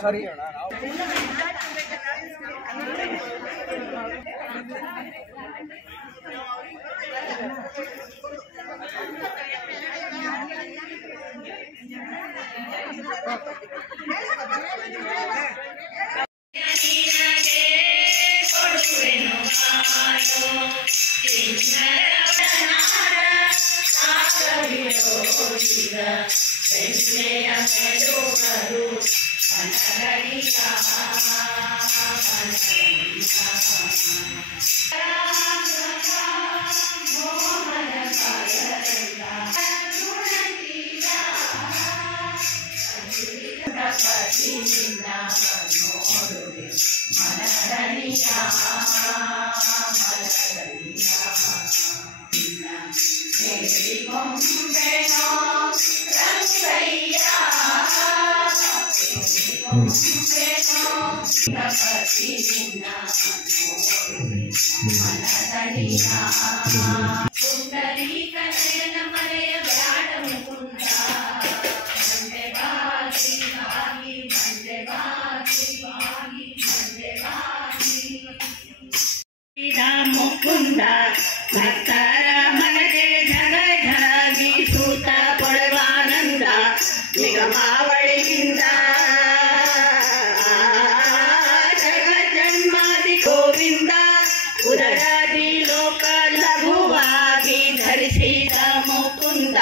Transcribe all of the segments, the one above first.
Sorry. Mukunda ಭಕ್ತರ ಮನಗೆ ಝಗ ಝಗಿ ಸೂತ ಪಡುವಾನಂದ ನಿಗಮಾವಳಿಯಿಂದ ಜಗ ಜನ್ಮಾದಿ ಗೋವಿಂದ ಉದರದಿ ಲೋಕ ಲಘುವಾಗಿ ಧರಿಸಿದ ಮುಕುಂದ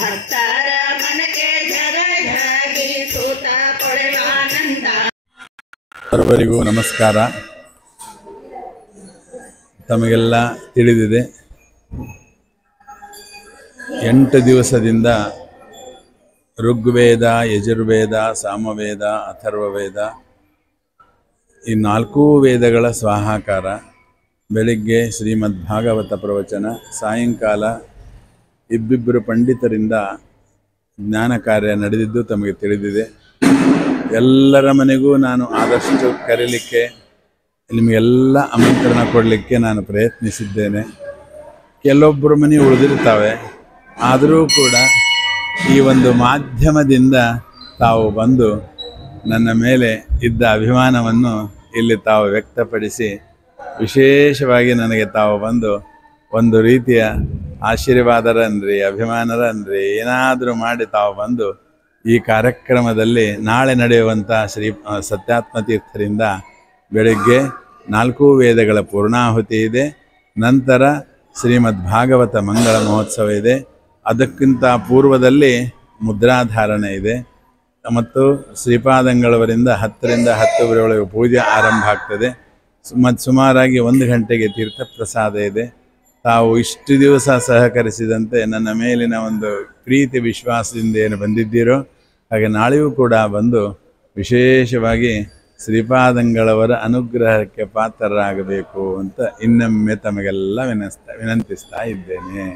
ಭಕ್ತರ ಮನಗೆ ಝಗ ಝಗಿ ಸೂತ ಪಡುವಾನಂದ. ಸರ್ವರಿಗೂ ನಮಸ್ಕಾರ. ತಮಗೆಲ್ಲ ತಿಳಿದಿದೆ, 8 ದಿವಸದಿಂದ ಋಗ್ವೇದ, ಯಜುರ್ವೇದ, ಸಾಮವೇದ, ಅಥರ್ವವೇದ ಈ 4 ವೇದಗಳ ಸ್ವಾಹಾಕಾರ. ಬೆಳಿಗ್ಗೆ ಶ್ರೀಮದ್ ಭಾಗವತ ಪ್ರವಚನ, ಸಾಯಂಕಾಲ ಇಬ್ಬಿಬ್ಬರು ಪಂಡಿತರಿಂದ ಜ್ಞಾನ ಕಾರ್ಯ ನಡೆದಿದ್ದು ತಮಗೆ ತಿಳಿದಿದೆ. ಎಲ್ಲರ ಮನೆಗೂ ನಾನು ಆದಷ್ಟು ಕರೀಲಿಕ್ಕೆ, ನಿಮಗೆಲ್ಲ ಆಮಂತ್ರಣ ಕೊಡಲಿಕ್ಕೆ ನಾನು ಪ್ರಯತ್ನಿಸಿದ್ದೇನೆ. ಕೆಲವೊಬ್ಬರು ಮನೆ ಉಳಿದಿರ್ತಾವೆ, ಆದರೂ ಕೂಡ ಈ ಒಂದು ಮಾಧ್ಯಮದಿಂದ ತಾವು ಬಂದು ನನ್ನ ಮೇಲೆ ಇದ್ದ ಅಭಿಮಾನವನ್ನು ಇಲ್ಲಿ ತಾವು ವ್ಯಕ್ತಪಡಿಸಿ ವಿಶೇಷವಾಗಿ ನನಗೆ ತಾವು ಬಂದು ಒಂದು ರೀತಿಯ ಆಶೀರ್ವಾದರನ್ರಿ, ಅಭಿಮಾನರನ್ರಿ, ಏನಾದರೂ ಮಾಡಿ ತಾವು ಬಂದು ಈ ಕಾರ್ಯಕ್ರಮದಲ್ಲಿ ನಾಳೆ ನಡೆಯುವಂಥ ಶ್ರೀ ಸತ್ಯಾತ್ಮ ತೀರ್ಥರಿಂದ ಬೆಳಗ್ಗೆ 4 ವೇದಗಳ ಪೂರ್ಣಾಹುತಿ ಇದೆ. ನಂತರ ಶ್ರೀಮದ್ ಭಾಗವತ ಮಂಗಳ ಮಹೋತ್ಸವ ಇದೆ. ಅದಕ್ಕಿಂತ ಪೂರ್ವದಲ್ಲಿ ಮುದ್ರಾಧಾರಣೆ ಇದೆ ಮತ್ತು ಶ್ರೀಪಾದಂಗಳವರಿಂದ 10ರಿಂದ 10:10 ಪೂಜೆ ಆರಂಭ ಆಗ್ತದೆ. ಮತ್ತು ಸುಮಾರಾಗಿ 1 ಗಂಟೆಗೆ ತೀರ್ಥಪ್ರಸಾದ ಇದೆ. ತಾವು ಇಷ್ಟು ದಿವಸ ಸಹಕರಿಸಿದಂತೆ ನನ್ನ ಮೇಲಿನ ಒಂದು ಪ್ರೀತಿ ವಿಶ್ವಾಸದಿಂದ ಏನು ಬಂದಿದ್ದೀರೋ ಹಾಗೆ ನಾಳೆಯೂ ಕೂಡ ಬಂದು ವಿಶೇಷವಾಗಿ ಶ್ರೀಪಾದಂಗಳವರ ಅನುಗ್ರಹಕ್ಕೆ ಪಾತ್ರರಾಗಬೇಕು ಅಂತ ಇನ್ನೊಮ್ಮೆ ತಮಗೆಲ್ಲ ವಿನಂತಿಸ್ತಾ ಇದ್ದೇನೆ.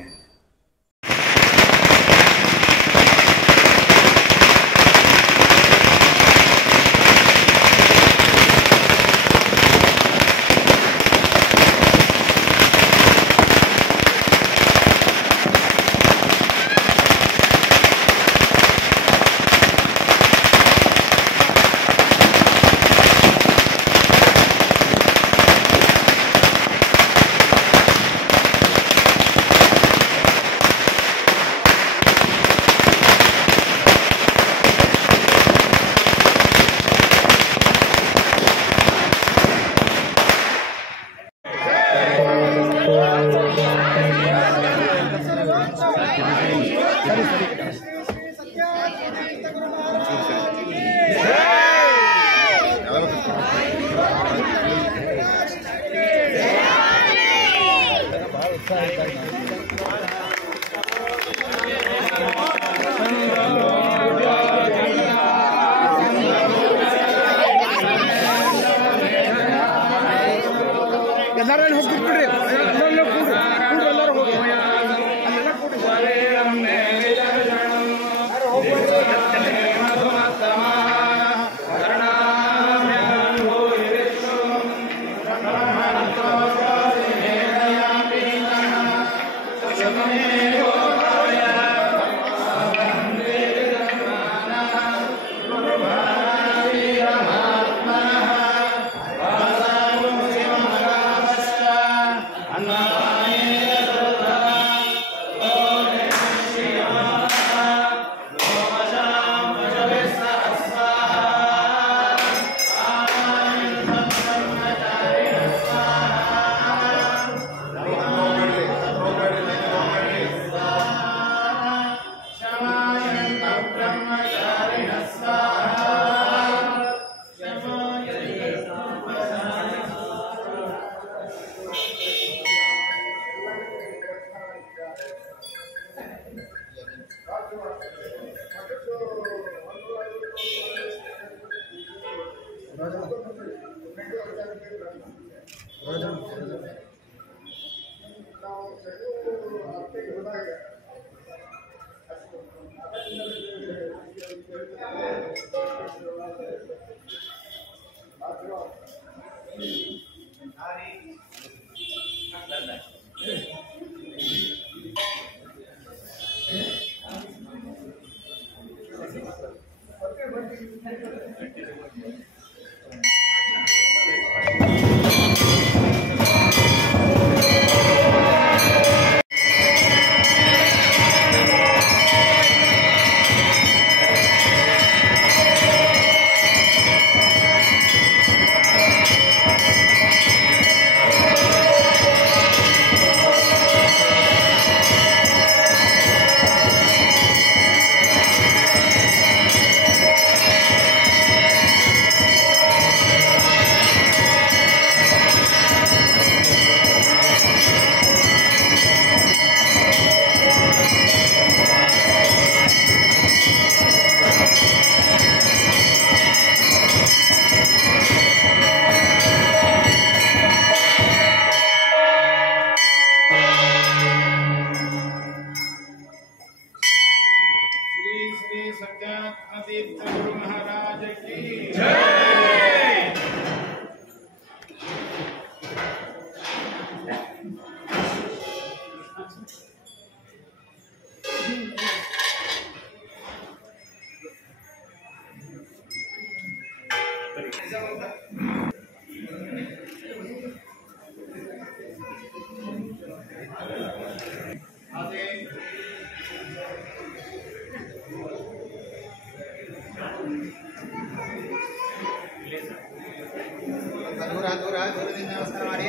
ದೂರದಿಂದ ನಮಸ್ಕಾರ ಮಾಡಿ.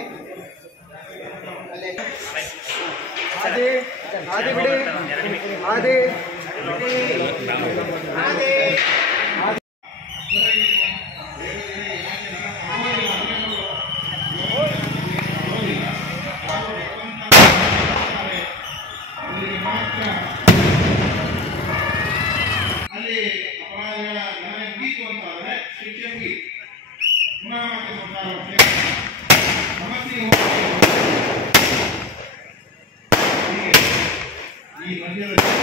ಆದಿ ಆದಿ ಬಿಡಿ ಆದಿ ಆದಿ ಅಲ್ಲಿ ಅಪರಾಧಗಳ ಗಣನೆ ಮುಗೀತು ಅಂತಾದ್ರೆ ಶಿಕ್ಷೆ ಮುಗೀತು. ಪುನಃ ಮತ್ತೆ ಸಮಸ್ಯೆ ಈ ಮಧ್ಯದಲ್ಲಿ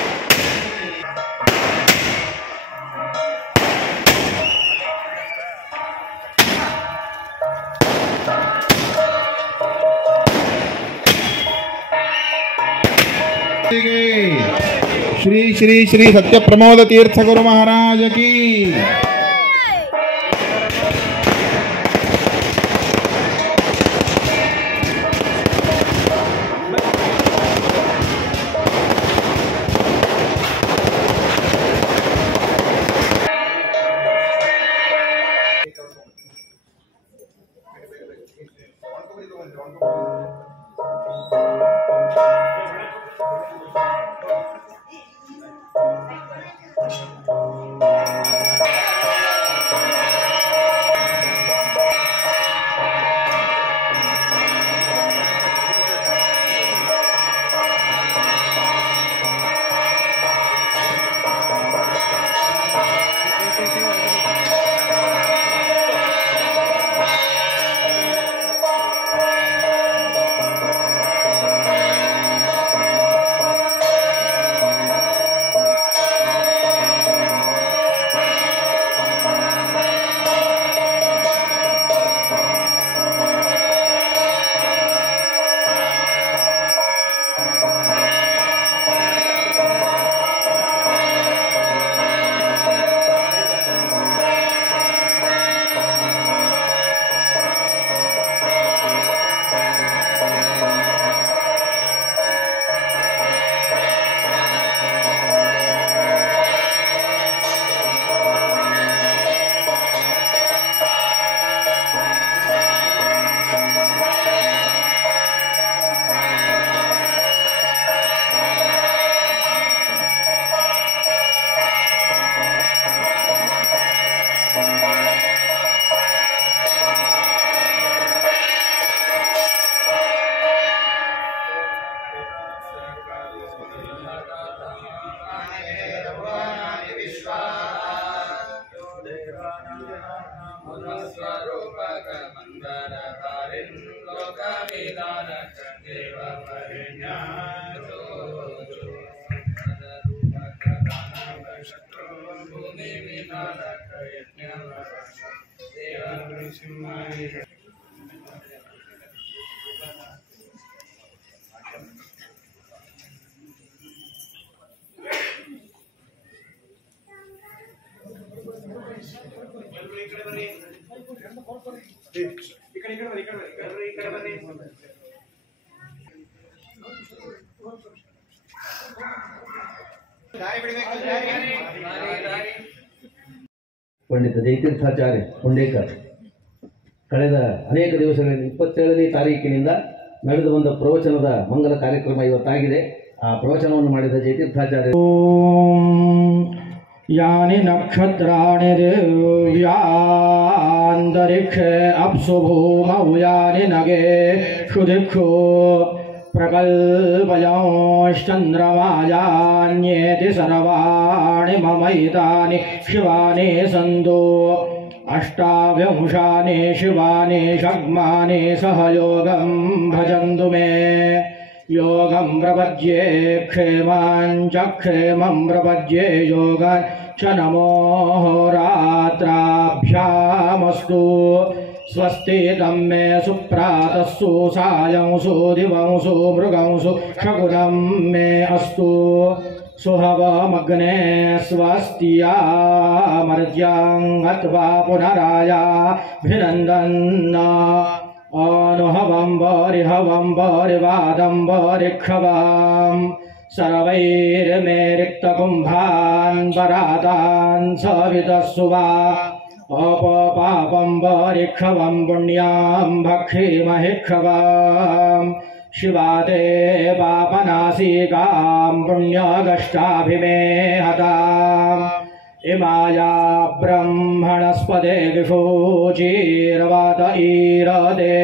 श्री श्री श्री सत्य प्रमोद तीर्थ गुरु महाराज की ಪಂಡಿತ ಜಯತೀರ್ಥಾಚಾರ್ಯ ಹುಂಡೇಕರ್ ಕಳೆದ ಅನೇಕ ದಿವಸಗಳಲ್ಲಿ 27ನೇ ತಾರೀಕಿನಿಂದ ನಡೆದು ಬಂದ ಪ್ರವಚನದ ಮಂಗಲ ಕಾರ್ಯಕ್ರಮ ಇವತ್ತಾಗಿದೆ. ಆ ಪ್ರವಚನವನ್ನು ಮಾಡಿದ ಜಯತೀರ್ಥಾಚಾರ್ಯ ಯಾನಿ ನಕ್ಷತ್ರಾಣಿ ದಿವ್ಯಾಂತರಿಕ್ಷೇ ಅಪ್ಸು ಭೂಮೌ ಯಾನಿ ನಗೆ ಕ್ಷುದಿಕ್ಷು ಪ್ರಕಲ್ಪಯೋಶ್ಚಂದ್ರಮಾಯಾನ್ಯೇತಿ ಸರ್ವಾಣಿ ಮಮೈತಾನಿ ಶಿವಾನಿ ಸಂತು ಅಷ್ಟಾವ್ಯಂಶಾನಿ ಶಿವಾನಿ ಷಡ್ಮಾನಿ ಸಹಯೋಗಂ ಭಜಂತು ಮೇ ಯೋಗಂ ಪ್ರಪದ್ಯೆ ಕ್ಷೇಮಾಂಚ ಕ್ಷೇಮಂ ಪ್ರಪದ್ಯೆ ಯೋಗಾಂಚ ನಮೋ ರಾತ್ರಾಭ್ಯಾಮಸ್ತು ಸ್ವಸ್ತಿ ತಮ್ಮೆ ಸುಪ್ರಾತಸ್ಸು ಸಾಯಂಸು ದಿವಂಸು ಮೃಗಂಸು ಶಕುನಂ ಮೇ ಅಸ್ತು ಸುಹವಮಗ್ನೆ ಸ್ವಸ್ತಿಯಾಮರ್ತ್ಯಂಗತ್ವಾ ಪುನರಾಯಾಭಿನಂದನ್ನ ಅನುಹವಂ ಬರಿಹವಂ ಬರಿವಾದಂ ಬರಿಕ್ಷವಾಂ ಸರ್ವೈರ್ಮೇ ರಿಕ್ತಕುಂಭಾನ್ ಪರಾತಾನ್ ಸವಿತಸ್ಸುವಾ ಅಪಪಾಪಂ ಬರಿಕ್ಷವಂ ಪುಣ್ಯಾಂ ಭಕ್ಷೀಮಹಿಕ್ಷವಾಂ ಶಿವಾತೆ ಪಾಪನಾಸಿಕಾಂ ಪುಣ್ಯಗಷ್ಟಾಭಿಮೇ ಹತಾಂ ಇಮಾಯಾ ಬ್ರಹ್ಮಣಸ್ಪದೇ ವಿಷೂಚೀರವಾತ ಈರದೆ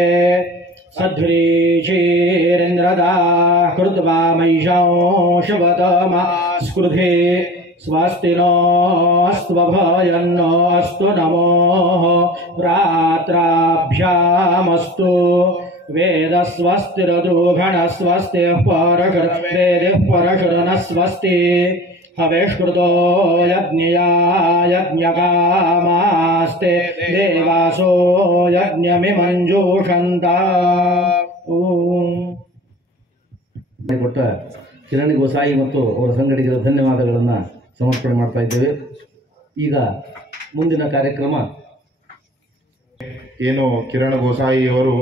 ಸಧ್ರೀಚೀರಿಂದ್ರದಾ ಕೃತ್ವಾ ಮೈಷಂ ಶಿವತಮ ಸ್ಕೃಧಿ ಸ್ವಸ್ತಿ ನೋಸ್ತ್ವಭಯನ್ನೋ ಅಸ್ತು ನಮೋ ರಾತ್ರಾಭ್ಯಾಮಸ್ತು ವೇದ ಸ್ವಸ್ತಿರದೂಘಣ ಸ್ವಸ್ತಿ ಪರಶುರ ವೇದ ಪರಶುರನ ಸ್ವಸ್ತಿ ಹವೇಷ್ಕೃತೋ ಯಜ್ಞಯಾ ಯಜ್ಞಕಾಮಾಸ್ತೆ ದೇವಾಸೋ ಯಜ್ಞಮಿಮಂಜೂಷಂತ. ಕೊಟ್ಟ ಕಿರಣ್ ಗೋಸಾಯಿ ಮತ್ತು ಅವರ ಸಂಘಟಕರ ಧನ್ಯವಾದಗಳನ್ನು ಸಮರ್ಪಣೆ ಮಾಡ್ತಾ ಇದ್ದೇವೆ. ಈಗ ಮುಂದಿನ ಕಾರ್ಯಕ್ರಮ ಏನು ಕಿರಣ್ ಗೋಸಾಯಿಯವರು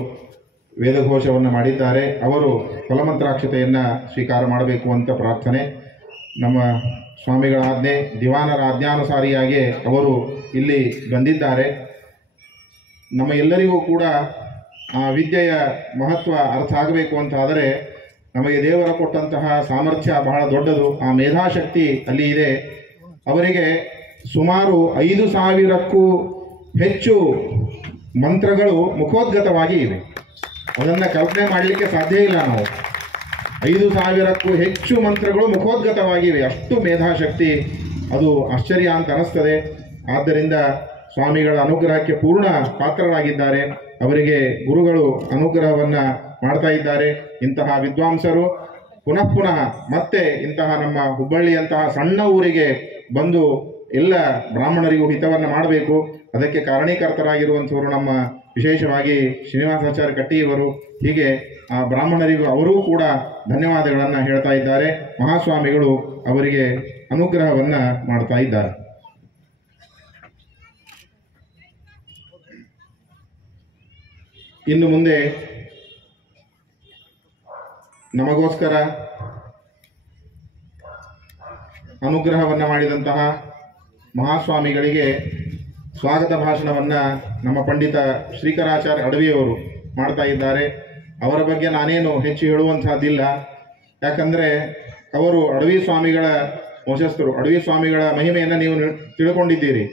ವೇದಘೋಷವನ್ನು ಮಾಡಿದ್ದಾರೆ, ಅವರು ಫಲಮಂತ್ರಾಕ್ಷತೆಯನ್ನು ಸ್ವೀಕಾರ ಮಾಡಬೇಕು ಅಂತ ಪ್ರಾರ್ಥನೆ. ನಮ್ಮ ಸ್ವಾಮಿಗಳ ಆಜ್ಞೆ, ದಿವಾನರ ಆಜ್ಞಾನುಸಾರಿಯಾಗಿ ಅವರು ಇಲ್ಲಿ ಬಂದಿದ್ದಾರೆ. ನಮ್ಮ ಎಲ್ಲರಿಗೂ ಕೂಡ ಆ ವಿದ್ಯೆಯ ಮಹತ್ವ ಅರ್ಥ ಆಗಬೇಕು ಅಂತಾದರೆ ನಮಗೆ ದೇವರ ಕೊಟ್ಟಂತಹ ಸಾಮರ್ಥ್ಯ ಬಹಳ ದೊಡ್ಡದು, ಆ ಮೇಧಾಶಕ್ತಿ ಅಲ್ಲಿ ಇದೆ. ಅವರಿಗೆ ಸುಮಾರು 5,000ಕ್ಕೂ ಹೆಚ್ಚು ಮಂತ್ರಗಳು ಮುಖೋದ್ಗತವಾಗಿ ಇವೆ. ಅದನ್ನು ಕಲ್ಪನೆ ಮಾಡಲಿಕ್ಕೆ ಸಾಧ್ಯ ಇಲ್ಲ. ನಾವು 5,000ಕ್ಕೂ ಹೆಚ್ಚು ಮಂತ್ರಗಳು ಮುಖೋದ್ಗತವಾಗಿವೆ. ಅಷ್ಟು ಮೇಧಾಶಕ್ತಿ, ಅದು ಆಶ್ಚರ್ಯ ಅಂತ ಅನಿಸ್ತದೆ. ಆದ್ದರಿಂದ ಸ್ವಾಮಿಗಳ ಅನುಗ್ರಹಕ್ಕೆ ಪೂರ್ಣ ಪಾತ್ರರಾಗಿದ್ದಾರೆ. ಅವರಿಗೆ ಗುರುಗಳು ಅನುಗ್ರಹವನ್ನು ಮಾಡ್ತಾ ಇದ್ದಾರೆ. ಇಂತಹ ವಿದ್ವಾಂಸರು ಪುನಃ ಮತ್ತೆ ಇಂತಹ ನಮ್ಮ ಹುಬ್ಬಳ್ಳಿಯಂತಹ ಸಣ್ಣ ಊರಿಗೆ ಬಂದು ಎಲ್ಲ ಬ್ರಾಹ್ಮಣರಿಗೂ ಹಿತವನ್ನು ಮಾಡಬೇಕು. ಅದಕ್ಕೆ ಕಾರಣೀಕರ್ತರಾಗಿರುವಂಥವರು ನಮ್ಮ ವಿಶೇಷವಾಗಿ ಶ್ರೀನಿವಾಸಾಚಾರ್ಯ ಕಟ್ಟಿಯವರು. ಹೀಗೆ ಆ ಬ್ರಾಹ್ಮಣರಿಗೂ ಅವರೂ ಕೂಡ ಧನ್ಯವಾದಗಳನ್ನು ಹೇಳ್ತಾ ಇದ್ದಾರೆ. ಮಹಾಸ್ವಾಮಿಗಳು ಅವರಿಗೆ ಅನುಗ್ರಹವನ್ನು ಮಾಡ್ತಾ ಇದ್ದಾರೆ. ಇನ್ನು ಮುಂದೆ ನಮಗೋಸ್ಕರ ಅನುಗ್ರಹವನ್ನು ಮಾಡಿದಂತಹ ಮಹಾಸ್ವಾಮಿಗಳಿಗೆ ಸ್ವಾಗತ ಭಾಷಣವನ್ನು ನಮ್ಮ ಪಂಡಿತ ಶ್ರೀಕರಾಚಾರ್ಯ ಅಡವಿಯವರು ಮಾಡ್ತಾ ಇದ್ದಾರೆ. ಅವರ ಬಗ್ಗೆ ನಾನೇನು ಹೆಚ್ಚು ಹೇಳುವಂಥದ್ದಿಲ್ಲ. ಯಾಕಂದರೆ ಅವರು ಅಡವಿ ಸ್ವಾಮಿಗಳ ವಂಶಸ್ಥರು. ಅಡವಿ ಸ್ವಾಮಿಗಳ ಮಹಿಮೆಯನ್ನು ನೀವು ತಿಳ್ಕೊಂಡಿದ್ದೀರಿ.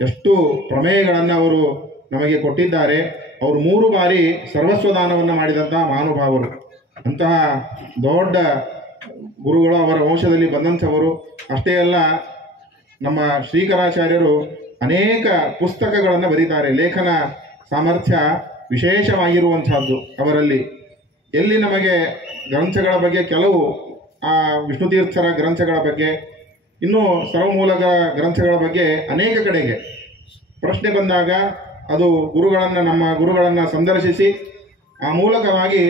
ಎಷ್ಟು ಪ್ರಮೇಯಗಳನ್ನು ಅವರು ನಮಗೆ ಕೊಟ್ಟಿದ್ದಾರೆ. ಅವರು 3 ಬಾರಿ ಸರ್ವಸ್ವದಾನವನ್ನು ಮಾಡಿದಂತಹ ಮಹಾನುಭಾವರು. ಅಂತಹ ದೊಡ್ಡ ಗುರುಗಳು ಅವರ ವಂಶದಲ್ಲಿ ಬಂದಂಥವರು. ಅಷ್ಟೇ ಅಲ್ಲ, ನಮ್ಮ ಶ್ರೀಕರಾಚಾರ್ಯರು ಅನೇಕ ಪುಸ್ತಕಗಳನ್ನು ಬರೀತಾರೆ. ಲೇಖನ ಸಾಮರ್ಥ್ಯ ವಿಶೇಷವಾಗಿರುವಂಥದ್ದು ಅವರಲ್ಲಿ. ಎಲ್ಲಿ ನಮಗೆ ಗ್ರಂಥಗಳ ಬಗ್ಗೆ ಕೆಲವು ವಿಷ್ಣುತೀರ್ಥರ ಗ್ರಂಥಗಳ ಬಗ್ಗೆ, ಇನ್ನೂ ಸರ್ವಮೂಲಕ ಗ್ರಂಥಗಳ ಬಗ್ಗೆ ಅನೇಕ ಕಡೆಗೆ ಪ್ರಶ್ನೆ ಬಂದಾಗ ಅದು ನಮ್ಮ ಗುರುಗಳನ್ನು ಸಂದರ್ಶಿಸಿ ಆ ಮೂಲಕವಾಗಿ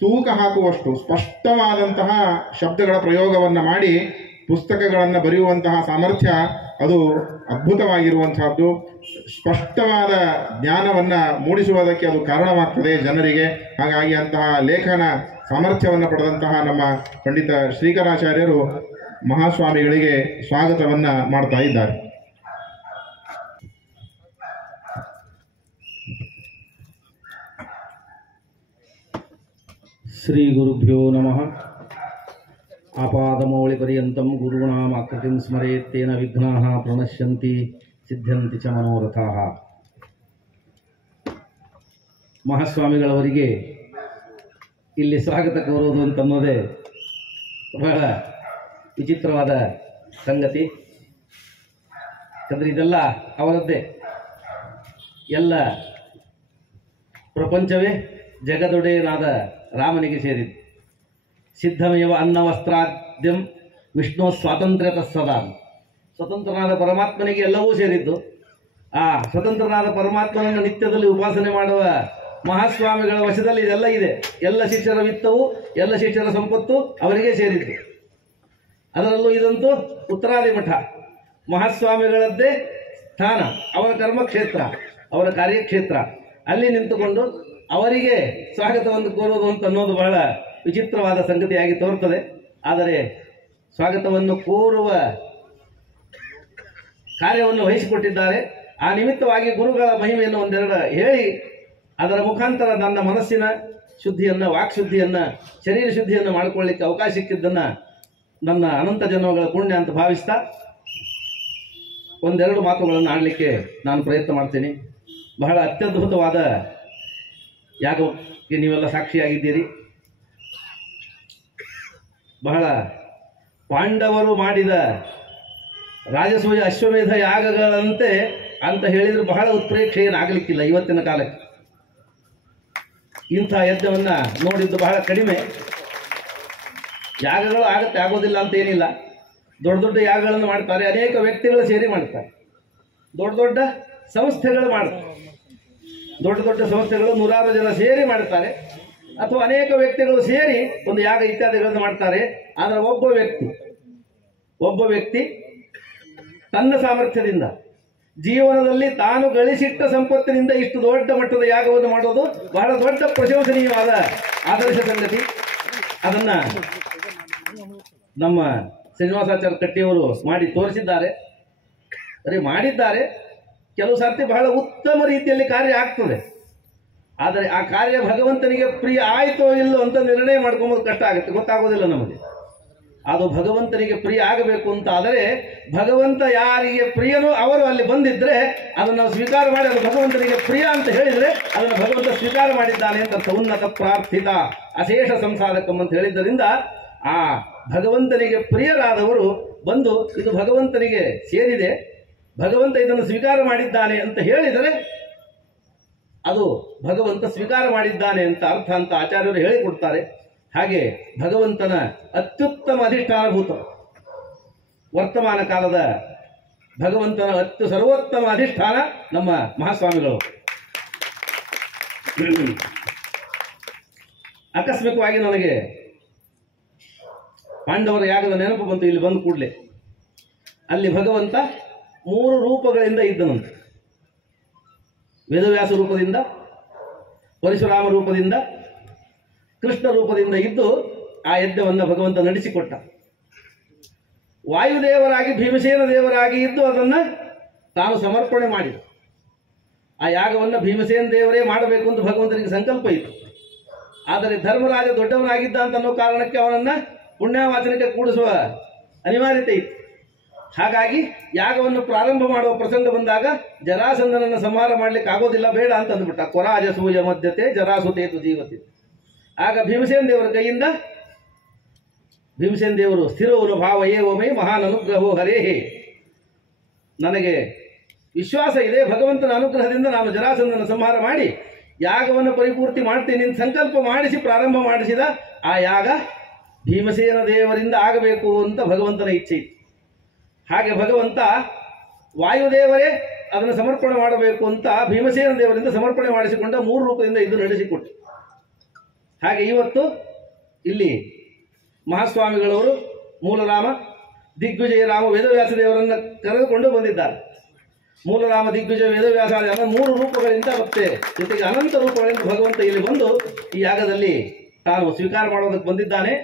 ತೂಕ ಹಾಕುವಷ್ಟು ಸ್ಪಷ್ಟವಾದಂತಹ ಶಬ್ದಗಳ ಪ್ರಯೋಗವನ್ನು ಮಾಡಿ ಪುಸ್ತಕಗಳನ್ನು ಬರೆಯುವಂತಹ ಸಾಮರ್ಥ್ಯ ಅದು ಅದ್ಭುತವಾಗಿರುವಂತಹದ್ದು. ಸ್ಪಷ್ಟವಾದ ಜ್ಞಾನವನ್ನು ಮೂಡಿಸುವುದಕ್ಕೆ ಅದು ಕಾರಣವಾಗ್ತದೆ ಜನರಿಗೆ. ಹಾಗಾಗಿ ಅಂತಹ ಲೇಖನ ಸಾಮರ್ಥ್ಯವನ್ನು ಪಡೆದಂತಹ ನಮ್ಮ ಪಂಡಿತ ಶ್ರೀಕರಾಚಾರ್ಯರು ಮಹಾಸ್ವಾಮಿಗಳಿಗೆ ಸ್ವಾಗತವನ್ನು ಮಾಡ್ತಾ ಇದ್ದಾರೆ. ಶ್ರೀ ಗುರುಭ್ಯೋ ನಮಃ. ಆಪಾದಮೌಳಿಪರ್ಯಂತಂ ಗುರುಣಾಮಾಕೃತಿಂ ಸ್ಮರೇತ್ ತೇನ ವಿಘ್ನಾಃ ಪ್ರಣಶ್ಯಂತಿ ಸಿದ್ಧ್ಯಂತಿ ಚ ಮನೋರಥಾಃ. ಮಹಾಸ್ವಾಮಿಗಳವರಿಗೆ ಇಲ್ಲಿ ಸ್ವಾಗತ ಕೋರುವುದು ಅಂತನ್ನೋದೇ ಬಹಳ ವಿಚಿತ್ರವಾದ ಸಂಗತಿ. ಯಾಕಂದರೆ ಇದೆಲ್ಲ ಅವರದ್ದೇ. ಎಲ್ಲ ಪ್ರಪಂಚವೇ ಜಗದೊಡೆಯನಾದ ರಾಮನಿಗೆ ಸೇರಿದ್ದು. ಸಿದ್ಧಮೇವ ಅನ್ನವಸ್ತ್ರಾದ್ಯಂ ವಿಷ್ಣು ಸ್ವಾತಂತ್ರ್ಯತ ಸದಾ. ಸ್ವತಂತ್ರನಾದ ಪರಮಾತ್ಮನಿಗೆ ಎಲ್ಲವೂ ಸೇರಿದ್ದು. ಆ ಸ್ವತಂತ್ರನಾದ ಪರಮಾತ್ಮನನ್ನು ನಿತ್ಯದಲ್ಲಿ ಉಪಾಸನೆ ಮಾಡುವ ಮಹಾಸ್ವಾಮಿಗಳ ವಶದಲ್ಲಿ ಇದೆಲ್ಲ ಇದೆ. ಎಲ್ಲ ಶಿಷ್ಯರ ವಿತ್ತವು, ಎಲ್ಲ ಶಿಷ್ಯರ ಸಂಪತ್ತು ಅವರಿಗೆ ಸೇರಿದ್ದು. ಅದರಲ್ಲೂ ಇದಂತೂ ಉತ್ತರಾದಿ ಮಠ, ಮಹಾಸ್ವಾಮಿಗಳದ್ದೇ ಸ್ಥಾನ, ಅವರ ಕರ್ಮಕ್ಷೇತ್ರ, ಅವರ ಕಾರ್ಯಕ್ಷೇತ್ರ. ಅಲ್ಲಿ ನಿಂತುಕೊಂಡು ಅವರಿಗೆ ಸ್ವಾಗತವನ್ನು ಕೋರುವುದು ಅಂತ ಅನ್ನೋದು ಬಹಳ ವಿಚಿತ್ರವಾದ ಸಂಗತಿಯಾಗಿ ತೋರುತ್ತದೆ. ಆದರೆ ಸ್ವಾಗತವನ್ನು ಕೋರುವ ಕಾರ್ಯವನ್ನು ವಹಿಸಿಕೊಟ್ಟಿದ್ದಾರೆ. ಆ ನಿಮಿತ್ತವಾಗಿ ಗುರುಗಳ ಮಹಿಮೆಯನ್ನು ಒಂದೆರಡು ಹೇಳಿ ಅದರ ಮುಖಾಂತರ ನನ್ನ ಮನಸ್ಸಿನ ಶುದ್ಧಿಯನ್ನು, ವಾಕ್ಶುದ್ಧಿಯನ್ನು, ಶರೀರ ಶುದ್ಧಿಯನ್ನು ಮಾಡಿಕೊಳ್ಳಿಕ್ಕೆ ಅವಕಾಶ ಸಿಕ್ಕಿದ್ದನ್ನು ನನ್ನ ಅನಂತ ಜನ್ಮಗಳ ಪುಣ್ಯ ಅಂತ ಭಾವಿಸ್ತಾ ಒಂದೆರಡು ಮಾತುಗಳನ್ನು ಆಡಲಿಕ್ಕೆ ನಾನು ಪ್ರಯತ್ನ ಮಾಡ್ತೀನಿ. ಬಹಳ ಅತ್ಯದ್ಭುತವಾದ ಯಾಗಕ್ಕೆ ನೀವೆಲ್ಲ ಸಾಕ್ಷಿಯಾಗಿದ್ದೀರಿ. ಬಹಳ ಪಾಂಡವರು ಮಾಡಿದ ರಾಜಸೂಯ ಅಶ್ವಮೇಧ ಯಾಗಗಳಂತೆ ಅಂತ ಹೇಳಿದರೆ ಬಹಳ ಉತ್ಪ್ರೇಕ್ಷೆ ಏನಾಗಲಿಕ್ಕಿಲ್ಲ ಇವತ್ತಿನ ಕಾಲಕ್ಕೆ. ಇಂಥ ಯಜ್ಞವನ್ನು ನೋಡಿದ್ದು ಬಹಳ ಕಡಿಮೆ. ಯಾಗಗಳು ಆಗತ್ತೆ, ಆಗೋದಿಲ್ಲ ಅಂತ ಏನಿಲ್ಲ. ದೊಡ್ಡ ದೊಡ್ಡ ಯಾಗಗಳನ್ನು ಮಾಡ್ತಾರೆ, ಅನೇಕ ವ್ಯಕ್ತಿಗಳು ಸೇರಿ ಮಾಡ್ತಾರೆ. ದೊಡ್ಡ ದೊಡ್ಡ ಸಂಸ್ಥೆಗಳು ಮಾಡ್ತಾರೆ. ದೊಡ್ಡ ದೊಡ್ಡ ಸಂಸ್ಥೆಗಳು ನೂರಾರು ಜನ ಸೇರಿ ಮಾಡ್ತಾರೆ, ಅಥವಾ ಅನೇಕ ವ್ಯಕ್ತಿಗಳು ಸೇರಿ ಒಂದು ಯಾಗ ಇತ್ಯಾದಿಗಳನ್ನು ಮಾಡ್ತಾರೆ. ಆದರೆ ಒಬ್ಬ ವ್ಯಕ್ತಿ ತನ್ನ ಸಾಮರ್ಥ್ಯದಿಂದ ಜೀವನದಲ್ಲಿ ತಾನು ಗಳಿಸಿಟ್ಟ ಸಂಪತ್ತಿನಿಂದ ಇಷ್ಟು ದೊಡ್ಡ ಮಟ್ಟದ ಯಾಗವನ್ನು ಮಾಡೋದು ಬಹಳ ದೊಡ್ಡ ಪ್ರಶಂಸನೀಯವಾದ ಆದರ್ಶ ಸಂಗತಿ. ಅದನ್ನು ನಮ್ಮ ಶ್ರೀನಿವಾಸಾಚಾರ್ಯ ಕಟ್ಟಿಯವರು ಮಾಡಿ ತೋರಿಸಿದ್ದಾರೆ. ಮಾಡಿದ್ದಾರೆ. ಕೆಲವು ಸರ್ತಿ ಬಹಳ ಉತ್ತಮ ರೀತಿಯಲ್ಲಿ ಕಾರ್ಯ ಆಗ್ತದೆ. ಆದರೆ ಆ ಕಾರ್ಯ ಭಗವಂತನಿಗೆ ಪ್ರಿಯ ಆಯಿತೋ ಇಲ್ಲೋ ಅಂತ ನಿರ್ಣಯ ಮಾಡ್ಕೊಂಬೋದು ಕಷ್ಟ ಆಗುತ್ತೆ, ಗೊತ್ತಾಗೋದಿಲ್ಲ ನಮಗೆ. ಅದು ಭಗವಂತನಿಗೆ ಪ್ರಿಯ ಆಗಬೇಕು ಅಂತ ಆದರೆ ಭಗವಂತ ಯಾರಿಗೆ ಪ್ರಿಯನೋ ಅವರು ಅಲ್ಲಿ ಬಂದಿದ್ದರೆ ಅದನ್ನು ನಾವು ಸ್ವೀಕಾರ ಮಾಡಿ ಅದು ಭಗವಂತನಿಗೆ ಪ್ರಿಯ ಅಂತ ಹೇಳಿದರೆ ಅದನ್ನು ಭಗವಂತ ಸ್ವೀಕಾರ ಮಾಡಿದ್ದಾನೆ ಅಂತ ಅರ್ಥ. ಉನ್ನತ ಪ್ರಾರ್ಥಿತ ಅಶೇಷ ಸಂಸಾರಕಂ ಅಂತ ಹೇಳಿದ್ದರಿಂದ ಆ ಭಗವಂತನಿಗೆ ಪ್ರಿಯರಾದವರು ಬಂದು ಇದು ಭಗವಂತನಿಗೆ ಸೇರಿದೆ, ಭಗವಂತ ಇದನ್ನು ಸ್ವೀಕಾರ ಮಾಡಿದ್ದಾನೆ ಅಂತ ಹೇಳಿದರೆ ಅದು ಭಗವಂತ ಸ್ವೀಕಾರ ಮಾಡಿದ್ದಾನೆ ಅಂತ ಅರ್ಥ ಅಂತ ಆಚಾರ್ಯರು ಹೇಳಿಕೊಡ್ತಾರೆ. ಹಾಗೆ ಭಗವಂತನ ಅತ್ಯುತ್ತಮ ಅಧಿಷ್ಠಾನಭೂತ ವರ್ತಮಾನ ಕಾಲದ ಭಗವಂತನ ಸರ್ವೋತ್ತಮ ಅಧಿಷ್ಠಾನ ನಮ್ಮ ಮಹಾಸ್ವಾಮಿಗಳು. ಆಕಸ್ಮಿಕವಾಗಿ ನನಗೆ ಪಾಂಡವರ ಯಾಗದ ನೆನಪು ಬಂತು ಇಲ್ಲಿ ಬಂದ ಕೂಡಲೇ. ಅಲ್ಲಿ ಭಗವಂತ 3 ರೂಪಗಳಿಂದ ಇದ್ದನಂತೆ. ವೇದವ್ಯಾಸ ರೂಪದಿಂದ, ಪರಶುರಾಮ ರೂಪದಿಂದ, ಕೃಷ್ಣ ರೂಪದಿಂದ ಇದ್ದು ಆ ಯಜ್ಞವನ್ನು ಭಗವಂತ ನಡೆಸಿಕೊಟ್ಟ. ವಾಯುದೇವರಾಗಿ ಭೀಮಸೇನ ದೇವರಾಗಿ ಇದ್ದು ಅದನ್ನು ತಾನು ಸಮರ್ಪಣೆ ಮಾಡಿದ. ಆ ಯಾಗವನ್ನು ಭೀಮಸೇನ ದೇವರೇ ಮಾಡಬೇಕು ಅಂತ ಭಗವಂತನಿಗೆ ಸಂಕಲ್ಪ ಇತ್ತು. ಆದರೆ ಧರ್ಮರಾಜ ದೊಡ್ಡವನಾಗಿದ್ದ ಅಂತ ಅನ್ನೋ ಕಾರಣಕ್ಕೆ ಅವನನ್ನು ಪುಣ್ಯವಾಚನಕ್ಕೆ ಕೂಡಿಸುವ ಅನಿವಾರ್ಯತೆ ಇತ್ತು. ಹಾಗಾಗಿ ಯಾಗವನ್ನು ಪ್ರಾರಂಭ ಮಾಡುವ ಪ್ರಸಂಗ ಬಂದಾಗ ಜರಾಸಂಧನನ್ನು ಸಂಹಾರ ಮಾಡಲಿಕ್ಕೆ ಆಗೋದಿಲ್ಲ, ಬೇಡ ಅಂತ ಅಂದ್ಬಿಟ್ಟ. ಕೊರಾಜಸೂಯ ಮಧ್ಯತೆ ಜರಾಸುತೇತು ಜೀವತಿ. ಆಗ ಭೀಮಸೇನ ದೇವರ ಕೈಯಿಂದ ಭೀಮಸೇನ ದೇವರು ಸ್ಥಿರೋನು ಭಾವ ಏವಮೈ ಮಹಾನ್ ಅನುಗ್ರಹೋ ಹರೇಹೇ, ನನಗೆ ವಿಶ್ವಾಸ ಇದೆ ಭಗವಂತನ ಅನುಗ್ರಹದಿಂದ ನಾನು ಜರಾಸಂಧನ ಸಂಹಾರ ಮಾಡಿ ಯಾಗವನ್ನು ಪರಿಪೂರ್ತಿ ಮಾಡ್ತೀನಿ ಅಂತ ಸಂಕಲ್ಪ ಮಾಡಿಸಿ ಪ್ರಾರಂಭ ಮಾಡಿಸಿದ. ಆ ಯಾಗ ಭೀಮಸೇನ ದೇವರಿಂದ ಆಗಬೇಕು ಅಂತ ಭಗವಂತನ ಇಚ್ಛೆ ಇತ್ತು. ಹಾಗೆ ಭಗವಂತ ವಾಯುದೇವರೇ ಅದನ್ನು ಸಮರ್ಪಣೆ ಮಾಡಬೇಕು ಅಂತ ಭೀಮಸೇನ ದೇವರಿಂದ ಸಮರ್ಪಣೆ ಮಾಡಿಸಿಕೊಂಡ 3 ರೂಪದಿಂದ ಇದು ನಡೆಸಿಕೊಟ್ಟು. ಹಾಗೆ ಇವತ್ತು ಇಲ್ಲಿ ಮಹಾಸ್ವಾಮಿಗಳವರು ಮೂಲರಾಮ, ದಿಗ್ವಿಜಯ ರಾಮ ವೇದವ್ಯಾಸ ದೇವರನ್ನು ಕರೆದುಕೊಂಡು ಬಂದಿದ್ದಾರೆ. ಮೂಲರಾಮ ದಿಗ್ವಿಜಯ ವೇದವ್ಯಾಸ ಅನ್ನೋ 3 ರೂಪಗಳಿಂದ ಮತ್ತೆ ಜೊತೆಗೆ ಅನಂತ ರೂಪಗಳಿಂದ ಭಗವಂತ ಇಲ್ಲಿ ಬಂದು ಈ ಯಾಗದಲ್ಲಿ ತಾನು ಸ್ವೀಕಾರ ಮಾಡೋದಕ್ಕೆ ಬಂದಿದ್ದಾನೆ.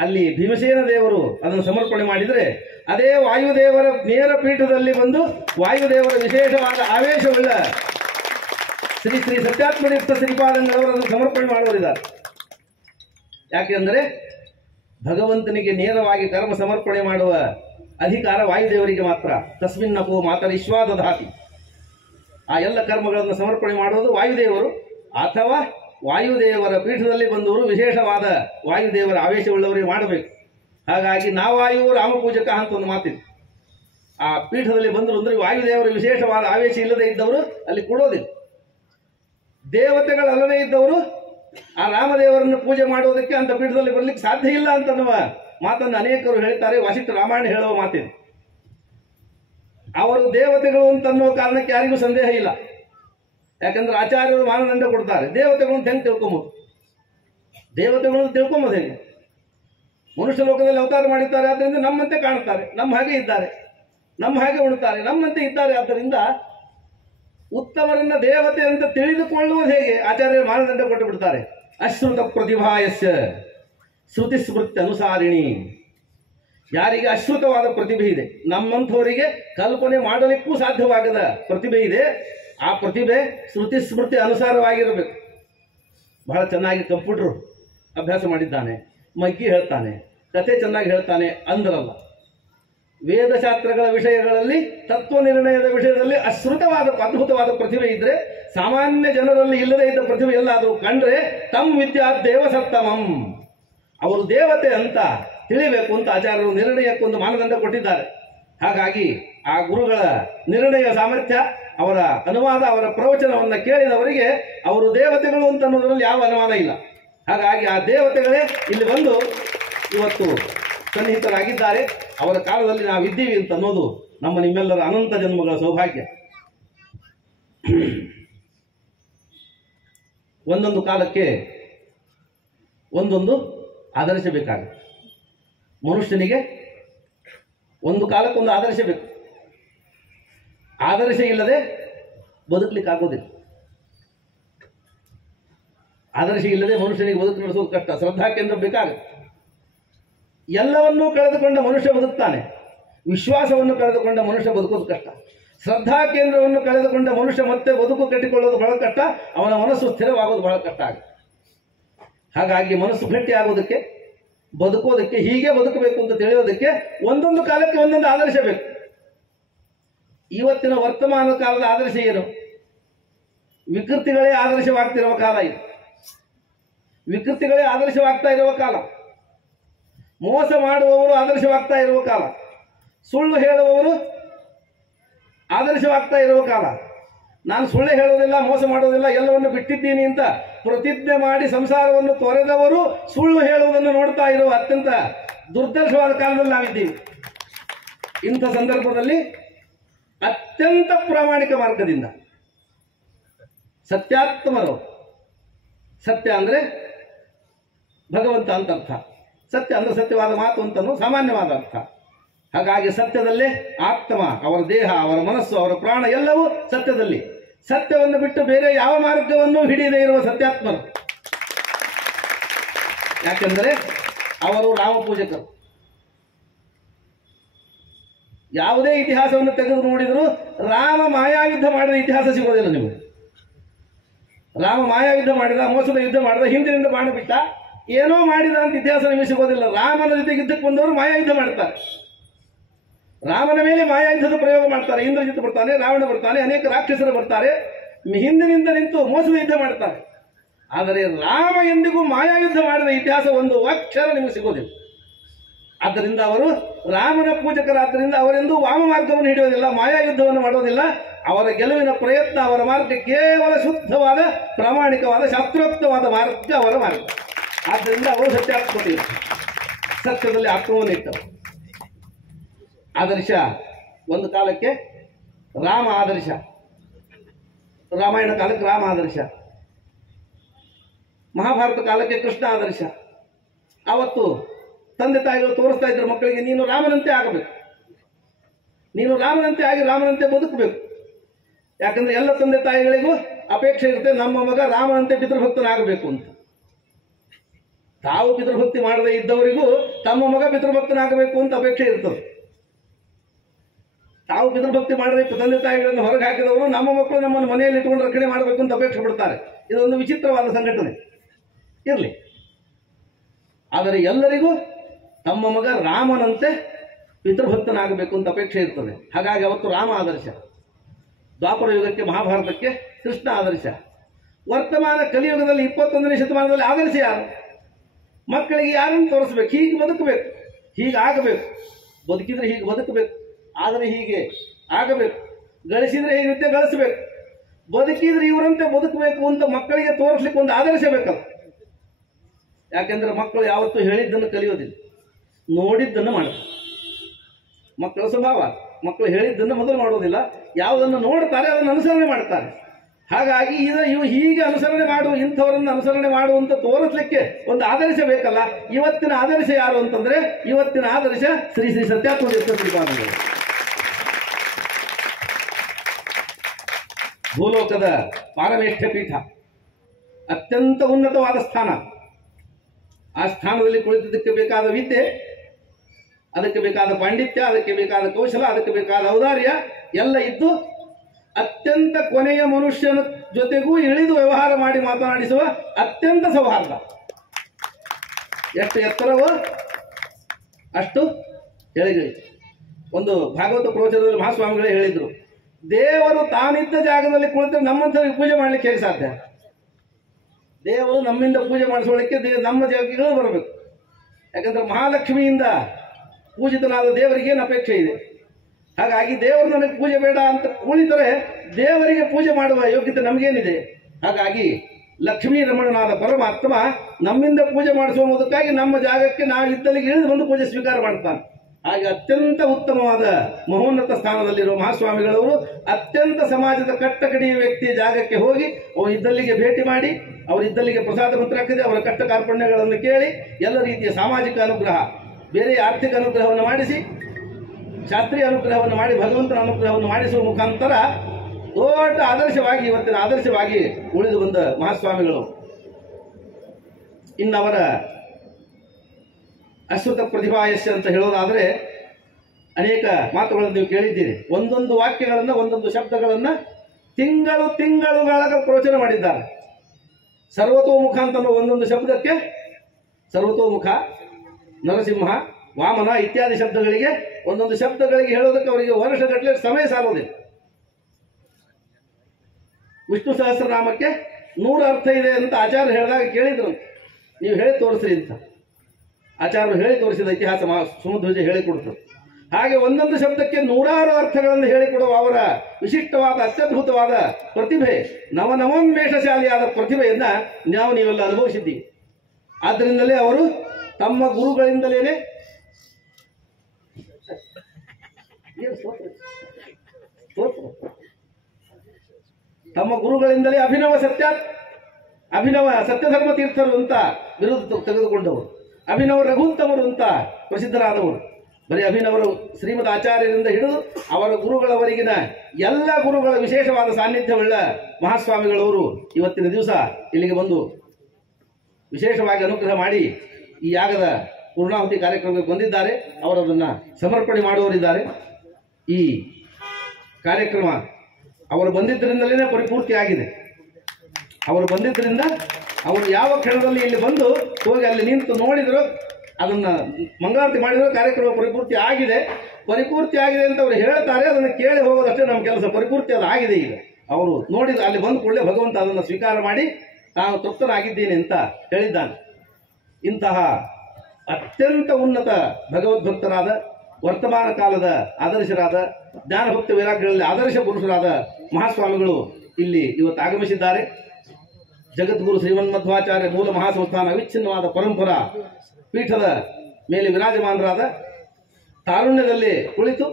ಅಲ್ಲಿ ಭೀಮಸೇನ ದೇವರು ಅದನ್ನು ಸಮರ್ಪಣೆ ಮಾಡಿದರೆ ಅದೇ ವಾಯುದೇವರ ನೇರ ಪೀಠದಲ್ಲಿ ಬಂದು ವಾಯುದೇವರ ವಿಶೇಷವಾದ ಆವೇಶವುಳ್ಳ ಶ್ರೀ ಶ್ರೀ ಸತ್ಯಾತ್ಮತೀರ್ಥ ಶ್ರೀಪಾದಂಗಳವರನ್ನು ಸಮರ್ಪಣೆ ಮಾಡುವರಿದ್ದಾರೆ. ಯಾಕೆಂದರೆ ಭಗವಂತನಿಗೆ ನೇರವಾಗಿ ಕರ್ಮ ಸಮರ್ಪಣೆ ಮಾಡುವ ಅಧಿಕಾರ ವಾಯುದೇವರಿಗೆ ಮಾತ್ರ. ತಸ್ಮಿನ್ನಪೋ ಮಾತರಿಶ್ವಾ ದಧಾತಿ. ಆ ಎಲ್ಲ ಕರ್ಮಗಳನ್ನು ಸಮರ್ಪಣೆ ಮಾಡುವುದು ವಾಯುದೇವರು ಅಥವಾ ವಾಯುದೇವರ ಪೀಠದಲ್ಲಿ ಬಂದವರು ವಿಶೇಷವಾದ ವಾಯುದೇವರ ಆವೇಶವುಳ್ಳವರಿಗೆ ಮಾಡಬೇಕು. ಹಾಗಾಗಿ ನಾವಾಯು ರಾಮಪೂಜಕ ಅಂತ ಒಂದು ಮಾತಿದೆ. ಆ ಪೀಠದಲ್ಲಿ ಬಂದರು ಅಂದರೆ ವಾಯುದೇವರ ವಿಶೇಷವಾದ ಆವೇಶ ಇಲ್ಲದೆ ಇದ್ದವರು ಅಲ್ಲಿ ಕೊಡೋದಿಲ್ಲ. ದೇವತೆಗಳಲ್ಲದೇ ಇದ್ದವರು ಆ ರಾಮದೇವರನ್ನು ಪೂಜೆ ಮಾಡುವುದಕ್ಕೆ ಅಂತ ಪೀಠದಲ್ಲಿ ಬರಲಿಕ್ಕೆ ಸಾಧ್ಯ ಇಲ್ಲ ಅಂತನ್ನುವ ಮಾತನ್ನು ಅನೇಕರು ಹೇಳ್ತಾರೆ. ವಸಿಷ್ಠ ರಾಮಾಯಣ ಹೇಳುವ ಮಾತಿದೆ. ಅವರು ದೇವತೆಗಳು ಅಂತನ್ನುವ ಕಾರಣಕ್ಕೆ ಯಾರಿಗೂ ಸಂದೇಹ ಇಲ್ಲ. ಯಾಕಂದ್ರೆ ಆಚಾರ್ಯರು ಮಾನದಂಡ ಕೊಡ್ತಾರೆ. ದೇವತೆಗಳನ್ನು ಹೆಂಗೆ ತಿಳ್ಕೊಂಬೋದು? ದೇವತೆಗಳನ್ನು ತಿಳ್ಕೊಂಬೋದು ಹೇಗೆ? ಮನುಷ್ಯ ಲೋಕದಲ್ಲಿ ಅವತಾರ ಮಾಡಿದ್ದಾರೆ, ಆದ್ದರಿಂದ ನಮ್ಮಂತೆ ಕಾಣುತ್ತಾರೆ, ನಮ್ಮ ಹಾಗೆ ಇದ್ದಾರೆ, ನಮ್ಮ ಹಾಗೆ ಉಣ್ತಾರೆ, ನಮ್ಮಂತೆ ಇದ್ದಾರೆ. ಆದ್ದರಿಂದ ಉತ್ತಮರನ್ನ ದೇವತೆ ಅಂತ ತಿಳಿದುಕೊಳ್ಳುವುದು ಹೇಗೆ? ಆಚಾರ್ಯರು ಮಾನದಂಡ ಕೊಟ್ಟು ಬಿಡ್ತಾರೆ. ಅಶ್ರುತ ಪ್ರತಿಭಾಯಸ್ಯ ಶ್ರುತಿ ಸ್ಮೃತಿ ಅನುಸಾರಿಣಿ. ಯಾರಿಗೆ ಅಶ್ರುತವಾದ ಪ್ರತಿಭೆ ಇದೆ, ನಮ್ಮಂಥವರಿಗೆ ಕಲ್ಪನೆ ಮಾಡಲಿಕ್ಕೂ ಸಾಧ್ಯವಾಗದ ಪ್ರತಿಭೆ ಇದೆ, ಆ ಪ್ರತಿಭೆ ಶ್ರುತಿ ಸ್ಮೃತಿ ಅನುಸಾರವಾಗಿರಬೇಕು. ಬಹಳ ಚೆನ್ನಾಗಿ ಕಂಪ್ಯೂಟರ್ ಅಭ್ಯಾಸ ಮಾಡಿದ್ದಾನೆ, ಮಗ್ಗಿ ಹೇಳ್ತಾನೆ, ಕಥೆ ಚೆನ್ನಾಗಿ ಹೇಳ್ತಾನೆ ಅಂದ್ರಲ್ಲ. ವೇದಶಾಸ್ತ್ರಗಳ ವಿಷಯಗಳಲ್ಲಿ, ತತ್ವ ನಿರ್ಣಯದ ವಿಷಯದಲ್ಲಿ ಅಶ್ರುತವಾದ ಅದ್ಭುತವಾದ ಪ್ರತಿಭೆ ಇದ್ರೆ, ಸಾಮಾನ್ಯ ಜನರಲ್ಲಿ ಇಲ್ಲದೇ ಇದ್ದ ಪ್ರತಿಭೆ ಎಲ್ಲಾದರೂ ಕಂಡ್ರೆ ತಮ್ಮ ವಿದ್ಯಾ ದೇವ ಸತ್ತಮಂ, ಅವರು ದೇವತೆ ಅಂತ ತಿಳಿಬೇಕು ಅಂತ ಆಚಾರ್ಯರು ನಿರ್ಣಯಕ್ಕೊಂದು ಮಾನದಂಡ ಕೊಟ್ಟಿದ್ದಾರೆ. ಹಾಗಾಗಿ ಆ ಗುರುಗಳ ನಿರ್ಣಯ ಸಾಮರ್ಥ್ಯ, ಅವರ ಅನುವಾದ, ಅವರ ಪ್ರವಚನವನ್ನು ಕೇಳಿದವರಿಗೆ ಅವರು ದೇವತೆಗಳು ಅಂತ ಅನ್ನೋದರಲ್ಲಿ ಯಾವ ಅನುಮಾನ ಇಲ್ಲ. ಹಾಗಾಗಿ ಆ ದೇವತೆಗಳೇ ಇಲ್ಲಿ ಬಂದು ಇವತ್ತು ಸನ್ನಿಹಿತರಾಗಿದ್ದಾರೆ. ಅವರ ಕಾಲದಲ್ಲಿ ನಾವಿದ್ದೀವಿ ಅಂತ ಅನ್ನೋದು ನಮ್ಮ ನಿಮ್ಮೆಲ್ಲರ ಅನಂತ ಜನ್ಮಗಳ ಸೌಭಾಗ್ಯ. ಒಂದೊಂದು ಕಾಲಕ್ಕೆ ಒಂದೊಂದು ಆದರ್ಶ ಬೇಕಾಗುತ್ತೆ. ಮನುಷ್ಯನಿಗೆ ಒಂದು ಕಾಲಕ್ಕೊಂದು ಆದರ್ಶ ಬೇಕು. ಆದರ್ಶ ಇಲ್ಲದೆ ಬದುಕಲಿಕ್ಕೆ ಆಗೋದಿಲ್ಲ. ಆದರ್ಶ ಇಲ್ಲದೆ ಮನುಷ್ಯನಿಗೆ ಬದುಕು ನಡೆಸೋದು ಕಷ್ಟ. ಶ್ರದ್ಧಾ ಕೇಂದ್ರ ಬೇಕಾಗುತ್ತೆ. ಎಲ್ಲವನ್ನೂ ಕಳೆದುಕೊಂಡ ಮನುಷ್ಯ ಬದುಕ್ತಾನೆ. ವಿಶ್ವಾಸವನ್ನು ಕಳೆದುಕೊಂಡ ಮನುಷ್ಯ ಬದುಕೋದು ಕಷ್ಟ. ಶ್ರದ್ಧಾ ಕೇಂದ್ರವನ್ನು ಕಳೆದುಕೊಂಡ ಮನುಷ್ಯ ಮತ್ತೆ ಬದುಕು ಕಟ್ಟಿಕೊಳ್ಳೋದು ಬಹಳ ಕಷ್ಟ. ಅವನ ಮನಸ್ಸು ಸ್ಥಿರವಾಗೋದು ಬಹಳ ಕಷ್ಟ ಆಗುತ್ತೆ. ಹಾಗಾಗಿ ಮನಸ್ಸು ಗಟ್ಟಿಯಾಗೋದಕ್ಕೆ, ಬದುಕೋದಕ್ಕೆ, ಹೀಗೆ ಬದುಕಬೇಕು ಅಂತ ತಿಳಿಯೋದಕ್ಕೆ ಒಂದೊಂದು ಕಾಲಕ್ಕೆ ಒಂದೊಂದು ಆದರ್ಶ ಬೇಕು. ಇವತ್ತಿನ ವರ್ತಮಾನ ಕಾಲದ ಆದರ್ಶ ಏನು? ವಿಕೃತಿಗಳೇ ಆದರ್ಶವಾಗ್ತಿರುವ ಕಾಲ ಇದು. ವಿಕೃತಿಗಳೇ ಆದರ್ಶವಾಗ್ತಾ ಇರುವ ಕಾಲ. ಮೋಸ ಮಾಡುವವರು ಆದರ್ಶವಾಗ್ತಾ ಇರುವ ಕಾಲ. ಸುಳ್ಳು ಹೇಳುವವರು ಆದರ್ಶವಾಗ್ತಾ ಇರುವ ಕಾಲ. ನಾನು ಸುಳ್ಳು ಹೇಳೋದಿಲ್ಲ, ಮೋಸ ಮಾಡೋದಿಲ್ಲ, ಎಲ್ಲವನ್ನು ಬಿಟ್ಟಿದ್ದೀನಿ ಅಂತ ಪ್ರತಿಜ್ಞೆ ಮಾಡಿ ಸಂಸಾರವನ್ನು ತೊರೆದವರು ಸುಳ್ಳು ಹೇಳುವುದನ್ನು ನೋಡ್ತಾ ಇರುವ ಅತ್ಯಂತ ದುರ್ದರ್ಶವಾದ ಕಾಲದಲ್ಲಿ ನಾವಿದ್ದೀವಿ. ಇಂಥ ಸಂದರ್ಭದಲ್ಲಿ ಅತ್ಯಂತ ಪ್ರಾಮಾಣಿಕ ಮಾರ್ಗದಿಂದ ಸತ್ಯಾತ್ಮರು, ಸತ್ಯ ಅಂದರೆ ಭಗವಂತ ಅಂತ ಅರ್ಥ, ಸತ್ಯ ಅಂದರೆ ಸತ್ಯವಾದ ಮಾತು ಅಂತನೂ ಸಾಮಾನ್ಯವಾದ ಅರ್ಥ. ಹಾಗಾಗಿ ಸತ್ಯದಲ್ಲೇ ಆತ್ಮ, ಅವರ ದೇಹ, ಅವರ ಮನಸ್ಸು, ಅವರ ಪ್ರಾಣ ಎಲ್ಲವೂ ಸತ್ಯದಲ್ಲಿ. ಸತ್ಯವನ್ನು ಬಿಟ್ಟು ಬೇರೆ ಯಾವ ಮಾರ್ಗವನ್ನು ಹಿಡಿಯದೇ ಇರುವ ಸತ್ಯಾತ್ಮರು. ಯಾಕೆಂದರೆ ಅವರು ರಾಮಪೂಜಕರು. ಯಾವುದೇ ಇತಿಹಾಸವನ್ನು ತೆಗೆದು ನೋಡಿದರೂ ರಾಮ ಮಾಯಾಯುದ್ಧ ಮಾಡಿದ ಇತಿಹಾಸ ಸಿಗೋದಿಲ್ಲ ನಿಮಗೆ. ರಾಮ ಮಾಯಾಯುದ್ಧ ಮಾಡಿದ, ಮೋಸದ ಯುದ್ಧ ಮಾಡಿದ, ಹಿಂದಿನಿಂದ ಬಾಣ ಬಿಟ್ಟ, ಏನೋ ಮಾಡಿದ ಅಂತ ಇತಿಹಾಸ ನಿಮಗೆ ಸಿಗೋದಿಲ್ಲ. ರಾಮನ ಜೊತೆಗೆ ಯುದ್ಧಕ್ಕೆ ಬಂದವರು ಮಾಯಾಯುದ್ಧ ಮಾಡ್ತಾರೆ. ರಾಮನ ಮೇಲೆ ಮಾಯಾಯುದ್ಧದ ಪ್ರಯೋಗ ಮಾಡ್ತಾರೆ. ಇಂದ್ರಜಿತ್ ಬರ್ತಾನೆ, ರಾವಣ ಬರ್ತಾನೆ, ಅನೇಕ ರಾಕ್ಷಸರು ಬರ್ತಾರೆ, ಹಿಂದಿನಿಂದ ನಿಂತು ಮೋಸದ ಯುದ್ಧ ಮಾಡ್ತಾರೆ. ಆದರೆ ರಾಮ ಎಂದಿಗೂ ಮಾಯಾಯುದ್ಧ ಮಾಡಿದ ಇತಿಹಾಸ ಒಂದು ಅಕ್ಷರ ನಿಮಗೆ ಸಿಗೋದಿಲ್ಲ. ಆದ್ದರಿಂದ ಅವರು ರಾಮನ ಪೂಜಕರಾದ್ದರಿಂದ ಅವರೆಂದೂ ವಾಮ ಮಾರ್ಗವನ್ನು ಹಿಡಿಯೋದಿಲ್ಲ, ಮಾಯಾಯುದ್ಧವನ್ನು ಮಾಡೋದಿಲ್ಲ. ಅವರ ಗೆಲುವಿನ ಪ್ರಯತ್ನ, ಅವರ ಮಾರ್ಗ ಕೇವಲ ಶುದ್ಧವಾದ, ಪ್ರಾಮಾಣಿಕವಾದ, ಶಾಸ್ತ್ರೋಕ್ತವಾದ ಮಾರ್ಗ ಅವರ ಮಾರ್ಗ. ಆದ್ದರಿಂದ ಅವರು ಸತ್ಯಾತ್ಮತೆ, ಸತ್ಯದಲ್ಲಿ ಆತ್ಮವನ್ನು ಇಟ್ಟರು. ಆದರ್ಶ ಒಂದು ಕಾಲಕ್ಕೆ ರಾಮ ಆದರ್ಶ, ರಾಮಾಯಣ ಕಾಲಕ್ಕೆ ರಾಮ ಆದರ್ಶ, ಮಹಾಭಾರತ ಕಾಲಕ್ಕೆ ಕೃಷ್ಣ ಆದರ್ಶ. ಅವತ್ತು ತಂದೆ ತಾಯಿಗಳು ತೋರಿಸ್ತಾ ಇದ್ರು ಮಕ್ಕಳಿಗೆ, ನೀನು ರಾಮನಂತೆ ಆಗಬೇಕು, ನೀನು ರಾಮನಂತೆ ಆಗಿ ರಾಮನಂತೆ ಬದುಕಬೇಕು. ಯಾಕಂದ್ರೆ ಎಲ್ಲ ತಂದೆ ತಾಯಿಗಳಿಗೂ ಅಪೇಕ್ಷೆ ಇರುತ್ತೆ, ನಮ್ಮ ಮಗ ರಾಮನಂತೆ ಪಿತೃಭಕ್ತನಾಗಬೇಕು ಅಂತ. ತಾವು ಪಿತೃಭಕ್ತಿ ಮಾಡದೇ ಇದ್ದವರಿಗೂ ತಮ್ಮ ಮಗ ಪಿತೃಭಕ್ತನಾಗಬೇಕು ಅಂತ ಅಪೇಕ್ಷೆ ಇರ್ತದೆ. ತಾವು ಪಿತೃಭಕ್ತಿ ಮಾಡದೆ ತಂದೆ ತಾಯಿಗಳನ್ನು ಹೊರಗೆ ಹಾಕಿದವರು ನಮ್ಮ ಮಕ್ಕಳು ನಮ್ಮನ್ನು ಮನೆಯಲ್ಲಿ ಇಟ್ಕೊಂಡು ರಕ್ಷಣೆ ಮಾಡಬೇಕು ಅಂತ ಅಪೇಕ್ಷೆ ಪಡ್ತಾರೆ. ಇದೊಂದು ವಿಚಿತ್ರವಾದ ಸಂಘಟನೆ. ಇರಲಿ, ಆದರೆ ಎಲ್ಲರಿಗೂ ತಮ್ಮ ಮಗ ರಾಮನಂತೆ ಪಿತೃಭಕ್ತನಾಗಬೇಕು ಅಂತ ಅಪೇಕ್ಷೆ ಇರ್ತದೆ. ಹಾಗಾಗಿ ಅವತ್ತು ರಾಮ ಆದರ್ಶ, ದ್ವಾಪರ ಯುಗಕ್ಕೆ ಮಹಾಭಾರತಕ್ಕೆ ಕೃಷ್ಣ ಆದರ್ಶ. ವರ್ತಮಾನ ಕಲಿಯುಗದಲ್ಲಿ 21ನೇ ಶತಮಾನದಲ್ಲಿ ಆದರ್ಶ ಯಾರು? ಮಕ್ಕಳಿಗೆ ಯಾರನ್ನು ತೋರಿಸ್ಬೇಕು? ಹೀಗೆ ಬದುಕಬೇಕು, ಹೀಗಾಗಬೇಕು, ಬದುಕಿದ್ರೆ ಹೀಗೆ ಬದುಕಬೇಕು, ಆದರೆ ಹೀಗೆ ಆಗಬೇಕು, ಗಳಿಸಿದ್ರೆ ಹೀಗೆ ಗಳಿಸಬೇಕು, ಬದುಕಿದ್ರೆ ಇವರಂತೆ ಬದುಕಬೇಕು ಅಂತ ಮಕ್ಕಳಿಗೆ ತೋರಿಸ್ಲಿಕ್ಕೆ ಒಂದು ಆದರ್ಶ ಬೇಕಲ್ಲ. ಯಾಕೆಂದ್ರೆ ಮಕ್ಕಳು ಯಾವತ್ತೂ ಹೇಳಿದ್ದನ್ನು ಕಲಿಯೋದಿಲ್ಲ, ನೋಡಿದ್ದನ್ನು ಮಾಡ್ತಾರೆ. ಮಕ್ಕಳ ಸ್ವಭಾವ, ಮಕ್ಕಳು ಹೇಳಿದ್ದನ್ನು ಮೊದಲು ಮಾಡೋದಿಲ್ಲ, ಯಾವುದನ್ನು ನೋಡ್ತಾರೆ ಅದನ್ನು ಅನುಸರಣೆ ಮಾಡ್ತಾರೆ. ಹಾಗಾಗಿ ಇವು ಹೀಗೆ ಅನುಸರಣೆ ಮಾಡು, ಇಂಥವರನ್ನು ಅನುಸರಣೆ ಮಾಡುವಂತ ತೋರಿಸ್ಲಿಕ್ಕೆ ಒಂದು ಆದರ್ಶ ಬೇಕಲ್ಲ. ಇವತ್ತಿನ ಆದರ್ಶ ಯಾರು ಅಂತಂದ್ರೆ, ಇವತ್ತಿನ ಆದರ್ಶ ಶ್ರೀ ಶ್ರೀ ಸತ್ಯಾತ್ಮದೇವ ಶ್ರೀಪಾದಂಗಳು. ಭೂಲೋಕದ ಪಾರಮೇಷ್ಠ ಪೀಠ, ಅತ್ಯಂತ ಉನ್ನತವಾದ ಸ್ಥಾನ. ಆ ಸ್ಥಾನದಲ್ಲಿ ಕುಳಿತದಕ್ಕೆ ಬೇಕಾದ ವಿದ್ಯೆ, ಅದಕ್ಕೆ ಬೇಕಾದ ಪಾಂಡಿತ್ಯ, ಅದಕ್ಕೆ ಬೇಕಾದ ಕೌಶಲ, ಅದಕ್ಕೆ ಬೇಕಾದ ಔದಾರ್ಯ ಎಲ್ಲ ಇದ್ದು ಅತ್ಯಂತ ಕೊನೆಯ ಮನುಷ್ಯನ ಜೊತೆಗೂ ಇಳಿದು ವ್ಯವಹಾರ ಮಾಡಿ ಮಾತನಾಡಿಸುವ ಅತ್ಯಂತ ಸೌಹಾರ್ದ. ಎಷ್ಟು ಎತ್ತರವೋ ಅಷ್ಟು ಎಳೆಗಳಿ. ಒಂದು ಭಾಗವತ ಪ್ರವಚನದಲ್ಲಿ ಮಹಾಸ್ವಾಮಿಗಳೇ ಹೇಳಿದ್ರು, ದೇವರು ತಾನಿದ್ದ ಜಾಗದಲ್ಲಿ ಕುಳಿತರೆ ನಮ್ಮಂಥವ್ರಿಗೆ ಪೂಜೆ ಮಾಡಲಿಕ್ಕೆ ಹೇಗೆ ಸಾಧ್ಯ? ದೇವರು ನಮ್ಮಿಂದ ಪೂಜೆ ಮಾಡಿಸೋಳಿಕ್ಕೆ ನಮ್ಮ ಜಾಗಗಳು ಬರಬೇಕು. ಯಾಕಂದ್ರೆ ಮಹಾಲಕ್ಷ್ಮಿಯಿಂದ ಪೂಜಿತನಾದ ದೇವರಿಗೆ ಏನು ಅಪೇಕ್ಷೆ ಇದೆ? ಹಾಗಾಗಿ ದೇವರು ನನಗೆ ಪೂಜೆ ಬೇಡ ಅಂತ ಕುಳಿತರೆ ದೇವರಿಗೆ ಪೂಜೆ ಮಾಡುವ ಯೋಗ್ಯತೆ ನಮಗೇನಿದೆ? ಹಾಗಾಗಿ ಲಕ್ಷ್ಮೀ ರಮಣನಾದ ಪರಮಾತ್ಮ ನಮ್ಮಿಂದ ಪೂಜೆ ಮಾಡಿಸುವ ಮೂಲಕ್ಕಾಗಿ ನಮ್ಮ ಜಾಗಕ್ಕೆ ನಾವು ಇದ್ದಲ್ಲಿಗೆ ಇಳಿದು ಬಂದು ಪೂಜೆ ಸ್ವೀಕಾರ ಮಾಡ್ತಾನೆ. ಹಾಗೆ ಅತ್ಯಂತ ಉತ್ತಮವಾದ ಮಹೋನ್ನತ ಸ್ಥಾನದಲ್ಲಿರುವ ಮಹಾಸ್ವಾಮಿಗಳವರು ಅತ್ಯಂತ ಸಮಾಜದ ಕಟ್ಟಕಡೆಯ ವ್ಯಕ್ತಿಯ ಜಾಗಕ್ಕೆ ಹೋಗಿ ಅವರು ಇದ್ದಲ್ಲಿಗೆ ಭೇಟಿ ಮಾಡಿ, ಅವರಿದ್ದಲ್ಲಿಗೆ ಪ್ರಸಾದ ಮಂತ್ರ ಹಾಕಿದೆ, ಅವರ ಕಟ್ಟ ಕಾರ್ಪಣ್ಯಗಳನ್ನು ಕೇಳಿ ಎಲ್ಲ ರೀತಿಯ ಸಾಮಾಜಿಕ ಅನುಗ್ರಹ, ಬೇರೆ ಆರ್ಥಿಕ ಅನುಗ್ರಹವನ್ನು ಮಾಡಿಸಿ, ಶಾಸ್ತ್ರೀಯ ಅನುಗ್ರಹವನ್ನು ಮಾಡಿ, ಭಗವಂತನ ಅನುಗ್ರಹವನ್ನು ಮಾಡಿಸುವ ಮುಖಾಂತರ ದೊಡ್ಡ ಆದರ್ಶವಾಗಿ, ಇವತ್ತಿನ ಆದರ್ಶವಾಗಿ ಉಳಿದು ಬಂದ ಮಹಾಸ್ವಾಮಿಗಳು. ಇನ್ನವರ ಅಶ್ರುತ ಪ್ರತಿಭಾಯಸ್ಯ ಅಂತ ಹೇಳೋದಾದರೆ ಅನೇಕ ಮಾತುಗಳನ್ನು ನೀವು ಕೇಳಿದ್ದೀರಿ. ಒಂದೊಂದು ವಾಕ್ಯಗಳನ್ನು, ಒಂದೊಂದು ಶಬ್ದಗಳನ್ನು ತಿಂಗಳುಗಳ ಪ್ರವಚನ ಮಾಡಿದ್ದಾರೆ. ಸರ್ವತೋಮುಖ ಅಂತ ಒಂದೊಂದು ಶಬ್ದಕ್ಕೆ ಸರ್ವತೋಮುಖ, ನರಸಿಂಹ, ವಾಮನ ಇತ್ಯಾದಿ ಶಬ್ದಗಳಿಗೆ ಒಂದೊಂದು ಶಬ್ದಗಳಿಗೆ ಹೇಳೋದಕ್ಕೆ ಅವರಿಗೆ ವರ್ಷಗಟ್ಟಲೆ ಸಮಯ ಸಾಲೋದಿಲ್ಲ. ವಿಷ್ಣು ಸಹಸ್ರನಾಮಕ್ಕೆ 100 ಅರ್ಥ ಇದೆ ಅಂತ ಆಚಾರ್ಯ ಹೇಳಿದಾಗ ಕೇಳಿದ್ರು, ನೀವು ಹೇಳಿ ತೋರಿಸ್ರಿ ಅಂತ. ಆಚಾರ್ಯರು ಹೇಳಿ ತೋರಿಸಿದ ಇತಿಹಾಸ ಸುಮಧ್ವಜ ಹೇಳಿಕೊಡ್ತದೆ. ಹಾಗೆ ಒಂದೊಂದು ಶಬ್ದಕ್ಕೆ 100 ಅರ್ಥಗಳನ್ನು ಹೇಳಿಕೊಡುವ ಅವರ ವಿಶಿಷ್ಟವಾದ ಅತ್ಯದ್ಭುತವಾದ ಪ್ರತಿಭೆ, ನವನವೋನ್ಮೇಷಶಾಲಿಯಾದ ಪ್ರತಿಭೆಯನ್ನ ನೀವೆಲ್ಲ ಅನುಭವಿಸಿದ್ದೀವಿ. ಆದ್ದರಿಂದಲೇ ಅವರು ತಮ್ಮ ಗುರುಗಳಿಂದಲೇ ಅಭಿನವ ಸತ್ಯಧರ್ಮ ತೀರ್ಥರು ಅಂತ ಬಿರುದು ತೆಗೆದುಕೊಂಡವರು, ಅಭಿನವ ರಘುತ್ತಮರು ಅಂತ ಪ್ರಸಿದ್ಧರಾದವರು. ಬರೀ ಅಭಿನವರು ಶ್ರೀಮದ್ ಆಚಾರ್ಯರಿಂದ ಹಿಡಿದು ಅವರ ಗುರುಗಳವರೆಗಿನ ಎಲ್ಲ ಗುರುಗಳ ವಿಶೇಷವಾದ ಸಾನ್ನಿಧ್ಯವುಳ್ಳ ಮಹಾಸ್ವಾಮಿಗಳವರು ಇವತ್ತಿನ ದಿವಸ ಇಲ್ಲಿಗೆ ಬಂದು ವಿಶೇಷವಾಗಿ ಅನುಗ್ರಹ ಮಾಡಿ ಈ ಯಾಗದ ಪೂರ್ಣಾಹುತಿ ಕಾರ್ಯಕ್ರಮಕ್ಕೆ ಬಂದಿದ್ದಾರೆ. ಅವರನ್ನು ಸಮರ್ಪಣೆ ಮಾಡುವವರಿದ್ದಾರೆ. ಈ ಕಾರ್ಯಕ್ರಮ ಅವರು ಬಂದಿದ್ದರಿಂದಲೇ ಪರಿಪೂರ್ತಿ ಆಗಿದೆ. ಅವರು ಬಂದಿದ್ದರಿಂದ ಅವರು ಯಾವ ಕ್ಷಣದಲ್ಲಿ ಇಲ್ಲಿ ಬಂದು ಹೋಗಿ ಅಲ್ಲಿ ನಿಂತು ನೋಡಿದ್ರು, ಅದನ್ನು ಮಂಗಳಾರತಿ ಮಾಡಿದ್ರು, ಕಾರ್ಯಕ್ರಮ ಪರಿಪೂರ್ತಿ ಆಗಿದೆ ಅಂತ ಅವರು ಹೇಳ್ತಾರೆ. ಅದನ್ನು ಕೇಳಿ ಹೋಗೋದಷ್ಟೇ ನಮ್ಮ ಕೆಲಸ. ಪರಿಪೂರ್ತಿ ಅದು ಆಗಿದೆ. ಈಗ ಅವರು ನೋಡಿದ ಅಲ್ಲಿ ಬಂದ ಕೂಡಲೇ ಭಗವಂತ ಅದನ್ನು ಸ್ವೀಕಾರ ಮಾಡಿ ನಾನು ತೃಪ್ತನಾಗಿದ್ದೀನಿ ಅಂತ ಹೇಳಿದ್ದಾನೆ. ಇಂತಹ ಅತ್ಯಂತ ಉನ್ನತ ಭಗವದ್ಭಕ್ತರಾದ, ವರ್ತಮಾನ ಕಾಲದ ಆದರ್ಶರಾದ, ಜ್ಞಾನಭಕ್ತ ವೈರಾಗ್ಯಗಳಲ್ಲಿ ಆದರ್ಶ ಪುರುಷರಾದ ಮಹಾಸ್ವಾಮಿಗಳು ಇಲ್ಲಿ ಇವತ್ತು ಆಗಮಿಸಿದ್ದಾರೆ. ಜಗದ್ಗುರು ಶ್ರೀಮನ್ಮಧ್ವಾಚಾರ್ಯ ಮೂಲ ಮಹಾಸಂಸ್ಥಾನ ಅವಿಚ್ಛಿನ್ನವಾದ ಪರಂಪರಾ ಪೀಠದ ಮೇಲೆ ವಿರಾಜಮಾನರಾದ, ತಾರುಣ್ಯದಲ್ಲಿ ಕುಳಿತು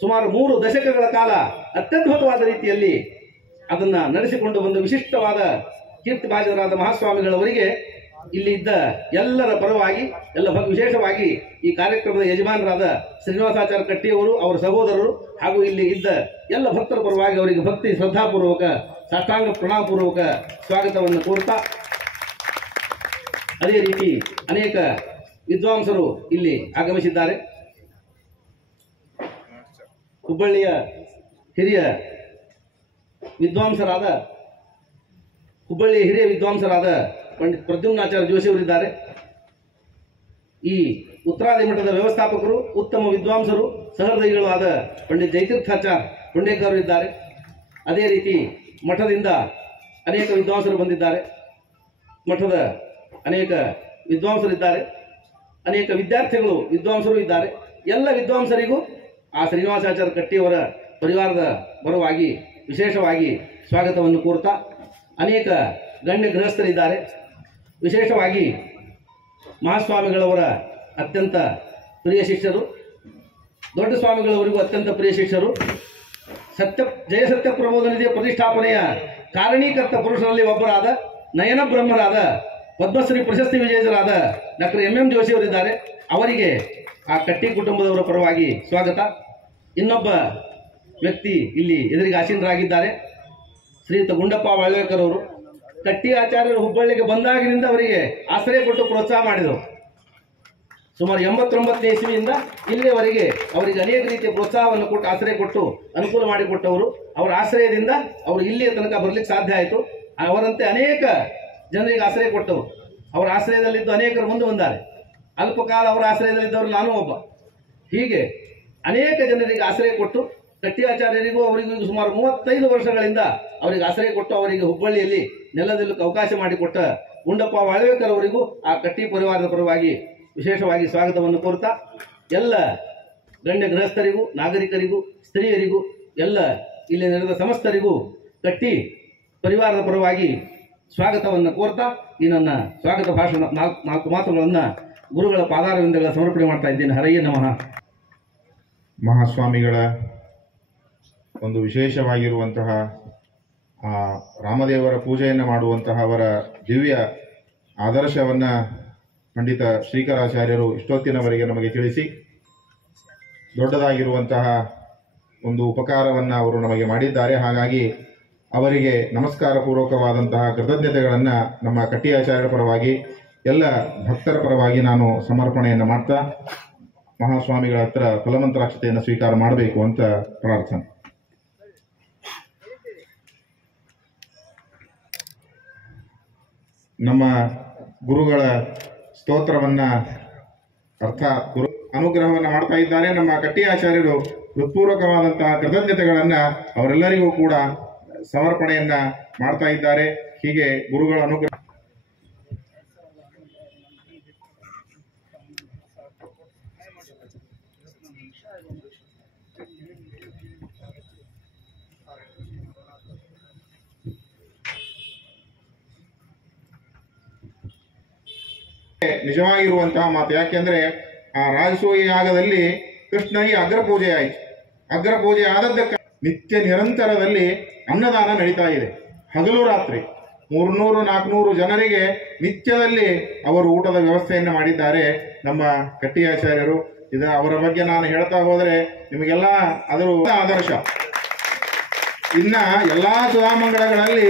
ಸುಮಾರು 3 ದಶಕಗಳ ಕಾಲ ಅತ್ಯದ್ಭುತವಾದ ರೀತಿಯಲ್ಲಿ ಅದನ್ನು ನಡೆಸಿಕೊಂಡು ಬಂದ ವಿಶಿಷ್ಟವಾದ ಕೀರ್ತಿಭಾಜನರಾದ ಮಹಾಸ್ವಾಮಿಗಳವರಿಗೆ ಇಲ್ಲಿ ಇದ್ದ ಎಲ್ಲರ ಪರವಾಗಿ ವಿಶೇಷವಾಗಿ ಈ ಕಾರ್ಯಕ್ರಮದ ಯಜಮಾನರಾದ ಶ್ರೀನಿವಾಸಾಚಾರ್ಯ ಕಟ್ಟಿಯವರು, ಅವರ ಸಹೋದರರು ಹಾಗೂ ಇಲ್ಲಿ ಇದ್ದ ಎಲ್ಲ ಭಕ್ತರ ಪರವಾಗಿ ಅವರಿಗೆ ಭಕ್ತಿ ಶ್ರದ್ಧಾಪೂರ್ವಕ ಸಾಷ್ಟಾಂಗ ಪ್ರಣಾಮಪೂರ್ವಕ ಸ್ವಾಗತವನ್ನು ಕೋರ್ತಾ, ಅದೇ ರೀತಿ ಅನೇಕ ವಿದ್ವಾಂಸರು ಇಲ್ಲಿ ಆಗಮಿಸಿದ್ದಾರೆ. ಹುಬ್ಬಳ್ಳಿಯ ಹಿರಿಯ ವಿದ್ವಾಂಸರಾದ ಪಂಡಿತ್ ಪ್ರದ್ಯುಮ್ನಾಚಾರ್ಯ ಜೋಶಿ ಅವರಿದ್ದಾರೆ. ಈ ಉತ್ತರಾದಿ ಮಠದ ವ್ಯವಸ್ಥಾಪಕರು, ಉತ್ತಮ ವಿದ್ವಾಂಸರು, ಸಹೃದಯಿಗಳು ಆದ ಪಂಡಿತ್ ಜಯತೀರ್ಥಾಚಾರ್ಯ ಹುಂಡೇಕರ್ ಇದ್ದಾರೆ. ಅದೇ ರೀತಿ ಮಠದಿಂದ ಅನೇಕ ವಿದ್ವಾಂಸರು ಬಂದಿದ್ದಾರೆ. ಮಠದ ಅನೇಕ ವಿದ್ವಾಂಸರಿದ್ದಾರೆ. ಅನೇಕ ವಿದ್ಯಾರ್ಥಿಗಳು ವಿದ್ವಾಂಸರು ಇದ್ದಾರೆ. ಎಲ್ಲ ವಿದ್ವಾಂಸರಿಗೂ ಆ ಶ್ರೀನಿವಾಸಾಚಾರ್ಯ ಕಟ್ಟಿಯವರ ಪರಿವಾರದ ಪರವಾಗಿ ವಿಶೇಷವಾಗಿ ಸ್ವಾಗತವನ್ನು ಕೋರ್ತಾ, ಅನೇಕ ಗಣ್ಯ ಗೃಹಸ್ಥರಿದ್ದಾರೆ. ವಿಶೇಷವಾಗಿ ಮಹಾಸ್ವಾಮಿಗಳವರ ಅತ್ಯಂತ ಪ್ರಿಯ ಶಿಷ್ಯರು, ದೊಡ್ಡ ಸ್ವಾಮಿಗಳವರಿಗೂ ಅತ್ಯಂತ ಪ್ರಿಯ ಶಿಷ್ಯರು, ಜಯಸತ್ಯ ಪ್ರಬೋಧನಿಧಿಯ ಪ್ರತಿಷ್ಠಾಪನೆಯ ಕಾರಣೀಕರ್ತ ಪುರುಷರಲ್ಲಿ ಒಬ್ಬರಾದ ನಯನ ಬ್ರಹ್ಮರಾದ ಪದ್ಮಶ್ರೀ ಪ್ರಶಸ್ತಿ ವಿಜೇತರಾದ ಡಾಕ್ಟರ್ ಎಂ ಜೋಶಿ ಅವರಿದ್ದಾರೆ. ಅವರಿಗೆ ಆ ಕಟ್ಟಿ ಕುಟುಂಬದವರ ಪರವಾಗಿ ಸ್ವಾಗತ. ಇನ್ನೊಬ್ಬ ವ್ಯಕ್ತಿ ಇಲ್ಲಿ ಎದುರಿಗೆ ಆಸೀನರಾಗಿದ್ದಾರೆ, ಶ್ರೀಯುತ ಗುಂಡಪ್ಪ ವಾಳ್ವೇಕರ್ ಅವರು. ಕಟ್ಟಿ ಆಚಾರ್ಯರು ಹುಬ್ಬಳ್ಳಿಗೆ ಬಂದಾಗಿನಿಂದ ಅವರಿಗೆ ಆಶ್ರಯ ಕೊಟ್ಟು ಪ್ರೋತ್ಸಾಹ ಮಾಡಿದರು. ಸುಮಾರು 89ನೇ ಇಸ್ವಿಯಿಂದ ಇಲ್ಲಿಯವರೆಗೆ ಅವರಿಗೆ ಅನೇಕ ರೀತಿಯ ಪ್ರೋತ್ಸಾಹವನ್ನು ಕೊಟ್ಟು ಆಶ್ರಯ ಕೊಟ್ಟು ಅನುಕೂಲ ಮಾಡಿಕೊಟ್ಟವರು. ಅವರ ಆಶ್ರಯದಿಂದ ಅವರು ಇಲ್ಲಿಯ ತನಕ ಬರಲಿಕ್ಕೆ ಸಾಧ್ಯ ಆಯಿತು. ಅವರಂತೆ ಅನೇಕ ಜನರಿಗೆ ಆಶ್ರಯ ಕೊಟ್ಟವರು. ಅವರ ಆಶ್ರಯದಲ್ಲಿದ್ದು ಅನೇಕರು ಮುಂದೆ ಬಂದಾರೆ. ಅಲ್ಪಕಾಲ ಅವರ ಆಶ್ರಯದಲ್ಲಿದ್ದವರು ನಾನು ಒಬ್ಬ. ಹೀಗೆ ಅನೇಕ ಜನರಿಗೆ ಆಶ್ರಯ ಕೊಟ್ಟು ಕಟ್ಟಿ ಆಚಾರ್ಯರಿಗೂ ಅವರಿಗೂ ಸುಮಾರು 35 ವರ್ಷಗಳಿಂದ ಅವರಿಗೆ ಆಶ್ರಯ ಕೊಟ್ಟು ಅವರಿಗೆ ಹುಬ್ಬಳ್ಳಿಯಲ್ಲಿ ನೆಲದಲ್ಲಕ್ಕೆ ಅವಕಾಶ ಮಾಡಿಕೊಟ್ಟ ಗುಂಡಪ್ಪ ವಾಳ್ವೇಕರ್ ಅವರಿಗೂ ಆ ಕಟ್ಟಿ ಪರಿವಾರದ ಪರವಾಗಿ ವಿಶೇಷವಾಗಿ ಸ್ವಾಗತವನ್ನು ಕೋರ್ತಾ, ಎಲ್ಲ ಗಣ್ಯ ಗೃಹಸ್ಥರಿಗೂ, ನಾಗರಿಕರಿಗೂ, ಸ್ತ್ರೀಯರಿಗೂ, ಎಲ್ಲ ಇಲ್ಲಿ ನೆರೆದ ಸಮಸ್ತರಿಗೂ ಕಟ್ಟಿ ಪರಿವಾರದ ಪರವಾಗಿ ಸ್ವಾಗತವನ್ನು ಕೋರ್ತಾ ಈ ನನ್ನ ಸ್ವಾಗತ ಭಾಷಣ ನಾಲ್ಕು ಮಾತುಗಳನ್ನು ಗುರುಗಳ ಪಾದಾರವಿಂದಗಳ ಸಮರ್ಪಣೆ ಮಾಡ್ತಾ ಇದ್ದೇನೆ. ಹರಯೇ ನಮಃ. ಮಹಾಸ್ವಾಮಿಗಳ ಒಂದು ವಿಶೇಷವಾಗಿರುವಂತಹ ರಾಮದೇವರ ಪೂಜೆಯನ್ನು ಮಾಡುವಂತಹ ಅವರ ದಿವ್ಯ ಆದರ್ಶವನ್ನು ಪಂಡಿತ ಶ್ರೀಕರಾಚಾರ್ಯರು ಇಷ್ಟೊತ್ತಿನವರೆಗೆ ನಮಗೆ ತಿಳಿಸಿ ದೊಡ್ಡದಾಗಿರುವಂತಹ ಒಂದು ಉಪಕಾರವನ್ನು ಅವರು ನಮಗೆ ಮಾಡಿದ್ದಾರೆ. ಹಾಗಾಗಿ ಅವರಿಗೆ ನಮಸ್ಕಾರ ಪೂರ್ವಕವಾದಂತಹ ಕೃತಜ್ಞತೆಗಳನ್ನು ನಮ್ಮ ಕಟ್ಟಿಯಾಚಾರ್ಯರ ಪರವಾಗಿ ಎಲ್ಲ ಭಕ್ತರ ಪರವಾಗಿ ನಾನು ಸಮರ್ಪಣೆಯನ್ನು ಮಾಡ್ತಾ ಮಹಾಸ್ವಾಮಿಗಳ ಹತ್ರ ಫಲಮಂತ್ರಾಕ್ಷತೆಯನ್ನು ಸ್ವೀಕಾರ ಮಾಡಬೇಕು ಅಂತ ಪ್ರಾರ್ಥನೆ. ನಮ್ಮ ಗುರುಗಳ ಸ್ತೋತ್ರವನ್ನ ಅರ್ಥಾತ್ ಗುರು ಅನುಗ್ರಹವನ್ನು ಮಾಡ್ತಾ ಇದ್ದಾರೆ. ನಮ್ಮ ಕಟ್ಟಿಯಾಚಾರ್ಯರು ಹೃತ್ಪೂರ್ವಕವಾದಂತಹ ಕೃತಜ್ಞತೆಗಳನ್ನು ಅವರೆಲ್ಲರಿಗೂ ಕೂಡ ಸಮರ್ಪಣೆಯನ್ನ ಮಾಡ್ತಾ ಇದ್ದಾರೆ. ಹೀಗೆ ಗುರುಗಳ ಅನುಗ್ರಹ ನಿಜವಾಗಿರುವಂತಹ ಮಾತು. ಯಾಕೆಂದ್ರೆ ಆ ರಾಜಸೂಯ ಯಾಗದಲ್ಲಿ ಕೃಷ್ಣನಿಗೆ ಅಗ್ರಪೂಜೆ ಆಯಿತು. ಅಗ್ರಪೂಜೆ ಆದದ್ದಕ್ಕೆ ನಿತ್ಯ ನಿರಂತರದಲ್ಲಿ ಅನ್ನದಾನ ನಡೀತಾ ಇದೆ. ಹಗಲು ರಾತ್ರಿ 300-400 ಜನರಿಗೆ ನಿತ್ಯದಲ್ಲಿ ಅವರು ಊಟದ ವ್ಯವಸ್ಥೆಯನ್ನು ಮಾಡಿದ್ದಾರೆ ನಮ್ಮ ಕಟ್ಟಿಯಾಚಾರ್ಯರು. ಅವರ ಬಗ್ಗೆ ನಾನು ಹೇಳ್ತಾ ಹೋದರೆ ನಿಮಗೆಲ್ಲ ಅದರ ಆದರ್ಶ. ಇನ್ನ ಎಲ್ಲಾ ಸುಧಾಮಂಗಳಗಳಲ್ಲಿ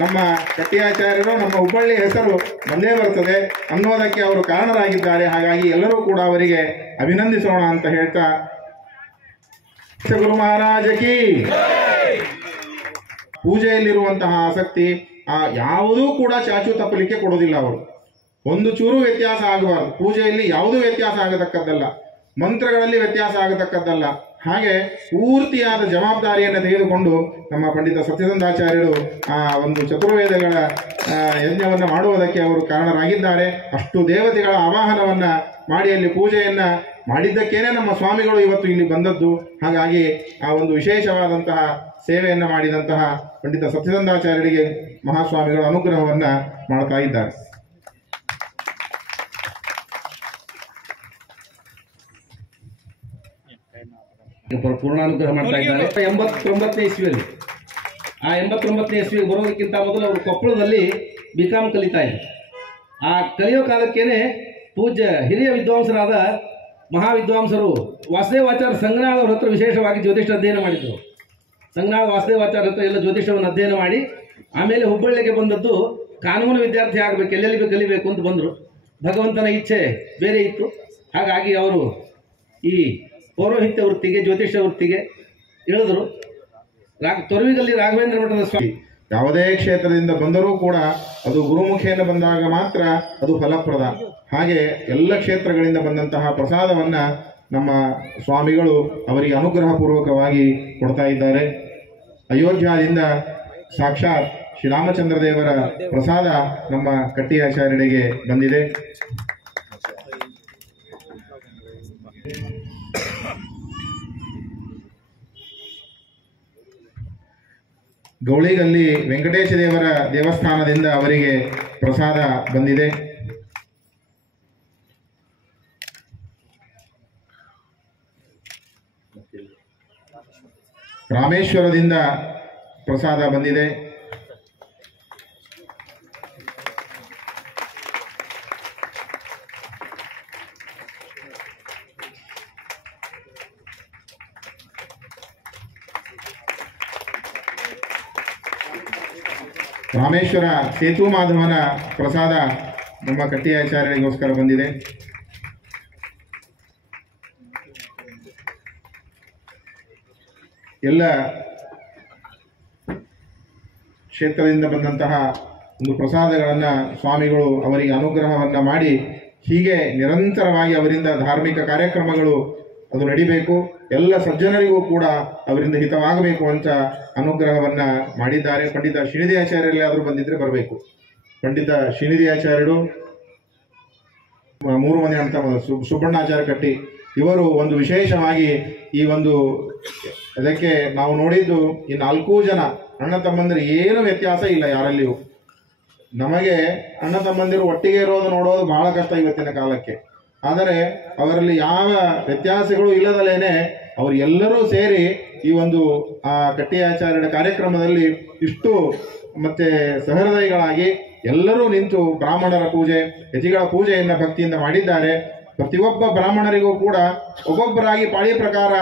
ನಮ್ಮ ಕಟ್ಟಿಯಾಚಾರ್ಯರು, ನಮ್ಮ ಹುಬ್ಬಳ್ಳಿ ಹೆಸರು ಬಂದೇ ಬರ್ತದೆ ಅನ್ನೋದಕ್ಕೆ ಅವರು ಕಾರಣರಾಗಿದ್ದಾರೆ. ಹಾಗಾಗಿ ಎಲ್ಲರೂ ಕೂಡ ಅವರಿಗೆ ಅಭಿನಂದಿಸೋಣ ಅಂತ ಹೇಳ್ತಾ, ಗುರು ಮಹಾರಾಜ ಕಿ ಪೂಜೆಯಲ್ಲಿರುವಂತಹ ಆಸಕ್ತಿ ಯಾವುದೂ ಕೂಡ ಚಾಚು ತಪ್ಪಲಿಕ್ಕೆ ಕೊಡೋದಿಲ್ಲ. ಅವರು ಒಂದು ಚೂರು ವ್ಯತ್ಯಾಸ ಆಗಬಾರದು. ಪೂಜೆಯಲ್ಲಿ ಯಾವುದೂ ವ್ಯತ್ಯಾಸ ಆಗತಕ್ಕದ್ದಲ್ಲ, ಮಂತ್ರಗಳಲ್ಲಿ ವ್ಯತ್ಯಾಸ ಆಗತಕ್ಕದ್ದಲ್ಲ. ಹಾಗೆ ಪೂರ್ತಿಯಾದ ಜವಾಬ್ದಾರಿಯನ್ನು ತೆಗೆದುಕೊಂಡು ನಮ್ಮ ಪಂಡಿತ ಸತ್ಯಸಂಧಾಚಾರ್ಯರು ಆ ಒಂದು ಚತುರ್ವೇದಗಳ ಯಜ್ಞವನ್ನು ಮಾಡುವುದಕ್ಕೆ ಅವರು ಕಾರಣರಾಗಿದ್ದಾರೆ. ಅಷ್ಟು ದೇವತೆಗಳ ಆವಾಹನವನ್ನು ಮಾಡಿ ಅಲ್ಲಿ ಪೂಜೆಯನ್ನು ಮಾಡಿದ್ದಕ್ಕೇನೆ ನಮ್ಮ ಸ್ವಾಮಿಗಳು ಇವತ್ತು ಇಲ್ಲಿ ಬಂದದ್ದು. ಹಾಗಾಗಿ ಆ ಒಂದು ವಿಶೇಷವಾದಂತಹ ಸೇವೆಯನ್ನು ಮಾಡಿದಂತಹ ಪಂಡಿತ ಸತ್ಯಸಂಧಾಚಾರ್ಯರಿಗೆ ಮಹಾಸ್ವಾಮಿಗಳ ಅನುಗ್ರಹವನ್ನು ಮಾಡ್ತಾ ಇದ್ದಾರೆ. ಪೂರ್ಣಾನುಗ್ರಹ ಮಾಡ್ತಾ ಇದ್ದಾರೆ. 89ನೇ ಇಸ್ವಿಯಲ್ಲಿ, ಆ 89ನೇ ಇಸ್ವಿಗೆ ಬರೋದಕ್ಕಿಂತ ಮೊದಲು ಅವರು ಕೊಪ್ಪಳದಲ್ಲಿ ಬಿಕಾಂ ಕಲಿತಾ ಇದ್ದಾರೆ. ಆ ಕಲಿಯೋ ಕಾಲಕ್ಕೇನೆ ಪೂಜ್ಯ ಹಿರಿಯ ವಿದ್ವಾಂಸರಾದ ಮಹಾವಿದ್ವಾಂಸರು ವಾಸುದೇವಾಚಾರ್ಯ ಸಂಗನಾಳವ್ರ ಹತ್ರ ವಿಶೇಷವಾಗಿ ಜ್ಯೋತಿಷ ಅಧ್ಯಯನ ಮಾಡಿದರು. ಸಂಗನಾಳ ವಾಸುದೇವಾಚಾರ್ಯ ಹತ್ರ ಎಲ್ಲ ಜ್ಯೋತಿಷವನ್ನು ಅಧ್ಯಯನ ಮಾಡಿ ಆಮೇಲೆ ಹುಬ್ಬಳ್ಳಿಗೆ ಬಂದದ್ದು ಕಾನೂನು ವಿದ್ಯಾರ್ಥಿ ಆಗಬೇಕು, ಎಲ್ಲೆಲ್ಲಿ ಕಲಿಬೇಕು ಅಂತ ಬಂದರು. ಭಗವಂತನ ಇಚ್ಛೆ ಬೇರೆ ಇತ್ತು. ಹಾಗಾಗಿ ಅವರು ಈ ಪೌರೋಹಿತ್ಯ ವೃತ್ತಿಗೆ, ಜ್ಯೋತಿಷ್ಯ ವೃತ್ತಿಗೆ ಇಳಿದ್ರು. ತೊರವಿಗಲ್ಲಿ ರಾಘವೇಂದ್ರ ಮಠದ ಸ್ವಾಮಿ ಯಾವುದೇ ಕ್ಷೇತ್ರದಿಂದ ಬಂದರೂ ಕೂಡ ಅದು ಗುರುಮುಖೇನ ಬಂದಾಗ ಮಾತ್ರ ಅದು ಫಲಪ್ರದ. ಹಾಗೆ ಎಲ್ಲ ಕ್ಷೇತ್ರಗಳಿಂದ ಬಂದಂತಹ ಪ್ರಸಾದವನ್ನು ನಮ್ಮ ಸ್ವಾಮಿಗಳು ಅವರಿಗೆ ಅನುಗ್ರಹ ಪೂರ್ವಕವಾಗಿ ಕೊಡ್ತಾ ಇದ್ದಾರೆ. ಅಯೋಧ್ಯದಿಂದ ಸಾಕ್ಷಾತ್ ಶ್ರೀರಾಮಚಂದ್ರ ದೇವರ ಪ್ರಸಾದ ನಮ್ಮ ಕಟ್ಟಿಯಾಚಾರ್ಯರಿಗೆ ಬಂದಿದೆ. ಗೌಳಿಗಲ್ಲಿ ವೆಂಕಟೇಶ ದೇವರ ದೇವಸ್ಥಾನದಿಂದ ಅವರಿಗೆ ಪ್ರಸಾದ ಬಂದಿದೆ. ರಾಮೇಶ್ವರದಿಂದ ಪ್ರಸಾದ ಬಂದಿದೆ. ರಾಮೇಶ್ವರ ಸೇತು ಮಾಧವನ ಪ್ರಸಾದ ನಮ್ಮ ಕಟ್ಟಿಯಾಚಾರ್ಯರಿಗೋಸ್ಕರ ಬಂದಿದೆ. ಎಲ್ಲ ಕ್ಷೇತ್ರದಿಂದ ಬಂದಂತಹ ಒಂದು ಪ್ರಸಾದಗಳನ್ನು ಸ್ವಾಮಿಗಳು ಅವರಿಗೆ ಅನುಗ್ರಹವನ್ನು ಮಾಡಿ ಹೀಗೆ ನಿರಂತರವಾಗಿ ಅವರಿಂದ ಧಾರ್ಮಿಕ ಕಾರ್ಯಕ್ರಮಗಳು ಅದು ನಡಿಬೇಕು, ಎಲ್ಲ ಸಜ್ಜನರಿಗೂ ಕೂಡ ಅವರಿಂದ ಹಿತವಾಗಬೇಕು ಅಂತ ಅನುಗ್ರಹವನ್ನು ಮಾಡಿದ್ದಾರೆ. ಪಂಡಿತ ಶ್ರೀನಿಧಿ ಆಚಾರ್ಯರೆಲ್ಲಾದರೂ ಬಂದಿದ್ದರೆ ಬರಬೇಕು. ಪಂಡಿತ ಶ್ರೀನಿಧಿ ಆಚಾರ್ಯರು 3 ಮನೆ ಅಂತ ಸುಬ್ಬಣ್ಣಾಚಾರ್ಯ ಕಟ್ಟಿ ಇವರು ಒಂದು ವಿಶೇಷವಾಗಿ ಈ ಒಂದು ಅದಕ್ಕೆ ನಾವು ನೋಡಿದ್ದು ಈ 4 ಜನ ಅಣ್ಣ ತಮ್ಮಂದಿರು ಏನು ವ್ಯತ್ಯಾಸ ಇಲ್ಲ ಯಾರಲ್ಲಿಯೂ. ನಮಗೆ ಅಣ್ಣ ತಮ್ಮಂದಿರು ಒಟ್ಟಿಗೆ ಇರೋದು ನೋಡೋದು ಬಹಳ ಕಷ್ಟ ಇವತ್ತಿನ ಕಾಲಕ್ಕೆ. ಆದರೆ ಅವರಲ್ಲಿ ಯಾವ ವ್ಯತ್ಯಾಸಗಳು ಇಲ್ಲದಲೇನೆ ಅವರು ಎಲ್ಲರೂ ಸೇರಿ ಈ ಒಂದು ಕಟ್ಟಿಯಾಚಾರ್ಯರ ಕಾರ್ಯಕ್ರಮದಲ್ಲಿ ಇಷ್ಟು ಮತ್ತೆ ಸಹೃದಯಿಗಳಾಗಿ ಎಲ್ಲರೂ ನಿಂತು ಬ್ರಾಹ್ಮಣರ ಪೂಜೆ, ಯತಿಗಳ ಪೂಜೆಯನ್ನು ಭಕ್ತಿಯಿಂದ ಮಾಡಿದ್ದಾರೆ. ಪ್ರತಿಯೊಬ್ಬ ಬ್ರಾಹ್ಮಣರಿಗೂ ಕೂಡ ಒಬ್ಬೊಬ್ಬರಾಗಿ ಪಾಳಿ ಪ್ರಕಾರ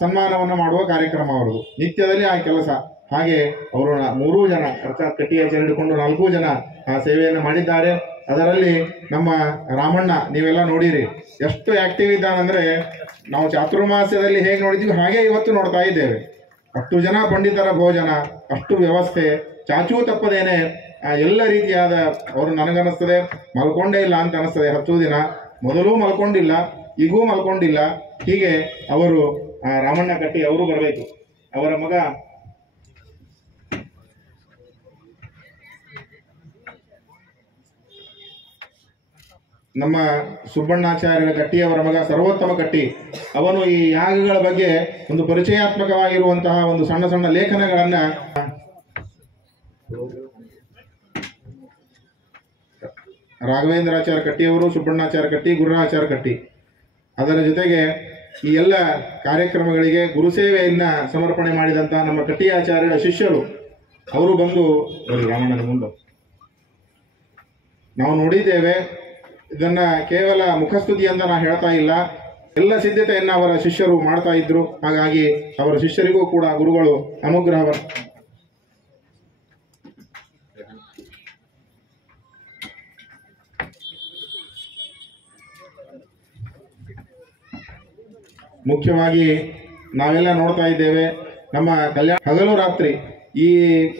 ಸನ್ಮಾನವನ್ನು ಮಾಡುವ ಕಾರ್ಯಕ್ರಮ ಅವರದು ನಿತ್ಯದಲ್ಲಿ ಆ ಕೆಲಸ. ಹಾಗೆ ಅವರು 3 ಜನ ಅರ್ಥಾತ್ ಕಟ್ಟಿಯಾಚಾರ್ಯ ಹಿಡ್ಕೊಂಡು 4 ಜನ ಆ ಸೇವೆಯನ್ನು ಮಾಡಿದ್ದಾರೆ. ಅದರಲ್ಲಿ ನಮ್ಮ ರಾಮಣ್ಣ ನೀವೆಲ್ಲ ನೋಡಿರಿ ಎಷ್ಟು ಆಕ್ಟಿವ್ ಇದ್ದಾನಂದ್ರೆ, ನಾವು ಚಾತುರ್ಮಾಸ್ಯದಲ್ಲಿ ಹೇಗೆ ನೋಡಿದ್ವಿ ಹಾಗೆ ಇವತ್ತು ನೋಡ್ತಾ ಇದ್ದೇವೆ. ಅಷ್ಟು ಜನ ಪಂಡಿತರ ಭೋಜನ, ಅಷ್ಟು ವ್ಯವಸ್ಥೆ, ಚಾಚೂ ತಪ್ಪದೇನೆ ಎಲ್ಲ ರೀತಿಯಾದ ಅವರು ನನಗನ್ನಿಸ್ತದೆ ಮಲ್ಕೊಂಡೇ ಇಲ್ಲ ಅಂತ ಅನಿಸ್ತದೆ. 10 ದಿನ ಮೊದಲೂ ಮಲ್ಕೊಂಡಿಲ್ಲ, ಈಗೂ ಮಲ್ಕೊಂಡಿಲ್ಲ. ಹೀಗೆ ಅವರು ರಾಮಣ್ಣ ಕಟ್ಟಿ ಅವರು ಬರಬೇಕು. ಅವರ ಮಗ ನಮ್ಮ ಸುಬ್ಬಣ್ಣಾಚಾರ್ಯರ ಕಟ್ಟಿಯವರ ಮಗ ಸರ್ವೋತ್ತಮ ಕಟ್ಟಿ, ಅವನು ಈ ಯಾಗಗಳ ಬಗ್ಗೆ ಒಂದು ಪರಿಚಯಾತ್ಮಕವಾಗಿರುವಂತಹ ಒಂದು ಸಣ್ಣ ಸಣ್ಣ ಲೇಖನಗಳನ್ನು ರಾಘವೇಂದ್ರಾಚಾರ್ಯ ಕಟ್ಟಿಯವರು, ಸುಬ್ಬಣ್ಣಾಚಾರ್ಯ ಕಟ್ಟಿ, ಗುರುರಾಚಾರ್ಯ ಕಟ್ಟಿ, ಅದರ ಜೊತೆಗೆ ಈ ಎಲ್ಲ ಕಾರ್ಯಕ್ರಮಗಳಿಗೆ ಗುರುಸೇವೆಯನ್ನು ಸಮರ್ಪಣೆ ಮಾಡಿದಂತಹ ನಮ್ಮ ಕಟ್ಟಿಯಾಚಾರ್ಯರ ಶಿಷ್ಯರು ಅವರು ಬಂದು ರಾಮಣ್ಣನ ಮುಂದೆ ನಾವು ನೋಡಿದ್ದೇವೆ. ಇದನ್ನ ಕೇವಲ ಮುಖಸ್ತುತಿ ಅಂತ ನಾನು ಹೇಳ್ತಾ ಇಲ್ಲ, ಎಲ್ಲ ಸಿದ್ಧತೆಯನ್ನು ಅವರ ಶಿಷ್ಯರು ಮಾಡ್ತಾ ಇದ್ರು. ಹಾಗಾಗಿ ಅವರ ಶಿಷ್ಯರಿಗೂ ಕೂಡ ಗುರುಗಳು ಅನುಗ್ರಹ ಮುಖ್ಯವಾಗಿ ನಾವೆಲ್ಲ ನೋಡ್ತಾ ಇದ್ದೇವೆ. ನಮ್ಮ ಕಲ್ಯಾಣ ಹಗಲು ರಾತ್ರಿ ಈ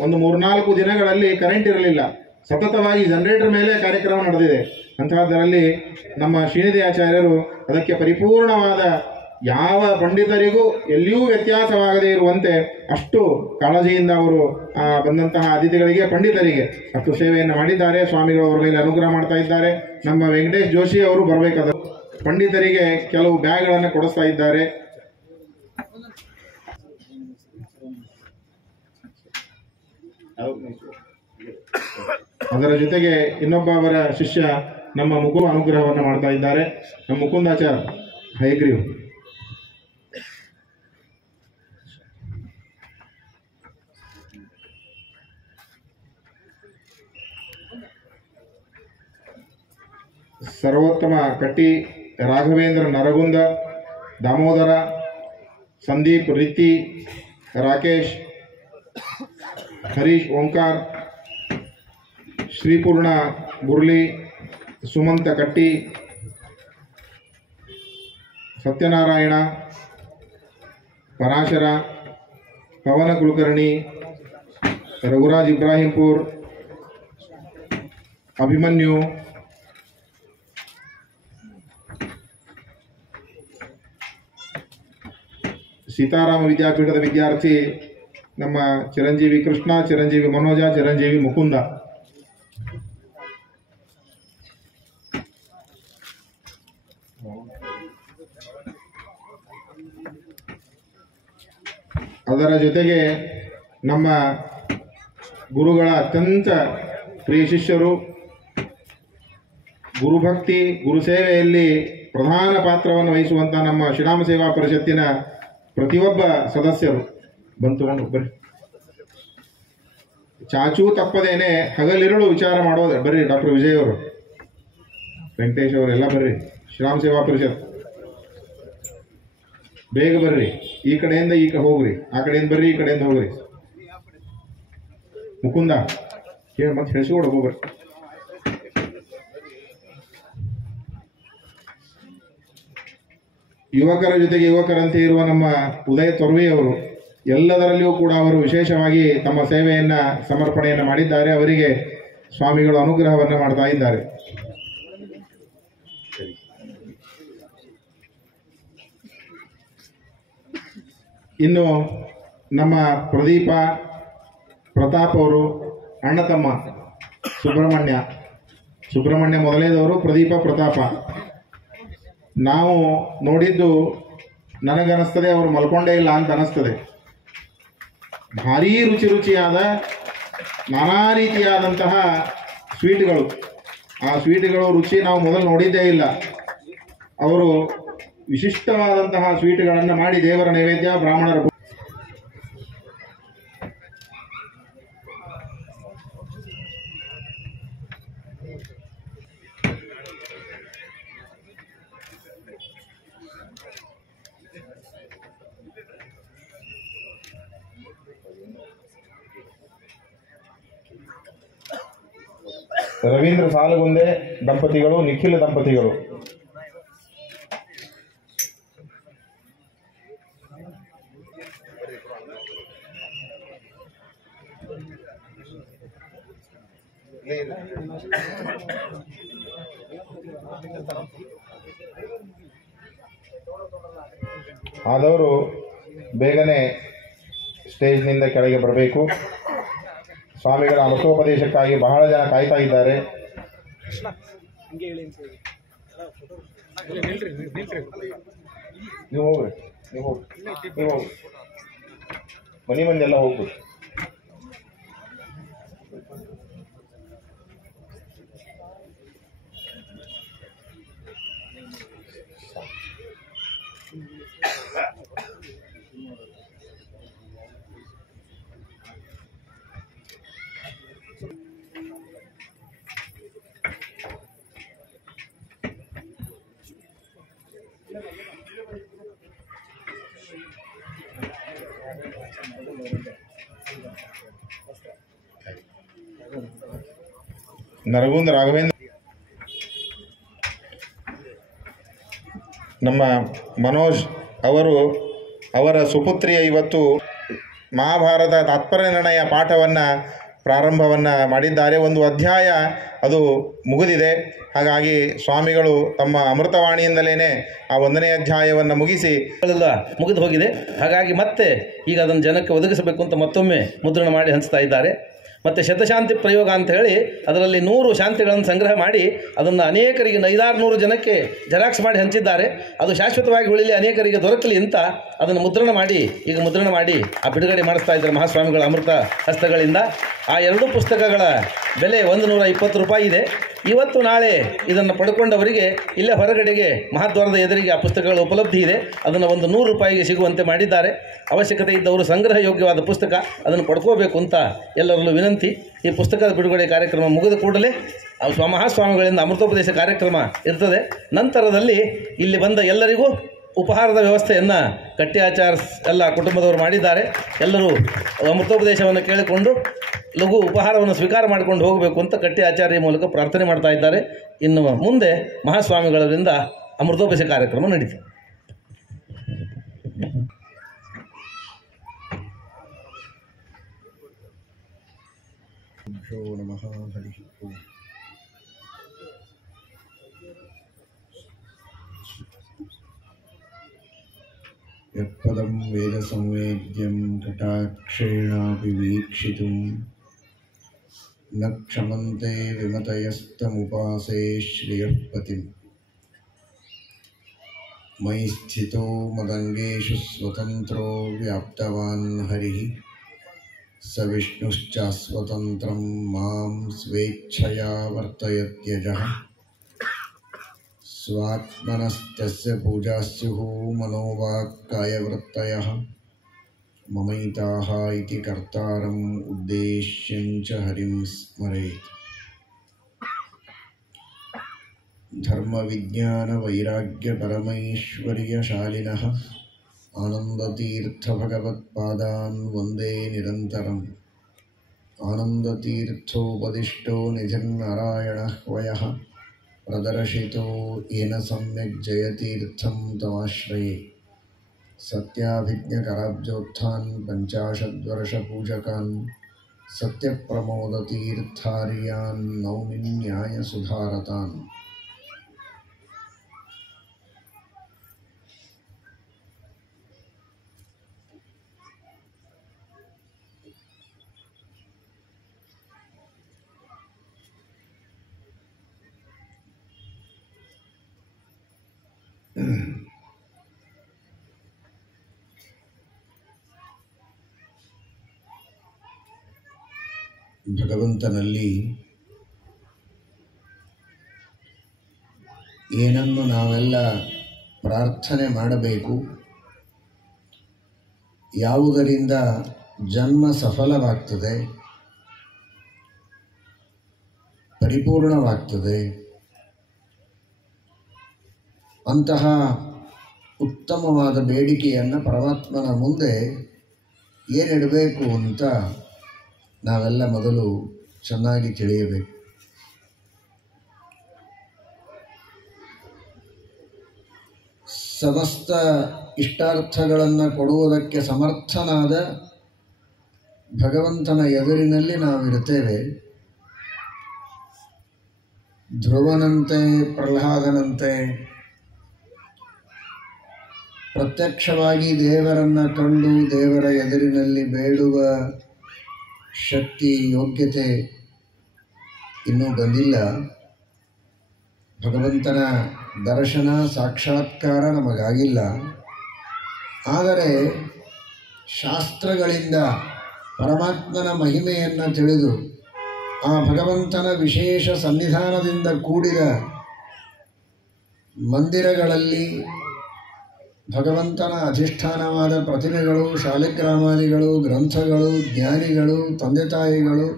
ಒಂದು 3-4 ದಿನಗಳಲ್ಲಿ ಕರೆಂಟ್ ಇರಲಿಲ್ಲ. ಸತತವಾಗಿ ಜನರೇಟರ್ ಮೇಲೆ ಕಾರ್ಯಕ್ರಮ ನಡೆದಿದೆ. ಅಂತಹದ್ದರಲ್ಲಿ ನಮ್ಮ ಶ್ರೀನಿಧಿ ಆಚಾರ್ಯರು ಅದಕ್ಕೆ ಪರಿಪೂರ್ಣವಾದ ಯಾವ ಪಂಡಿತರಿಗೂ ಎಲ್ಲಿಯೂ ವ್ಯತ್ಯಾಸವಾಗದೇ ಇರುವಂತೆ ಅಷ್ಟು ಕಾಳಜಿಯಿಂದ ಅವರು ಬಂದಂತಹ ಅತಿಥಿಗಳಿಗೆ, ಪಂಡಿತರಿಗೆ ಅಷ್ಟು ಸೇವೆಯನ್ನು ಮಾಡಿದ್ದಾರೆ. ಸ್ವಾಮಿಗಳು ಅವರ ಮೇಲೆ ಅನುಗ್ರಹ ಮಾಡ್ತಾ ಇದ್ದಾರೆ. ನಮ್ಮ ವೆಂಕಟೇಶ್ ಜೋಶಿ ಅವರು ಬರಬೇಕಾದ ಪಂಡಿತರಿಗೆ ಕೆಲವು ಬ್ಯಾಗ್ಗಳನ್ನು ಕೊಡಿಸ್ತಾ ಇದ್ದಾರೆ. ಅದರ ಜೊತೆಗೆ ಇನ್ನೊಬ್ಬ ಅವರ ಶಿಷ್ಯ ನಮ್ಮ ಮುಕು ಅನುಗ್ರಹವನ್ನು ಮಾಡ್ತಾ ಇದ್ದಾರೆ. ನಮ್ಮ ಮುಕುಂದಾಚಾರ್ಯ ಹೈಗ್ರೀವ್. ಸರ್ವೋತ್ತಮ ಕಟ್ಟಿ, ರಾಘವೇಂದ್ರ ನರಗುಂದ, ದಾಮೋದರ, ಸಂದೀಪ್ ರೀತಿ, ರಾಕೇಶ್, ಹರೀಶ್ ಓಂಕಾರ್, ಶ್ರೀಪೂರ್ಣ ಬುರ್ಲಿ, ಸುಮಂತ ಕಟ್ಟಿ, ಸತ್ಯನಾರಾಯಣ, ಪರಾಶರ, ಪವನ ಕುಲಕರ್ಣಿ, ರಘುರಾಜ್ ಇಬ್ರಾಹಿಂಪುರ್, ಅಭಿಮನ್ಯು, ಸೀತಾರಾಮ ವಿದ್ಯಾಪೀಠದ ವಿದ್ಯಾರ್ಥಿ ನಮ್ಮ ಚಿರಂಜೀವಿ ಕೃಷ್ಣ, ಚಿರಂಜೀವಿ ಮನೋಜ, ಚಿರಂಜೀವಿ ಮುಕುಂದ. ಅದರ ಜೊತೆಗೆ ನಮ್ಮ ಗುರುಗಳ ಅತ್ಯಂತ ಪ್ರಿಯ ಶಿಷ್ಯರು, ಗುರುಭಕ್ತಿ ಗುರುಸೇವೆಯಲ್ಲಿ ಪ್ರಧಾನ ಪಾತ್ರವನ್ನು ವಹಿಸುವಂಥ ನಮ್ಮ ಶ್ರೀರಾಮ ಸೇವಾ ಪರಿಷತ್ತಿನ ಪ್ರತಿಯೊಬ್ಬ ಸದಸ್ಯರು ಬಂತುಕೊಂಡು ಬರ್ರಿ, ಚಾಚೂ ತಪ್ಪದೇನೆ ಹಗಲಿರುಳು ವಿಚಾರ ಮಾಡೋದು. ಬರ್ರಿ ಡಾಕ್ಟರ್ ವಿಜಯ್ ಅವರು, ವೆಂಕಟೇಶ್ ಅವರೆಲ್ಲ ಬರ್ರಿ, ಶ್ರೀರಾಮ ಸೇವಾ ಪರಿಷತ್ ಬೇಗ ಬರ್ರಿ. ಈ ಕಡೆಯಿಂದ ಈ ಕಡೆ ಹೋಗ್ರಿ, ಆ ಕಡೆಯಿಂದ ಬರ್ರಿ, ಈ ಕಡೆಯಿಂದ ಹೋಗ್ರಿ. ಮುಕುಂದ ಹೇಳಿ ಮತ್ತೆ ಹೆಸರು ಹೋಗ್ರಿ. ಯುವಕರ ಜೊತೆಗೆ ಯುವಕರಂತೆ ಇರುವ ನಮ್ಮ ಉದಯ ತೊರ್ವಿ ಅವರು, ಎಲ್ಲದರಲ್ಲಿಯೂ ಕೂಡ ಅವರು ವಿಶೇಷವಾಗಿ ತಮ್ಮ ಸೇವೆಯನ್ನ ಸಮರ್ಪಣೆಯನ್ನು ಮಾಡಿದ್ದಾರೆ. ಅವರಿಗೆ ಸ್ವಾಮಿಗಳು ಅನುಗ್ರಹವನ್ನು ಮಾಡ್ತಾ ಇದ್ದಾರೆ. ಇನ್ನು ನಮ್ಮ ಪ್ರದೀಪ, ಪ್ರತಾಪ್ ಅವರು ಅಣ್ಣ ತಮ್ಮ, ಸುಬ್ರಹ್ಮಣ್ಯ ಮೊದಲನೇದವರು, ಪ್ರದೀಪ ಪ್ರತಾಪ. ನಾವು ನೋಡಿದ್ದು ನನಗನ್ನಿಸ್ತದೆ ಅವರು ಮಲ್ಕೊಂಡೇ ಇಲ್ಲ ಅಂತ ಅನ್ನಿಸ್ತದೆ. ಭಾರೀ ರುಚಿಯಾದ ನಾನಾ ರೀತಿಯಾದಂತಹ ಸ್ವೀಟ್ಗಳು. ಆ ಸ್ವೀಟ್ಗಳು ರುಚಿ ನಾವು ಮೊದಲು ನೋಡಿದ್ದೇ ಇಲ್ಲ. ಅವರು ವಿಶಿಷ್ಟವಾದಂತಹ ಸ್ವೀಟ್ಗಳನ್ನು ಮಾಡಿ ದೇವರ ನೈವೇದ್ಯ ಬ್ರಾಹ್ಮಣರ ರವೀಂದ್ರ ಸಾಲಗುಂದೆ ದಂಪತಿಗಳು, ನಿಖಿಲ್ ದಂಪತಿಗಳು. ಆದವರು ಬೇಗನೆ ಸ್ಟೇಜ್ನಿಂದ ಕೆಳಗೆ ಬರಬೇಕು. ಸ್ವಾಮಿಗಳ ಅಮೃತೋಪದೇಶಕ್ಕಾಗಿ ಬಹಳ ಜನ ಕಾಯ್ತಾ ಇದ್ದಾರೆ. ನೀವು ಹೋಗ್ರಿ, ನೀವು ಹೋಗ್ರಿ, ಮನೆ ಮಂದಿ ಎಲ್ಲ ಹೋಗ್ಬಿಡಿ. ನರಗುಂದ ರಾಘವೇಂದ್ರ, ನಮ್ಮ ಮನೋಜ್ ಅವರು, ಅವರ ಸುಪುತ್ರಿಯ ಇವತ್ತು ಮಹಾಭಾರತ ತಾತ್ಪರ್ಯ ನಿರ್ಣಯ ಪಾಠವನ್ನು ಪ್ರಾರಂಭವನ್ನು ಮಾಡಿದ್ದಾರೆ. ಒಂದು ಅಧ್ಯಾಯ ಅದು ಮುಗಿದಿದೆ. ಹಾಗಾಗಿ ಸ್ವಾಮಿಗಳು ತಮ್ಮ ಅಮೃತವಾಣಿಯಿಂದಲೇ ಆ 1ನೇ ಅಧ್ಯಾಯವನ್ನು ಮುಗಿಸಿ ಮುಗಿದು ಹೋಗಿದೆ. ಹಾಗಾಗಿ ಮತ್ತೆ ಈಗ ಅದನ್ನು ಜನಕ್ಕೆ ಒದಗಿಸಬೇಕು ಅಂತ ಮತ್ತೊಮ್ಮೆ ಮುದ್ರಣ ಮಾಡಿ ಹಂಚ್ತಾ ಇದ್ದಾರೆ. ಮತ್ತು ಶತಶಾಂತಿ ಪ್ರಯೋಗ ಅಂತ ಹೇಳಿ ಅದರಲ್ಲಿ 100 ಶಾಂತಿಗಳನ್ನು ಸಂಗ್ರಹ ಮಾಡಿ ಅದನ್ನು ಅನೇಕರಿಗೆ 500-600 ಜನಕ್ಕೆ ಜೆರಾಕ್ಸ್ ಮಾಡಿ ಹಂಚಿದ್ದಾರೆ. ಅದು ಶಾಶ್ವತವಾಗಿ ಉಳಿಲಿ, ಅನೇಕರಿಗೆ ದೊರಕಲಿ ಅಂತ ಅದನ್ನು ಮುದ್ರಣ ಮಾಡಿ ಆ ಬಿಡುಗಡೆ ಮಾಡಿಸ್ತಾ ಇದ್ದಾರೆ ಮಹಾಸ್ವಾಮಿಗಳ ಅಮೃತ ಹಸ್ತಗಳಿಂದ. ಆ 2 ಪುಸ್ತಕಗಳ ಬೆಲೆ 120 ರೂಪಾಯಿ ಇದೆ. ಇವತ್ತು ನಾಳೆ ಇದನ್ನು ಪಡ್ಕೊಂಡವರಿಗೆ ಇಲ್ಲೇ ಹೊರಗಡೆಗೆ ಮಹಾದ್ವಾರದ ಎದುರಿಗೆ ಆ ಪುಸ್ತಕಗಳ ಉಪಲಬ್ಧಿ ಇದೆ. ಅದನ್ನು ಒಂದು 100 ರೂಪಾಯಿಗೆ ಸಿಗುವಂತೆ ಮಾಡಿದ್ದಾರೆ. ಅವಶ್ಯಕತೆ ಇದ್ದವರು ಸಂಗ್ರಹ ಯೋಗ್ಯವಾದ ಪುಸ್ತಕ ಅದನ್ನು ಪಡ್ಕೋಬೇಕು ಅಂತ ಎಲ್ಲರಲ್ಲೂ ವಿನಂತಿ. ಈ ಪುಸ್ತಕದ ಬಿಡುಗಡೆ ಕಾರ್ಯಕ್ರಮ ಮುಗಿದ ಕೂಡಲೇ ಮಹಾಸ್ವಾಮಿಗಳಿಂದ ಅಮೃತೋಪದೇಶ ಕಾರ್ಯಕ್ರಮ ಇರ್ತದೆ. ನಂತರದಲ್ಲಿ ಇಲ್ಲಿ ಬಂದ ಎಲ್ಲರಿಗೂ ಉಪಹಾರದ ವ್ಯವಸ್ಥೆಯನ್ನು ಕಟ್ಟಿ ಆಚಾರ ಎಲ್ಲ ಕುಟುಂಬದವರು ಮಾಡಿದ್ದಾರೆ. ಎಲ್ಲರೂ ಅಮೃತೋಪದೇಶವನ್ನು ಕೇಳಿಕೊಂಡು ಲಘು ಉಪಹಾರವನ್ನು ಸ್ವೀಕಾರ ಮಾಡಿಕೊಂಡು ಹೋಗಬೇಕು ಅಂತ ಕಟ್ಟಿ ಆಚಾರ್ಯ ಮೂಲಕ ಪ್ರಾರ್ಥನೆ ಮಾಡ್ತಾ ಇದ್ದಾರೆ. ಇನ್ನು ಮುಂದೆ ಮಹಾಸ್ವಾಮಿಗಳಿಂದ ಅಮೃತೋಪದೇಶ ಕಾರ್ಯಕ್ರಮ ನಡೀತದೆ. ನಮಃ ಹರಿ ಓಂ. ಯತ್ಪದಂ ವೇದ ಸಂವೇದ್ಯಂ ಕಟಾಕ್ಷೇಣಾಪಿ ವೀಕ್ಷಿತುಂ ನ ಕ್ಷಮಂತೆ ವಿಮತಯಸ್ತಮುಪಾಸೇ ಶ್ರಿಯಃ ಪತಿಂ. ಮಯಿ ಸ್ಥಿತೋ ಮದಂಗೇಷು ಸ್ವತಂತ್ರೋ ವ್ಯಾಪ್ತವಾನ್ ಹರಿಃ ಸ ವಿಷ್ಣುಶ್ಚಾಸ್ವತಂತ್ರಂ ಮಾಂ ಸ್ವೇಚ್ಛಯಾ ವರ್ತಯತ್ಯಜಃ. ಸ್ವಾತ್ಮನಸ್ತಸ್ಯ ಪೂಜಾಸ್ಯುಃ ಮನೋವಾಕ್ಕಾಯವೃತ್ತಯಃ ಮಮೈತಾಃ ಇತಿ ಕರ್ತಾರಂ ಉದ್ದೇಶ್ಯಂಚ ಹರಿಂ ಸ್ಮರೇತ್. ಧರ್ಮವಿಜ್ಞಾನವೈರಾಗ್ಯಪರಮೈಶ್ವರ್ಯಶಾಲಿನಃ ಆನಂದತೀರ್ಥಭಗವತ್ಪಾದಾನ್ ವಂದೇ ನಿರಂತರಂ. ಆನಂದತೀರ್ಥೋಪದಿಷ್ಟೋ ನಿಧಿರ್ನಾರಾಯಣಃ ವಯಃ ಪ್ರದರ್ಶಿತೋ ಯೇನ ಸಮ್ಯಕ್ ಜಯತೀರ್ಥಂ ತಮಾಶ್ರಯೇ. ಸತ್ಯಾಭಿಜ್ಞಕರಾಬ್ಜೋತ್ಥಾನ್ ಪಂಚಾಶದ್ವರ್ಷಪೂಜಕಾನ್ ಸತ್ಯಪ್ರಮೋದತೀರ್ಥಾರ್ಯಾನ್ ನೌಮಿ ನ್ಯಾಯಸುಧಾರತಾನ್. ಭಗವಂತನಲ್ಲಿ ಏನನ್ನು ನಾವೆಲ್ಲ ಪ್ರಾರ್ಥನೆ ಮಾಡಬೇಕು, ಯಾವುದರಿಂದ ಜನ್ಮ ಸಫಲವಾಗ್ತದೆ, ಪರಿಪೂರ್ಣವಾಗ್ತದೆ, ಅಂತಹ ಉತ್ತಮವಾದ ಬೇಡಿಕೆಯನ್ನು ಪರಮಾತ್ಮನ ಮುಂದೆ ಏನಿಡಬೇಕು ಅಂತ ನಾವೆಲ್ಲ ಮೊದಲು ಚೆನ್ನಾಗಿ ತಿಳಿಯಬೇಕು. ಸಮಸ್ತ ಇಷ್ಟಾರ್ಥಗಳನ್ನು ಕೊಡುವುದಕ್ಕೆ ಸಮರ್ಥನಾದ ಭಗವಂತನ ಎದುರಿನಲ್ಲಿ ನಾವಿರುತ್ತೇವೆ. ಧ್ರುವನಂತೆ ಪ್ರಹ್ಲಾದನಂತೆ ಪ್ರತ್ಯಕ್ಷವಾಗಿ ದೇವರನ್ನು ಕಂಡು ದೇವರ ಎದುರಿನಲ್ಲಿ ಬೇಡುವ ಶಕ್ತಿ ಯೋಗ್ಯತೆ ಇನ್ನೂ ಬಂದಿಲ್ಲ. ಭಗವಂತನ ದರ್ಶನ ಸಾಕ್ಷಾತ್ಕಾರ ನಮಗಾಗಿಲ್ಲ. ಆದರೆ ಶಾಸ್ತ್ರಗಳಿಂದ ಪರಮಾತ್ಮನ ಮಹಿಮೆಯನ್ನು ತಿಳಿದು ಆ ಭಗವಂತನ ವಿಶೇಷ ಸನ್ನಿಧಾನದಿಂದ ಕೂಡಿದ ಮಂದಿರಗಳಲ್ಲಿ ಭಗವಂತನ ಅಧಿಷ್ಠಾನವಾದ ಪ್ರತಿಮೆಗಳು, ಶಾಲಿಗ್ರಾಮಾದಿಗಳು, ಗ್ರಂಥಗಳು, ಜ್ಞಾನಿಗಳು, ತಂದೆ ತಾಯಿಗಳು,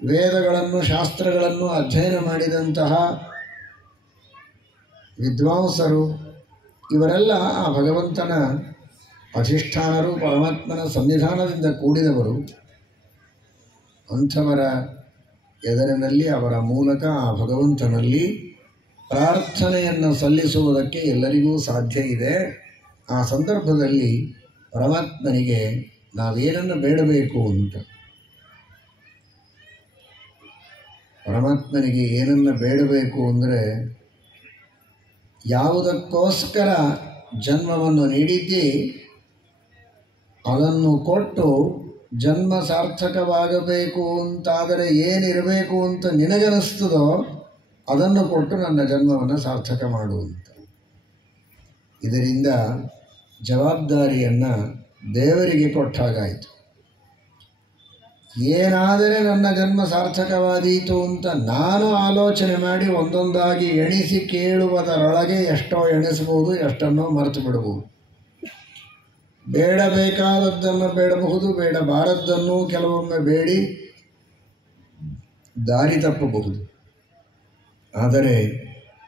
ವೇದಗಳನ್ನು ಶಾಸ್ತ್ರಗಳನ್ನು ಅಧ್ಯಯನ ಮಾಡಿದಂತಹ ವಿದ್ವಾಂಸರು ಇವರೆಲ್ಲ ಆ ಭಗವಂತನ ಅಧಿಷ್ಠಾನರು, ಪರಮಾತ್ಮನ ಸನ್ನಿಧಾನದಿಂದ ಕೂಡಿದವರು. ಅಂಥವರ ಎದುರಿನಲ್ಲಿ ಅವರ ಮೂಲಕ ಆ ಭಗವಂತನಲ್ಲಿ ಪ್ರಾರ್ಥನೆಯನ್ನು ಸಲ್ಲಿಸುವುದಕ್ಕೆ ಎಲ್ಲರಿಗೂ ಸಾಧ್ಯ ಇದೆ. ಆ ಸಂದರ್ಭದಲ್ಲಿ ಪರಮಾತ್ಮನಿಗೆ ನಾವೇನನ್ನು ಬೇಡಬೇಕು ಅಂತ, ಪರಮಾತ್ಮನಿಗೆ ಏನನ್ನು ಬೇಡಬೇಕು ಅಂದರೆ, ಯಾವುದಕ್ಕೋಸ್ಕರ ಜನ್ಮವನ್ನು ನೀಡಿದ್ದಿ ಅದನ್ನು ಕೊಟ್ಟು ಜನ್ಮ ಸಾರ್ಥಕವಾಗಬೇಕು ಅಂತಾದರೆ ಏನಿರಬೇಕು ಅಂತ ನಿನಗನಿಸ್ತದೋ ಅದನ್ನು ಕೊಟ್ಟು ನನ್ನ ಜನ್ಮವನ್ನು ಸಾರ್ಥಕ ಮಾಡುವಂತ. ಇದರಿಂದ ಜವಾಬ್ದಾರಿಯನ್ನು ದೇವರಿಗೆ ಕೊಟ್ಟಾಗಾಯಿತು. ಏನಾದರೆ ನನ್ನ ಜನ್ಮ ಸಾರ್ಥಕವಾದೀತು ಅಂತ ನಾನು ಆಲೋಚನೆ ಮಾಡಿ ಒಂದೊಂದಾಗಿ ಎಣಿಸಿ ಕೇಳುವುದರೊಳಗೆ ಎಷ್ಟೋ ಎಣಿಸಬಹುದು, ಎಷ್ಟನ್ನೋ ಮರೆತು ಬಿಡಬಹುದು. ಬೇಡಬೇಕಾದದ್ದನ್ನು ಬೇಡಬಹುದು, ಬೇಡಬಾರದ್ದನ್ನು ಕೆಲವೊಮ್ಮೆ ಬೇಡಿ ದಾರಿ ತಪ್ಪಬಹುದು. ಆದರೆ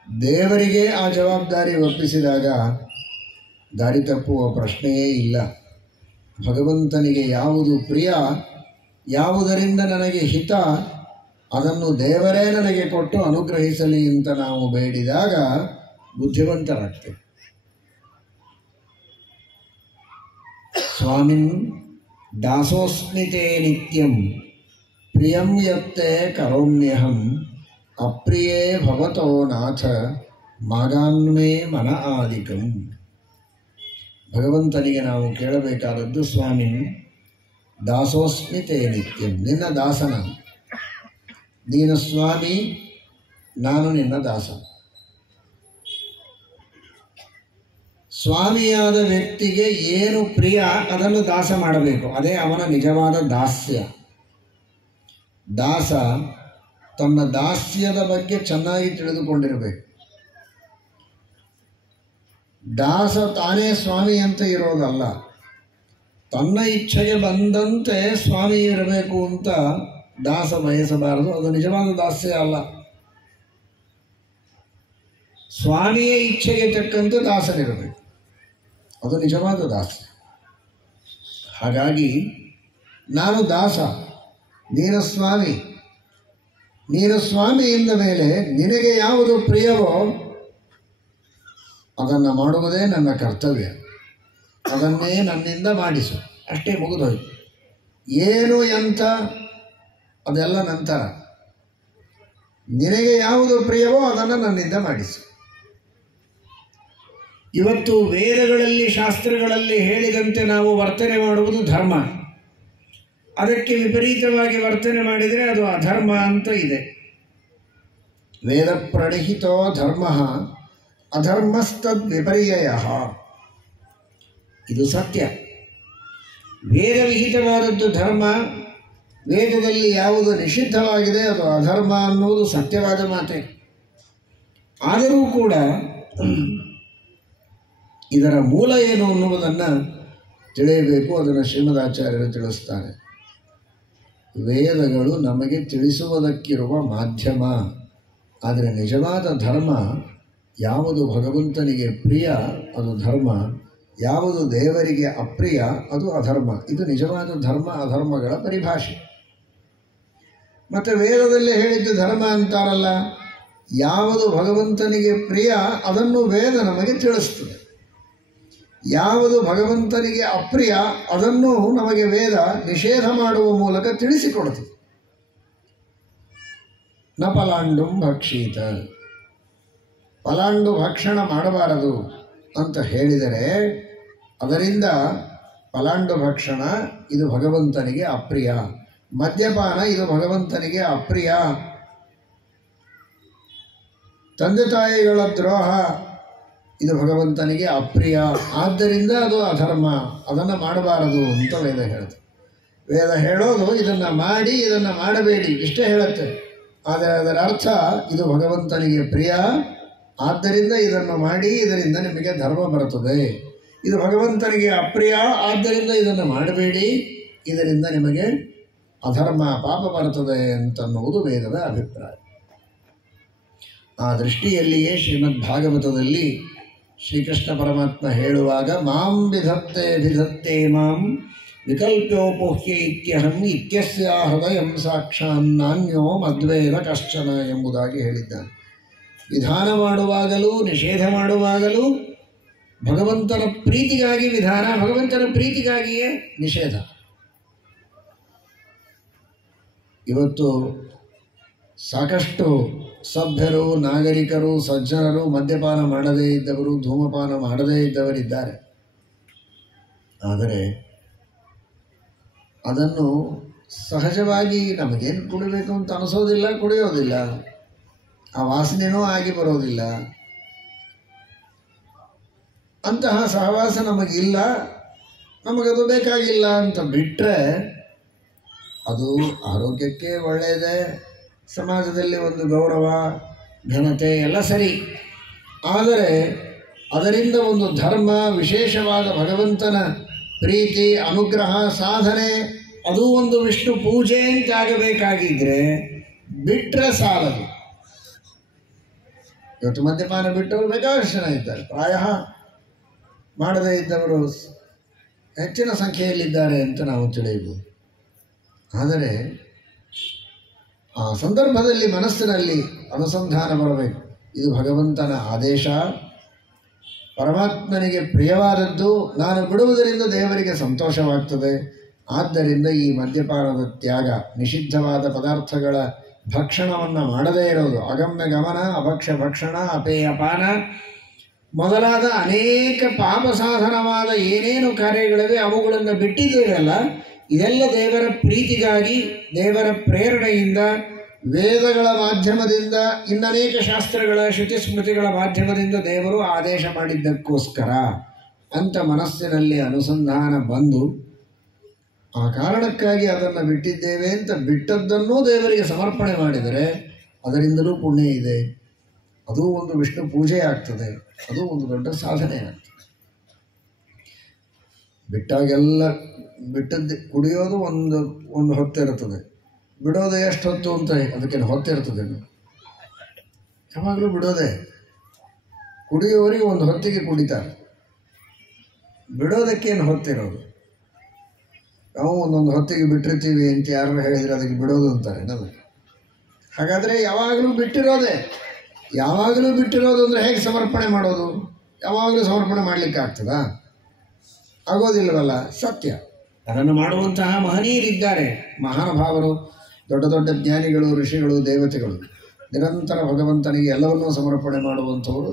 ದೇವರಿಗೆ ಆ ಜವಾಬ್ದಾರಿ ಒಪ್ಪಿಸಿದಾಗ ದಾರಿ ತಪ್ಪುವ ಪ್ರಶ್ನೆಯೇ ಇಲ್ಲ. ಭಗವಂತನಿಗೆ ಯಾವುದು ಪ್ರಿಯ, ಯಾವುದರಿಂದ ನನಗೆ ಹಿತ, ಅದನ್ನು ದೇವರೇ ನನಗೆ ಕೊಟ್ಟು ಅನುಗ್ರಹಿಸಲಿ ಅಂತ ನಾವು ಬೇಡಿದಾಗ ಬುದ್ಧಿವಂತರಾಗ್ತೇವೆ. ಸ್ವಾಮಿನ್ ದಾಸೋಸ್ಮಿತೆ ನಿತ್ಯಂ ಪ್ರಿಯಂ ಯತ್ತೆ ಕರೋಮ್ಯಹಂ ಅಪ್ರಿಯೇ ಭವತೋ ನಾಥ ಮಾಗಾನ್ಮೇ ಮನ ಆದಿಕಂ. ಭಗವಂತನಿಗೆ ನಾವು ಕೇಳಬೇಕಾದದ್ದು ಸ್ವಾಮಿನ್ ದಾಸೋಸ್ಮಿತೆ ನಿತ್ಯಂ, ನಿನ್ನ ದಾಸನ, ನೀನು ಸ್ವಾಮಿ, ನಾನು ನಿನ್ನ ದಾಸ. ಸ್ವಾಮಿಯಾದ ವ್ಯಕ್ತಿಗೆ ಏನು ಪ್ರಿಯ ಅದನ್ನು ದಾಸ ಮಾಡಬೇಕು, ಅದೇ ಅವನ ನಿಜವಾದ ದಾಸ್ಯ. ದಾಸ ತನ್ನ ದಾಸ್ಯದ ಬಗ್ಗೆ ಚೆನ್ನಾಗಿ ತಿಳಿದುಕೊಂಡಿರಬೇಕು. ದಾಸ ತಾನೇ ಸ್ವಾಮಿ ಅಂತ ಇರೋದಲ್ಲ, ತನ್ನ ಇಚ್ಛೆಗೆ ಬಂದಂತೆ ಸ್ವಾಮಿ ಇರಬೇಕು ಅಂತ ದಾಸ ಬಯಸಬಾರದು. ಅದು ನಿಜವಾದ ದಾಸ್ಯ ಅಲ್ಲ. ಸ್ವಾಮಿಯ ಇಚ್ಛೆಗೆ ತಕ್ಕಂತೆ ದಾಸನಿರಬೇಕು, ಅದು ನಿಜವಾದ ದಾಸ್ಯ. ಹಾಗಾಗಿ ನಾನು ದಾಸ, ನೀನು ಸ್ವಾಮಿ. ನೀನು ಸ್ವಾಮಿ ಎಂದ ಮೇಲೆ ನಿನಗೆ ಯಾವುದು ಪ್ರಿಯವೋ ಅದನ್ನು ಮಾಡುವುದೇ ನನ್ನ ಕರ್ತವ್ಯ, ಅದನ್ನೇ ನನ್ನಿಂದ ಮಾಡಿಸು, ಅಷ್ಟೇ, ಮುಗಿದೋಯ್ತು. ಏನು ಎಂತ ಅದೆಲ್ಲ ನಂತರ. ನಿನಗೆ ಯಾವುದು ಪ್ರಿಯವೋ ಅದನ್ನು ನನ್ನಿಂದ ಮಾಡಿಸು. ಇವತ್ತು ವೇದಗಳಲ್ಲಿ, ಶಾಸ್ತ್ರಗಳಲ್ಲಿ ಹೇಳಿದಂತೆ ನಾವು ವರ್ತನೆ ಮಾಡುವುದು ಧರ್ಮ. ಅದಕ್ಕೆ ವಿಪರೀತವಾಗಿ ವರ್ತನೆ ಮಾಡಿದರೆ ಅದು ಅಧರ್ಮ ಅಂತ ಇದೆ. ವೇದ ಪ್ರಣಹಿತೋ ಧರ್ಮ ಅಧರ್ಮಸ್ತದ್ ವಿಪರ್ಯಯ, ಇದು ಸತ್ಯ. ವೇದ ವಿಹಿತವಾದದ್ದು ಧರ್ಮ, ವೇದದಲ್ಲಿ ಯಾವುದು ನಿಷಿದ್ಧವಾಗಿದೆ ಅದು ಅಧರ್ಮ ಅನ್ನುವುದು ಸತ್ಯವಾದ ಮಾತೆ. ಆದರೂ ಕೂಡ ಇದರ ಮೂಲ ಏನು ಅನ್ನುವುದನ್ನು ತಿಳಿಯಬೇಕು. ಅದನ್ನು ಶ್ರೀಮದಾಚಾರ್ಯರು ತಿಳಿಸ್ತಾರೆ. ವೇದಗಳು ನಮಗೆ ತಿಳಿಸುವುದಕ್ಕಿರುವ ಮಾಧ್ಯಮ, ಆದರೆ ನಿಜವಾದ ಧರ್ಮ ಯಾವುದು ಭಗವಂತನಿಗೆ ಪ್ರಿಯ ಅದು ಧರ್ಮ, ಯಾವುದು ದೇವರಿಗೆ ಅಪ್ರಿಯ ಅದು ಅಧರ್ಮ. ಇದು ನಿಜವಾದ ಧರ್ಮ ಅಧರ್ಮಗಳ ಪರಿಭಾಷೆ. ಮತ್ತು ವೇದದಲ್ಲಿ ಹೇಳಿದ್ದು ಧರ್ಮ ಅಂತಾರಲ್ಲ, ಯಾವುದು ಭಗವಂತನಿಗೆ ಪ್ರಿಯ ಅದನ್ನು ವೇದ ನಮಗೆ ತಿಳಿಸ್ತದೆ. ಯಾವುದು ಭಗವಂತನಿಗೆ ಅಪ್ರಿಯ ಅದನ್ನು ನಮಗೆ ವೇದ ನಿಷೇಧ ಮಾಡುವ ಮೂಲಕ ತಿಳಿಸಿಕೊಡುತ್ತದೆ. ನ ಫಲಾಂಡುಂ ಭಕ್ಷೀತ, ಫಲಾಂಡು ಭಕ್ಷಣ ಮಾಡಬಾರದು ಅಂತ ಹೇಳಿದರೆ ಅದರಿಂದ ಫಲಾಂಡು ಭಕ್ಷಣ ಇದು ಭಗವಂತನಿಗೆ ಅಪ್ರಿಯ, ಮದ್ಯಪಾನ ಇದು ಭಗವಂತನಿಗೆ ಅಪ್ರಿಯ, ತಂದೆ ತಾಯಿಗಳ ದ್ರೋಹ ಇದು ಭಗವಂತನಿಗೆ ಅಪ್ರಿಯ, ಆದ್ದರಿಂದ ಅದು ಅಧರ್ಮ, ಅದನ್ನು ಮಾಡಬಾರದು ಅಂತ ವೇದ ಹೇಳುತ್ತೆ. ವೇದ ಹೇಳೋದು ಇದನ್ನು ಮಾಡಿ ಇದನ್ನು ಮಾಡಬೇಡಿ ಇಷ್ಟೇ ಹೇಳುತ್ತೆ. ಆದರೆ ಅದರ ಅರ್ಥ ಇದು ಭಗವಂತನಿಗೆ ಪ್ರಿಯ, ಆದ್ದರಿಂದ ಇದನ್ನು ಮಾಡಿ, ಇದರಿಂದ ನಿಮಗೆ ಧರ್ಮ ಬರುತ್ತದೆ. ಇದು ಭಗವಂತನಿಗೆ ಅಪ್ರಿಯ, ಆದ್ದರಿಂದ ಇದನ್ನು ಮಾಡಬೇಡಿ, ಇದರಿಂದ ನಿಮಗೆ ಅಧರ್ಮ ಪಾಪ ಬರುತ್ತದೆ ಅಂತನ್ನುವುದು ವೇದದ ಅಭಿಪ್ರಾಯ. ಆ ದೃಷ್ಟಿಯಲ್ಲಿಯೇ ಶ್ರೀಮದ್ ಭಾಗವತದಲ್ಲಿ ಶ್ರೀಕೃಷ್ಣ ಪರಮಾತ್ಮ ಹೇಳುವಾಗ ಮಾಂ ವಿಧತ್ತೆ ಮಾಂ ವಿಕಲ್ಪೋಪೋಹ್ಯ ಇತ್ಯಹಂ ಇತ್ಯಸ್ಯ ಹೃದಯಂ ಸಾಕ್ಷಾನ್ನಾನ್ಯೋ ಮದ್ವೇದ ಕಶ್ಚನ ಎಂಬುದಾಗಿ ಹೇಳಿದ್ದಾನೆ. ವಿಧಾನ ಮಾಡುವಾಗಲೂ ನಿಷೇಧ ಮಾಡುವಾಗಲೂ ಭಗವಂತನ ಪ್ರೀತಿಗಾಗಿ ವಿಧಾನ, ಭಗವಂತನ ಪ್ರೀತಿಗಾಗಿಯೇ ನಿಷೇಧ. ಇವತ್ತು ಸಾಕಷ್ಟು ಸಭ್ಯರು, ನಾಗರಿಕರು, ಸಜ್ಜನರು ಮದ್ಯಪಾನ ಮಾಡದೇ ಇದ್ದವರು, ಧೂಮಪಾನ ಮಾಡದೇ ಇದ್ದವರಿದ್ದಾರೆ. ಆದರೆ ಅದನ್ನು ಸಹಜವಾಗಿ ನಮಗೇನು ಕುಡಿಬೇಕು ಅಂತ ಅನಿಸೋದಿಲ್ಲ, ಕುಡಿಯೋದಿಲ್ಲ, ಆ ವಾಸನೆಯೂ ಆಗಿ ಬರೋದಿಲ್ಲ. ಅಂತಹ ಸಹವಾಸ ನಮಗಿಲ್ಲ, ನಮಗದು ಬೇಕಾಗಿಲ್ಲ ಅಂತ ಬಿಟ್ಟರೆ ಅದು ಆರೋಗ್ಯಕ್ಕೆ ಒಳ್ಳೆಯದೇ, ಸಮಾಜದಲ್ಲಿ ಒಂದು ಗೌರವ ಘನತೆ ಎಲ್ಲ ಸರಿ. ಆದರೆ ಅದರಿಂದ ಒಂದು ಧರ್ಮ, ವಿಶೇಷವಾದ ಭಗವಂತನ ಪ್ರೀತಿ, ಅನುಗ್ರಹ, ಸಾಧನೆ, ಅದು ಒಂದು ವಿಷ್ಣು ಪೂಜೆ ಅಂತಾಗಬೇಕಾಗಿದ್ದರೆ ಬಿಟ್ಟರೆ ಸಾಲದು. ಇವತ್ತು ಮದ್ಯಪಾನ ಬಿಟ್ಟವರು ಬೇಕಾದಷ್ಟು ಜನ ಇದ್ದಾರೆ. ಪ್ರಾಯ ಮಾಡದೇ ಇದ್ದವರು ಹೆಚ್ಚಿನ ಸಂಖ್ಯೆಯಲ್ಲಿದ್ದಾರೆ ಅಂತ ನಾವು ತಿಳಿಯಬಹುದು. ಆದರೆ ಆ ಸಂದರ್ಭದಲ್ಲಿ ಮನಸ್ಸಿನಲ್ಲಿ ಅನುಸಂಧಾನ ಬರಬೇಕು. ಇದು ಭಗವಂತನ ಆದೇಶ, ಪರಮಾತ್ಮನಿಗೆ ಪ್ರಿಯವಾದದ್ದು, ನಾನು ಬಿಡುವುದರಿಂದ ದೇವರಿಗೆ ಸಂತೋಷವಾಗ್ತದೆ. ಆದ್ದರಿಂದ ಈ ಮದ್ಯಪಾನದ ತ್ಯಾಗ, ನಿಷಿದ್ಧವಾದ ಪದಾರ್ಥಗಳ ಭಕ್ಷಣವನ್ನು ಮಾಡದೇ ಇರೋದು, ಅಗಮ್ಯ ಗಮನ, ಅಭಕ್ಷ್ಯ ಭಕ್ಷಣ, ಅಪೇಯಪಾನ ಮೊದಲಾದ ಅನೇಕ ಪಾಪ ಸಾಧನವಾದ ಏನೇನು ಕಾರ್ಯಗಳಿವೆ ಅವುಗಳನ್ನು ಬಿಟ್ಟಿದ್ದೇವಲ್ಲ, ಇದೆಲ್ಲ ದೇವರ ಪ್ರೀತಿಗಾಗಿ, ದೇವರ ಪ್ರೇರಣೆಯಿಂದ, ವೇದಗಳ ಮಾಧ್ಯಮದಿಂದ, ಇನ್ನನೇಕ ಶಾಸ್ತ್ರಗಳ ಶ್ರುತಿ ಸ್ಮೃತಿಗಳ ಮಾಧ್ಯಮದಿಂದ ದೇವರು ಆದೇಶ ಮಾಡಿದ್ದಕ್ಕೋಸ್ಕರ ಅಂತ ಮನಸ್ಸಿನಲ್ಲಿ ಅನುಸಂಧಾನ ಬಂದು, ಆ ಕಾರಣಕ್ಕಾಗಿ ಅದನ್ನು ಬಿಟ್ಟಿದ್ದೇವೆ ಅಂತ ಬಿಟ್ಟದ್ದನ್ನೂ ದೇವರಿಗೆ ಸಮರ್ಪಣೆ ಮಾಡಿದರೆ ಅದರಿಂದಲೂ ಪುಣ್ಯ ಇದೆ. ಅದು ಒಂದು ವಿಷ್ಣು ಪೂಜೆ ಆಗ್ತದೆ, ಅದು ಒಂದು ದೊಡ್ಡ ಸಾಧನೆ ಆಗ್ತದೆ. ಬಿಟ್ಟಾಗೆಲ್ಲ ಬಿಟ್ಟದ್ದು ಕುಡಿಯೋದು ಒಂದು ಹೊತ್ತಿರ್ತದೆ, ಬಿಡೋದು ಎಷ್ಟು ಹೊತ್ತು ಅಂತ ಅದಕ್ಕೇನು ಹೊತ್ತಿರ್ತದೆ? ಯಾವಾಗಲೂ ಬಿಡೋದೆ. ಕುಡಿಯೋವರಿಗೆ ಒಂದು ಹೊತ್ತಿಗೆ ಕುಡಿತಾರೆ, ಬಿಡೋದಕ್ಕೇನು ಹೊತ್ತಿರೋದು? ನಾವು ಒಂದೊಂದು ಹೊತ್ತಿಗೆ ಬಿಟ್ಟಿರ್ತೀವಿ ಅಂತ ಯಾರು ಹೇಳಿದರೆ ಅದಕ್ಕೆ ಬಿಡೋದು ಅಂತಾರೆ ಅನ್ನೋದು. ಹಾಗಾದರೆ ಯಾವಾಗಲೂ ಬಿಟ್ಟಿರೋದೆ. ಯಾವಾಗಲೂ ಬಿಟ್ಟಿರೋದು ಅಂದರೆ ಹೇಗೆ ಸಮರ್ಪಣೆ ಮಾಡೋದು? ಯಾವಾಗಲೂ ಸಮರ್ಪಣೆ ಮಾಡಲಿಕ್ಕೆ ಆಗ್ತದಾ? ಆಗೋದಿಲ್ಲವಲ್ಲ, ಸತ್ಯ. ಅದನ್ನು ಮಾಡುವಂತಹ ಮಹನೀಯರಿದ್ದಾರೆ, ಮಹಾನುಭಾವರು, ದೊಡ್ಡ ದೊಡ್ಡ ಜ್ಞಾನಿಗಳು, ಋಷಿಗಳು, ದೇವತೆಗಳು, ನಿರಂತರ ಭಗವಂತನಿಗೆ ಎಲ್ಲವನ್ನೂ ಸಮರ್ಪಣೆ ಮಾಡುವಂಥವರು.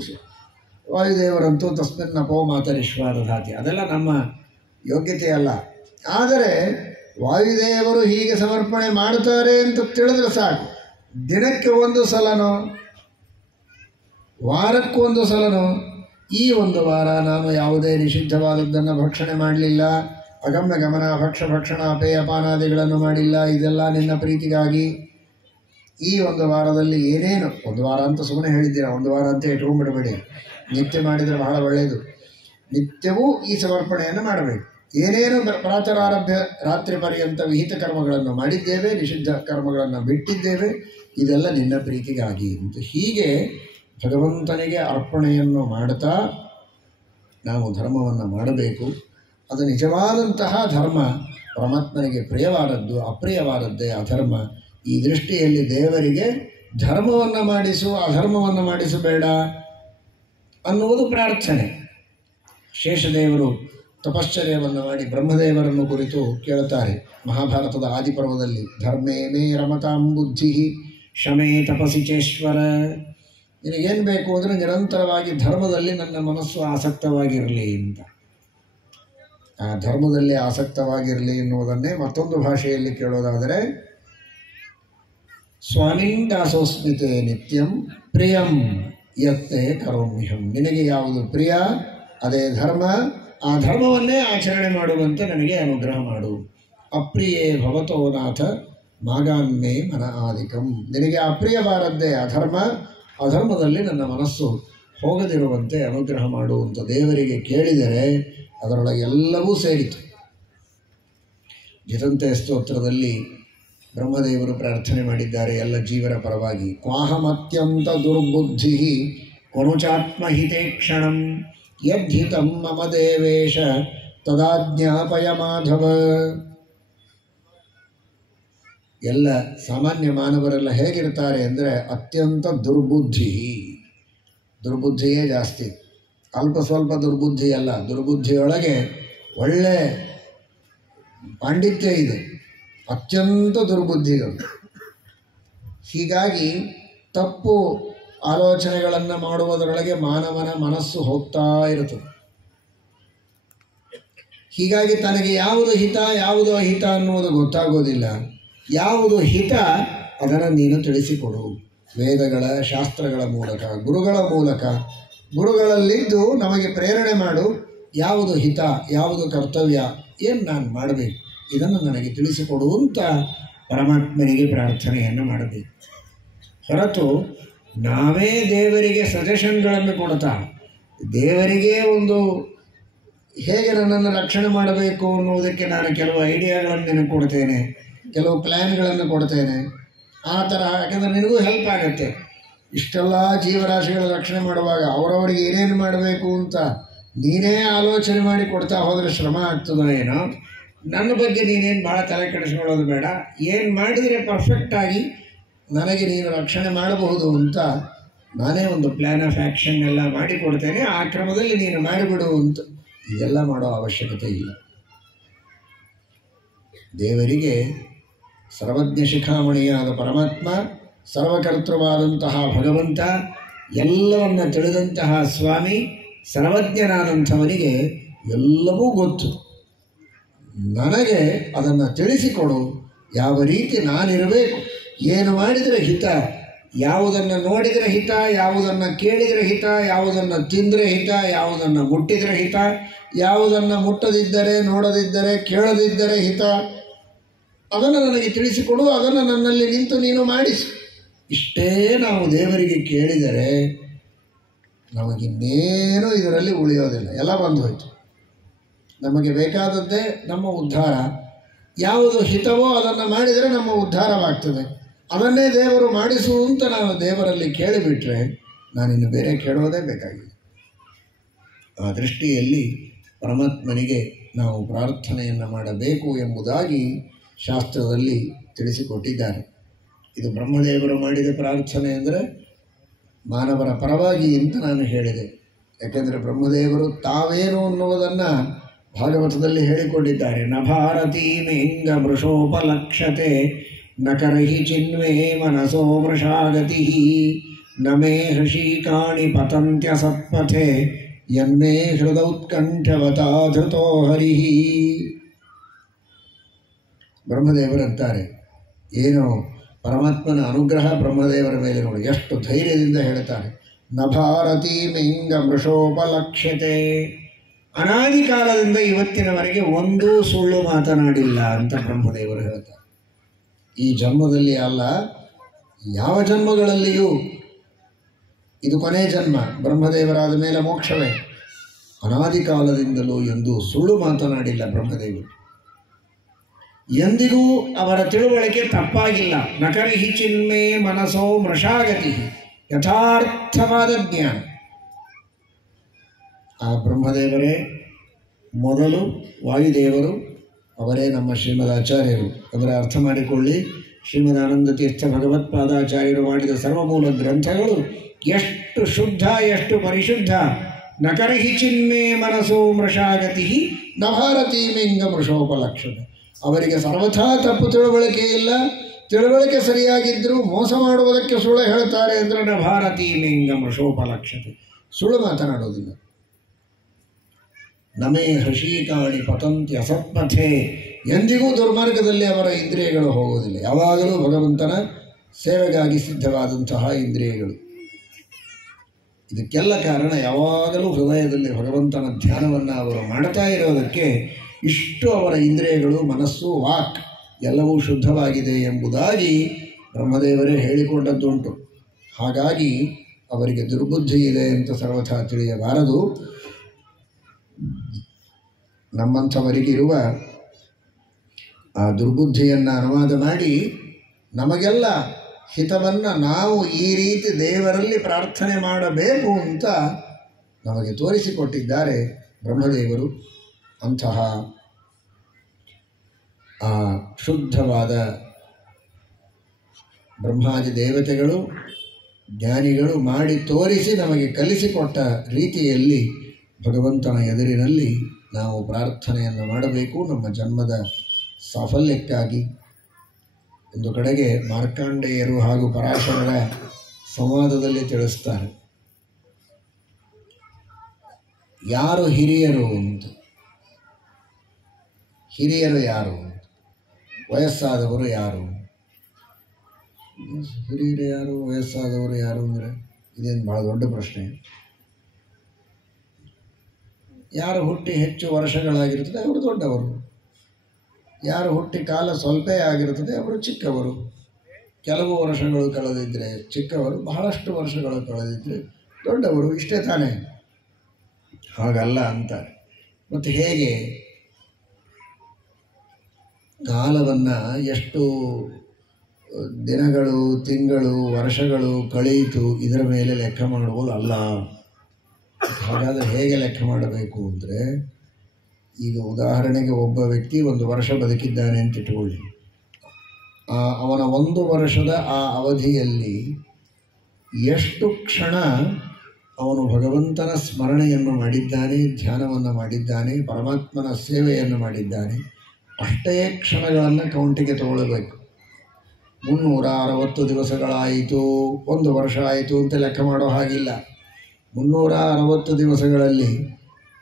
ವಾಯುದೇವರಂತೂ ತಸ್ಮಿನ್ ನಪೋ ಮಾತರಿಶ್ವಾದಧಾತಿ, ಅದೆಲ್ಲ ನಮ್ಮ ಯೋಗ್ಯತೆ ಅಲ್ಲ. ಆದರೆ ವಾಯುದೇವರು ಹೀಗೆ ಸಮರ್ಪಣೆ ಮಾಡ್ತಾರೆ ಅಂತ ತಿಳಿದ್ರೆ ಸಾಕು. ದಿನಕ್ಕೆ ಒಂದು ಸಲನೋ ವಾರಕ್ಕೊಂದು ಸಲನೋ, ಈ ಒಂದು ವಾರ ನಾನು ಯಾವುದೇ ನಿಷಿದ್ಧವಾದದ್ದನ್ನು ಭಕ್ಷಣೆ ಮಾಡಲಿಲ್ಲ, ಅಗಮ್ಯ ಗಮನ, ಭಕ್ಷಣ, ಅಪೇಯಪಾನಾದಿಗಳನ್ನು ಮಾಡಿಲ್ಲ, ಇದೆಲ್ಲ ನಿನ್ನ ಪ್ರೀತಿಗಾಗಿ. ಈ ಒಂದು ವಾರದಲ್ಲಿ ಏನೇನು, ಒಂದು ವಾರ ಅಂತ ಸುಮ್ಮನೆ ಹೇಳಿದ್ದೀರಾ, ಒಂದು ವಾರ ಅಂತ ಇಟ್ಕೊಂಡ್ಬಿಡಬೇಡಿ. ನಿತ್ಯ ಮಾಡಿದರೆ ಬಹಳ ಒಳ್ಳೆಯದು. ನಿತ್ಯವೂ ಈ ಸಮರ್ಪಣೆಯನ್ನು ಮಾಡಬೇಕು. ಏನೇನು ಪ್ರಾತರಾರಭ್ಯ ರಾತ್ರಿ ಪರ್ಯಂತ ವಿಹಿತ ಕರ್ಮಗಳನ್ನು ಮಾಡಿದ್ದೇವೆ, ನಿಷಿದ್ಧ ಕರ್ಮಗಳನ್ನು ಬಿಟ್ಟಿದ್ದೇವೆ, ಇದೆಲ್ಲ ನಿನ್ನ ಪ್ರೀತಿಗಾಗಿ ಅಂತ ಹೀಗೆ ಭಗವಂತನಿಗೆ ಅರ್ಪಣೆಯನ್ನು ಮಾಡುತ್ತಾ ನಾವು ಧರ್ಮವನ್ನು ಮಾಡಬೇಕು. ಅದು ನಿಜವಾದಂತಹ ಧರ್ಮ, ಪರಮಾತ್ಮನಿಗೆ ಪ್ರಿಯವಾದದ್ದು, ಅಪ್ರಿಯವಾದದ್ದೇ ಅಧರ್ಮ. ಈ ದೃಷ್ಟಿಯಲ್ಲಿ ದೇವರಿಗೆ ಧರ್ಮವನ್ನು ಮಾಡಿಸು, ಅಧರ್ಮವನ್ನು ಮಾಡಿಸಬೇಡ ಅನ್ನುವುದು ಪ್ರಾರ್ಥನೆ. ಶೇಷದೇವರು ತಪಶ್ಚರ್ಯವನ್ನು ಮಾಡಿ ಬ್ರಹ್ಮದೇವರನ್ನು ಕುರಿತು ಕೇಳುತ್ತಾರೆ ಮಹಾಭಾರತದ ಆದಿಪರ್ವದಲ್ಲಿ. ಧರ್ಮೇ ಮೇ ರಮತಾಂ ಬುದ್ಧಿ ಶಮೇ ತಪಸಿ ಚೇಶ್ವರ. ನಿನಗೇನು ಬೇಕು ಅಂದರೆ ನಿರಂತರವಾಗಿ ಧರ್ಮದಲ್ಲಿ ನನ್ನ ಮನಸ್ಸು ಆಸಕ್ತವಾಗಿರಲಿ ಅಂತ. ಆ ಧರ್ಮದಲ್ಲಿ ಆಸಕ್ತವಾಗಿರಲಿ ಎನ್ನುವುದನ್ನೇ ಮತ್ತೊಂದು ಭಾಷೆಯಲ್ಲಿ ಕೇಳೋದಾದರೆ, ಸ್ವಾಮಿನ್ ದಾಸೋಸ್ಮಿತೆ ನಿತ್ಯಂ ಪ್ರಿಯಂ ಯತ್ನೇ ಕರೋಮ್ಯಹಂ. ನಿನಗೆ ಯಾವುದು ಪ್ರಿಯ ಅದೇ ಧರ್ಮ, ಆ ಧರ್ಮವನ್ನೇ ಆಚರಣೆ ಮಾಡುವಂತೆ ನನಗೆ ಅನುಗ್ರಹ ಮಾಡು. ಅಪ್ರಿಯೇ ಭವತೋ ನಾಥ ಮಾಗಾನ್ಮೇ ಮನ ಆದಿಕಂ. ನಿನಗೆ ಅಪ್ರಿಯವಾದದ್ದೇ ಅಧರ್ಮ, ಅಧರ್ಮದಲ್ಲಿ ನನ್ನ ಮನಸ್ಸು ಹೋಗದಿರುವಂತೆ ಅನುಗ್ರಹ ಮಾಡುವಂಥ ದೇವರಿಗೆ ಕೇಳಿದರೆ ಅದರೊಳಗೆ ಎಲ್ಲವೂ ಸೇರಿತು. ಜಿತಂತೆ ಸ್ತೋತ್ರದಲ್ಲಿ ಬ್ರಹ್ಮದೇವರು ಪ್ರಾರ್ಥನೆ ಮಾಡಿದ್ದಾರೆ ಎಲ್ಲ ಜೀವರ ಪರವಾಗಿ. ಕ್ವಾಹಮತ್ಯಂತ ದುರ್ಬುದ್ಧಿ ಕೊನುಚಾತ್ಮಹಿತೇ ಕ್ಷಣಂ ಯದ್ಹಿತಂ ಮಮ ದೇವೇಶ ತದಾಜ್ಞಾಪಯ ಮಾಧವ. ಎಲ್ಲ ಸಾಮಾನ್ಯ ಮಾನವರೆಲ್ಲ ಹೇಗಿರ್ತಾರೆ ಅಂದರೆ ಅತ್ಯಂತ ದುರ್ಬುದ್ಧಿಯೇ ಜಾಸ್ತಿ. ಅಲ್ಪ ಸ್ವಲ್ಪ ದುರ್ಬುದ್ಧಿ ಅಲ್ಲ, ದುರ್ಬುದ್ಧಿಯೊಳಗೆ ಒಳ್ಳೆ ಪಾಂಡಿತ್ಯ ಇದೆ. ಅತ್ಯಂತ ದುರ್ಬುದ್ಧಿಗಳು. ಹೀಗಾಗಿ ತಪ್ಪು ಆಲೋಚನೆಗಳನ್ನು ಮಾಡುವುದರೊಳಗೆ ಮಾನವನ ಮನಸ್ಸು ಹೋಗ್ತಾ ಇರುತ್ತದೆ. ಹೀಗಾಗಿ ತನಗೆ ಯಾವುದು ಹಿತ ಯಾವುದು ಅಹಿತ ಅನ್ನುವುದು ಗೊತ್ತಾಗೋದಿಲ್ಲ. ಯಾವುದು ಹಿತ ಅದನ್ನು ನೀನು ತಿಳಿಸಿಕೊಡು. ವೇದಗಳ ಶಾಸ್ತ್ರಗಳ ಮೂಲಕ, ಗುರುಗಳ ಮೂಲಕ, ಗುರುಗಳಲ್ಲಿದ್ದು ನಮಗೆ ಪ್ರೇರಣೆ ಮಾಡು. ಯಾವುದು ಹಿತ, ಯಾವುದು ಕರ್ತವ್ಯ, ಏನು ನಾನು ಮಾಡಬೇಕು, ಇದನ್ನು ನನಗೆ ತಿಳಿಸಿಕೊಡುವಂತ ಪರಮಾತ್ಮನಿಗೆ ಪ್ರಾರ್ಥನೆಯನ್ನು ಮಾಡಬೇಕು. ಹೊರತು ನಾವೇ ದೇವರಿಗೆ ಸಜೆಷನ್ಗಳನ್ನು ಕೊಡ್ತಾ ದೇವರಿಗೆ ಒಂದು ಹೇಗೆ ನನ್ನನ್ನು ರಕ್ಷಣೆ ಮಾಡಬೇಕು ಅನ್ನುವುದಕ್ಕೆ ನಾನು ಕೆಲವು ಐಡಿಯಾಗಳನ್ನು ನಿನಗೆ ಕೊಡ್ತೇನೆ, ಕೆಲವು ಪ್ಲ್ಯಾನ್ಗಳನ್ನು ಕೊಡ್ತೇನೆ, ಆ ಥರ. ಯಾಕಂದರೆ ನಿನಗೂ ಹೆಲ್ಪ್ ಆಗುತ್ತೆ. ಇಷ್ಟೆಲ್ಲ ಜೀವರಾಶಿಗಳ ರಕ್ಷಣೆ ಮಾಡುವಾಗ ಅವರವರಿಗೆ ಏನೇನು ಮಾಡಬೇಕು ಅಂತ ನೀನೇ ಆಲೋಚನೆ ಮಾಡಿ ಕೊಡ್ತಾ ಹೋದರೆ ಶ್ರಮ ಆಗ್ತದೋ ಏನೋ. ನನ್ನ ಬಗ್ಗೆ ನೀನೇನು ಭಾಳ ತಲೆ ಕೆಡಿಸ್ಕೊಳ್ಳೋದು ಬೇಡ, ಏನು ಮಾಡಿದರೆ ಪರ್ಫೆಕ್ಟಾಗಿ ನನಗೆ ನೀನು ರಕ್ಷಣೆ ಮಾಡಬಹುದು ಅಂತ ನಾನೇ ಒಂದು ಪ್ಲ್ಯಾನ್ ಆಫ್ ಆ್ಯಕ್ಷನ್ ಎಲ್ಲ ಮಾಡಿಕೊಡ್ತೇನೆ, ಆ ಕ್ರಮದಲ್ಲಿ ನೀನು ಮಾಡಿಬಿಡು ಅಂತ. ಇದೆಲ್ಲ ಮಾಡೋ ಅವಶ್ಯಕತೆ ಇಲ್ಲ. ದೇವರಿಗೆ ಸರ್ವಜ್ಞ ಶಿಖಾಮಣಿಯಾದ ಪರಮಾತ್ಮ, ಸರ್ವಕರ್ತೃವಾದಂತಹ ಭಗವಂತ, ಎಲ್ಲವನ್ನ ತಿಳಿದಂತಹ ಸ್ವಾಮಿ, ಸರ್ವಜ್ಞನಾದಂಥವನಿಗೆ ಎಲ್ಲವೂ ಗೊತ್ತು. ನನಗೆ ಅದನ್ನು ತಿಳಿಸಿಕೊಡು, ಯಾವ ರೀತಿ ನಾನಿರಬೇಕು, ಏನು ಮಾಡಿದರೆ ಹಿತ, ಯಾವುದನ್ನು ನೋಡಿದರೆ ಹಿತ, ಯಾವುದನ್ನು ಕೇಳಿದರೆ ಹಿತ, ಯಾವುದನ್ನು ತಿಂದರೆ ಹಿತ, ಯಾವುದನ್ನು ಮುಟ್ಟಿದರೆ ಹಿತ, ಯಾವುದನ್ನು ಮುಟ್ಟದಿದ್ದರೆ, ನೋಡದಿದ್ದರೆ, ಕೇಳದಿದ್ದರೆ ಹಿತ, ಅದನ್ನು ನನಗೆ ತಿಳಿಸಿಕೊಡು, ಅದನ್ನು ನನ್ನಲ್ಲಿ ನಿಂತು ನೀನು ಮಾಡಿಸು. ಇಷ್ಟೇ ನಾವು ದೇವರಿಗೆ ಕೇಳಿದರೆ ನಮಗಿನ್ನೇನೂ ಇದರಲ್ಲಿ ಉಳಿಯೋದಿಲ್ಲ, ಎಲ್ಲ ಬಂದು ಹೋಯಿತು. ನಮಗೆ ಬೇಕಾದದ್ದೇ ನಮ್ಮ ಉದ್ಧಾರ. ಯಾವುದು ಹಿತವೋ ಅದನ್ನು ಮಾಡಿದರೆ ನಮ್ಮ ಉದ್ಧಾರವಾಗ್ತದೆ. ಅದನ್ನೇ ದೇವರು ಮಾಡಿಸು ಅಂತ ನಾವು ದೇವರಲ್ಲಿ ಕೇಳಿಬಿಟ್ರೆ ನಾನಿನ್ನು ಬೇರೆ ಕೇಳೋದೇ ಬೇಕಾಗಿಲ್ಲ. ಆ ದೃಷ್ಟಿಯಲ್ಲಿ ಪರಮಾತ್ಮನಿಗೆ ನಾವು ಪ್ರಾರ್ಥನೆಯನ್ನು ಮಾಡಬೇಕು ಎಂಬುದಾಗಿ ಶಾಸ್ತ್ರದಲ್ಲಿ ತಿಳಿಸಿಕೊಟ್ಟಿದ್ದಾರೆ. ಇದು ಬ್ರಹ್ಮದೇವರು ಮಾಡಿದ ಪ್ರಾರ್ಥನೆ ಅಂದರೆ ಮಾನವರ ಪರವಾಗಿ ಅಂತ ನಾನು ಹೇಳಿದೆ. ಯಾಕೆಂದರೆ ಬ್ರಹ್ಮದೇವರು ತಾವೇನು ಅನ್ನುವುದನ್ನು ಭಾಗವತದಲ್ಲಿ ಹೇಳಿಕೊಂಡಿದ್ದಾರೆ. ನ ಭಾರತೀ ಮೇಂಗ ವೃಷೋಪಲಕ್ಷತೆ ನ ಕರಹಿ ಚಿನ್ವೇ ಮನಸೋ ವೃಷಾಗತಿ ನ ಮೇ ಹೃಷೀಕಾಣಿ ಪತಂತ್ಯ ಸತ್ಪಥೆ ಯನ್ಮೇ ಹೃದೌತ್ಕಂಠವತಾ ಧೃತೋ ಹರಿ. ಬ್ರಹ್ಮದೇವರಂತಾರೆ, ಏನು ಪರಮಾತ್ಮನ ಅನುಗ್ರಹ ಬ್ರಹ್ಮದೇವರ ಮೇಲೆ ನೋಡಿ, ಎಷ್ಟು ಧೈರ್ಯದಿಂದ ಹೇಳ್ತಾರೆ. ನ ಭಾರತೀ ಮೇಂಗ ವೃಷೋಪಲಕ್ಷ್ಯತೆ, ಅನಾದಿ ಕಾಲದಿಂದ ಇವತ್ತಿನವರೆಗೆ ಒಂದೂ ಸುಳ್ಳು ಮಾತನಾಡಿಲ್ಲ ಅಂತ ಬ್ರಹ್ಮದೇವರು ಹೇಳ್ತಾರೆ. ಈ ಜನ್ಮದಲ್ಲಿ ಅಲ್ಲ, ಯಾವ ಜನ್ಮಗಳಲ್ಲಿಯೂ ಇದು ಕೊನೆ ಜನ್ಮ, ಬ್ರಹ್ಮದೇವರಾದ ಮೇಲೆ ಮೋಕ್ಷವೇ. ಅನಾದಿ ಕಾಲದಿಂದಲೂ ಎಂದೂ ಸುಳ್ಳು ಮಾತನಾಡಿಲ್ಲ ಬ್ರಹ್ಮದೇವರು. ಎಂದಿಗೂ ಅವರ ತಿಳುವಳಿಕೆ ತಪ್ಪಾಗಿಲ್ಲ. ನಕರಿಹಿ ಚಿನ್ಮೇ ಮನಸೋ ಮೃಷಾಗತಿ, ಯಥಾರ್ಥವಾದ ಜ್ಞಾನ. ಆ ಬ್ರಹ್ಮದೇವರೇ ಮೊದಲು, ವಾಯುದೇವರು ಅವರೇ ನಮ್ಮ ಶ್ರೀಮದ್ ಆಚಾರ್ಯರು. ಅದರ ಅರ್ಥ ಮಾಡಿಕೊಳ್ಳಿ. ಶ್ರೀಮದ್ ಆನಂದ ತೀರ್ಥ ಭಗವತ್ಪಾದಾಚಾರ್ಯರು ಮಾಡಿದ ಸರ್ವಮೂಲ ಗ್ರಂಥಗಳು ಎಷ್ಟು ಶುದ್ಧ, ಎಷ್ಟು ಪರಿಶುದ್ಧ. ನಕರಿಹಿ ಚಿನ್ಮೇ ಮನಸೋ ಮೃಷಾಗತಿ ನ ಭಾರತೀ ಮೇಂಗ ಮೃಷೋಪಲಕ್ಷಣ. ಅವರಿಗೆ ಸರ್ವಥಾ ತಪ್ಪು ತಿಳುವಳಿಕೆ ಇಲ್ಲ. ತಿಳುವಳಿಕೆ ಸರಿಯಾಗಿದ್ದರೂ ಮೋಸ ಮಾಡುವುದಕ್ಕೆ ಸುಳ್ಳು ಹೇಳ್ತಾರೆ ಅಂದರೆ ನ ಭಾರತೀ ಮೇಂಗ ಮೃಷೋಪಲಕ್ಷತೆ, ಸುಳ್ಳು ಮಾತನಾಡೋದಿಲ್ಲ. ನಮೇ ಹೃಷೀಕಾಣಿ ಪತಂತ್ಯ ಸತ್ಪಥೆ, ಎಂದಿಗೂ ದುರ್ಮಾರ್ಗದಲ್ಲಿ ಅವರ ಇಂದ್ರಿಯಗಳು ಹೋಗುವುದಿಲ್ಲ. ಯಾವಾಗಲೂ ಭಗವಂತನ ಸೇವೆಗಾಗಿ ಸಿದ್ಧವಾದಂತಹ ಇಂದ್ರಿಯಗಳು. ಇದಕ್ಕೆಲ್ಲ ಕಾರಣ ಯಾವಾಗಲೂ ಹೃದಯದಲ್ಲಿ ಭಗವಂತನ ಧ್ಯಾನವನ್ನು ಅವರು ಮಾಡ್ತಾ ಇರೋದಕ್ಕೆ ಇಷ್ಟು ಅವರ ಇಂದ್ರಿಯಗಳು, ಮನಸ್ಸು, ವಾಕ್ ಎಲ್ಲವೂ ಶುದ್ಧವಾಗಿದೆ ಎಂಬುದಾಗಿ ಬ್ರಹ್ಮದೇವರೇ ಹೇಳಿಕೊಂಡದ್ದುಂಟು. ಹಾಗಾಗಿ ಅವರಿಗೆ ದುರ್ಬುದ್ಧಿ ಇದೆ ಅಂತ ಸರ್ವಥಾ ತಿಳಿಯಬಾರದು. ನಮ್ಮಂಥವರಿಗಿರುವ ಆ ದುರ್ಬುದ್ಧಿಯನ್ನು ಅನುವಾದ ಮಾಡಿ ನಮಗೆಲ್ಲ ಹಿತವನ್ನು ನಾವು ಈ ರೀತಿ ದೇವರಲ್ಲಿ ಪ್ರಾರ್ಥನೆ ಮಾಡಬೇಕು ಅಂತ ನಮಗೆ ತೋರಿಸಿಕೊಟ್ಟಿದ್ದಾರೆ ಬ್ರಹ್ಮದೇವರು. ಅಂತಹ ಆ ಶುದ್ಧವಾದ ಬ್ರಹ್ಮಾದಿ ದೇವತೆಗಳು, ಜ್ಞಾನಿಗಳು ಮಾಡಿ ತೋರಿಸಿ ನಮಗೆ ಕಲಿಸಿಕೊಟ್ಟ ರೀತಿಯಲ್ಲಿ ಭಗವಂತನ ಎದುರಿನಲ್ಲಿ ನಾವು ಪ್ರಾರ್ಥನೆಯನ್ನು ಮಾಡಬೇಕು ನಮ್ಮ ಜನ್ಮದ ಸಾಫಲ್ಯಕ್ಕಾಗಿ. ಒಂದು ಕಡೆಗೆ ಮಾರ್ಕಾಂಡೇಯರು ಹಾಗೂ ಪರಾಶರರ ಸಂವಾದದಲ್ಲಿ ತಿಳಿಸ್ತಾರೆ, ಯಾರು ಹಿರಿಯರು ಅಂತ. ಹಿರಿಯರು ಯಾರು? ವಯಸ್ಸಾದವರು ಯಾರು? ಹಿರಿಯರು ಯಾರು, ವಯಸ್ಸಾದವರು ಯಾರು ಅಂದರೆ ಇದೇನು ಭಾಳ ದೊಡ್ಡ ಪ್ರಶ್ನೆ. ಯಾರು ಹುಟ್ಟಿ ಹೆಚ್ಚು ವರ್ಷಗಳಾಗಿರ್ತದೆ ಅವರು ದೊಡ್ಡವರು, ಯಾರು ಹುಟ್ಟಿ ಕಾಲ ಸ್ವಲ್ಪೇ ಆಗಿರುತ್ತದೆ ಅವರು ಚಿಕ್ಕವರು, ಕೆಲವು ವರ್ಷಗಳು ಕಳೆದಿದ್ದರೆ ಚಿಕ್ಕವರು, ಬಹಳಷ್ಟು ವರ್ಷಗಳು ಕಳೆದಿದ್ದರೆ ದೊಡ್ಡವರು, ಇಷ್ಟೇ ತಾನೇ. ಹಾಗಲ್ಲ ಅಂತಾರೆ. ಮತ್ತು ಹೇಗೆ ಕಾಲವನ್ನು ಎಷ್ಟು ದಿನಗಳು, ತಿಂಗಳು, ವರ್ಷಗಳು ಕಳೆಯಿತು ಇದರ ಮೇಲೆ ಲೆಕ್ಕ ಮಾಡುವುದು ಅಲ್ಲ. ಹಾಗಾದರೆ ಹೇಗೆ ಲೆಕ್ಕ ಮಾಡಬೇಕು ಅಂದರೆ, ಈಗ ಉದಾಹರಣೆಗೆ ಒಬ್ಬ ವ್ಯಕ್ತಿ 1 ವರ್ಷ ಬದುಕಿದ್ದಾನೆ ಅಂತ ಇಟ್ಟುಕೊಳ್ಳಿ. ಅವನ 1 ವರ್ಷದ ಆ ಅವಧಿಯಲ್ಲಿ ಎಷ್ಟು ಕ್ಷಣ ಅವನು ಭಗವಂತನ ಸ್ಮರಣೆಯನ್ನು ಮಾಡಿದ್ದಾನೆ, ಧ್ಯಾನವನ್ನು ಮಾಡಿದ್ದಾನೆ, ಪರಮಾತ್ಮನ ಸೇವೆಯನ್ನು ಮಾಡಿದ್ದಾನೆ, ಅಷ್ಟೇ ಕ್ಷಣಗಳನ್ನು ಕೌಂಟಿಗೆ ತಗೊಳ್ಳಬೇಕು. 360 ದಿವಸಗಳಾಯಿತು, 1 ವರ್ಷ ಆಯಿತು ಅಂತ ಲೆಕ್ಕ ಮಾಡೋ ಹಾಗಿಲ್ಲ. 360 ದಿವಸಗಳಲ್ಲಿ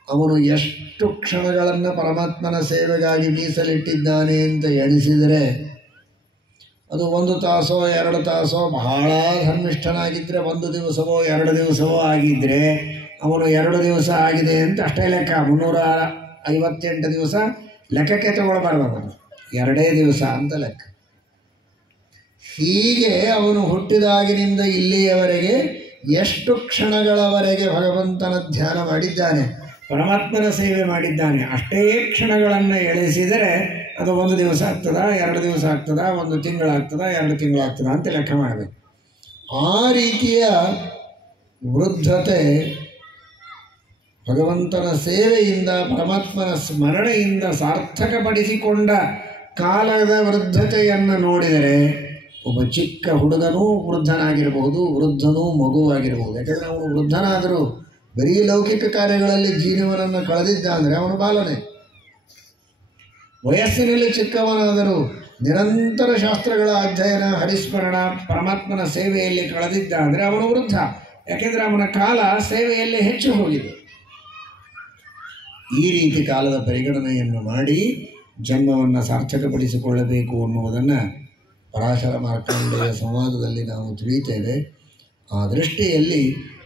ಅವನು ಎಷ್ಟು ಕ್ಷಣಗಳನ್ನು ಪರಮಾತ್ಮನ ಸೇವೆಗಾಗಿ ಮೀಸಲಿಟ್ಟಿದ್ದಾನೆ ಅಂತ ಎಣಿಸಿದರೆ ಅದು 1 ತಾಸೋ 2 ತಾಸೋ, ಬಹಳ ಧರ್ಮಿಷ್ಠನಾಗಿದ್ದರೆ 1 ದಿವಸವೋ 2 ದಿವಸವೋ ಆಗಿದ್ದರೆ ಅವನು 2 ದಿವಸ ಆಗಿದೆ ಅಂತ ಅಷ್ಟೇ ಲೆಕ್ಕ. 358 ದಿವಸ ಲೆಕ್ಕಕ್ಕೆ ತಗೊಳ್ಬಾರ್ದು, ಅವನು 2 ದಿವಸ ಅಂತ ಲೆಕ್ಕ. ಹೀಗೆ ಅವನು ಹುಟ್ಟಿದಾಗಿನಿಂದ ಇಲ್ಲಿಯವರೆಗೆ ಎಷ್ಟು ಕ್ಷಣಗಳವರೆಗೆ ಭಗವಂತನ ಧ್ಯಾನ ಮಾಡಿದ್ದಾನೆ, ಪರಮಾತ್ಮನ ಸೇವೆ ಮಾಡಿದ್ದಾನೆ, ಅಷ್ಟೇ ಕ್ಷಣಗಳನ್ನು ಎಣಿಸಿದರೆ ಅದು 1 ದಿವಸ ಆಗ್ತದಾ, 2 ದಿವಸ ಆಗ್ತದಾ, 1 ತಿಂಗಳಾಗ್ತದಾ, 2 ತಿಂಗಳಾಗ್ತದಾ ಅಂತ ಲೆಕ್ಕ ಮಾಡಬೇಕು. ಆ ರೀತಿಯ ವೃದ್ಧತೆ ಭಗವಂತನ ಸೇವೆಯಿಂದ, ಪರಮಾತ್ಮನ ಸ್ಮರಣೆಯಿಂದ ಸಾರ್ಥಕಪಡಿಸಿಕೊಂಡ ಕಾಲದ ವೃದ್ಧತೆಯನ್ನು ನೋಡಿದರೆ ಒಬ್ಬ ಚಿಕ್ಕ ಹುಡುಗನೂ ವೃದ್ಧನಾಗಿರಬಹುದು, ವೃದ್ಧನೂ ಮಗುವಾಗಿರಬಹುದು. ಯಾಕೆಂದರೆ ಅವನು ವೃದ್ಧನಾದರೂ ಬರೀ ಲೌಕಿಕ ಕಾರ್ಯಗಳಲ್ಲಿ ಜೀವನವನ್ನು ಕಳೆದಿದ್ದ ಅಂದರೆ ಅವನು ಬಾಲನೆ. ವಯಸ್ಸಿನಲ್ಲಿ ಚಿಕ್ಕವನಾದರೂ ನಿರಂತರ ಶಾಸ್ತ್ರಗಳ ಅಧ್ಯಯನ, ಹರಿಸ್ಮರಣ, ಪರಮಾತ್ಮನ ಸೇವೆಯಲ್ಲಿ ಕಳೆದಿದ್ದ ಅಂದರೆ ಅವನು ವೃದ್ಧ. ಯಾಕೆಂದರೆ ಅವನ ಕಾಲ ಸೇವೆಯಲ್ಲೇ ಹೆಚ್ಚು ಹೋಗಿದೆ. ಈ ರೀತಿ ಕಾಲದ ಪರಿಗಣನೆಯನ್ನು ಮಾಡಿ ಜನ್ಮವನ್ನು ಸಾರ್ಥಕಪಡಿಸಿಕೊಳ್ಳಬೇಕು ಅನ್ನುವುದನ್ನು ಪರಾಶರ ಮಾರ್ಕಂಡೇಯ ಸಂವಾದದಲ್ಲಿ ನಾವು ತಿಳಿಯುತ್ತೇವೆ. ಆ ದೃಷ್ಟಿಯಲ್ಲಿ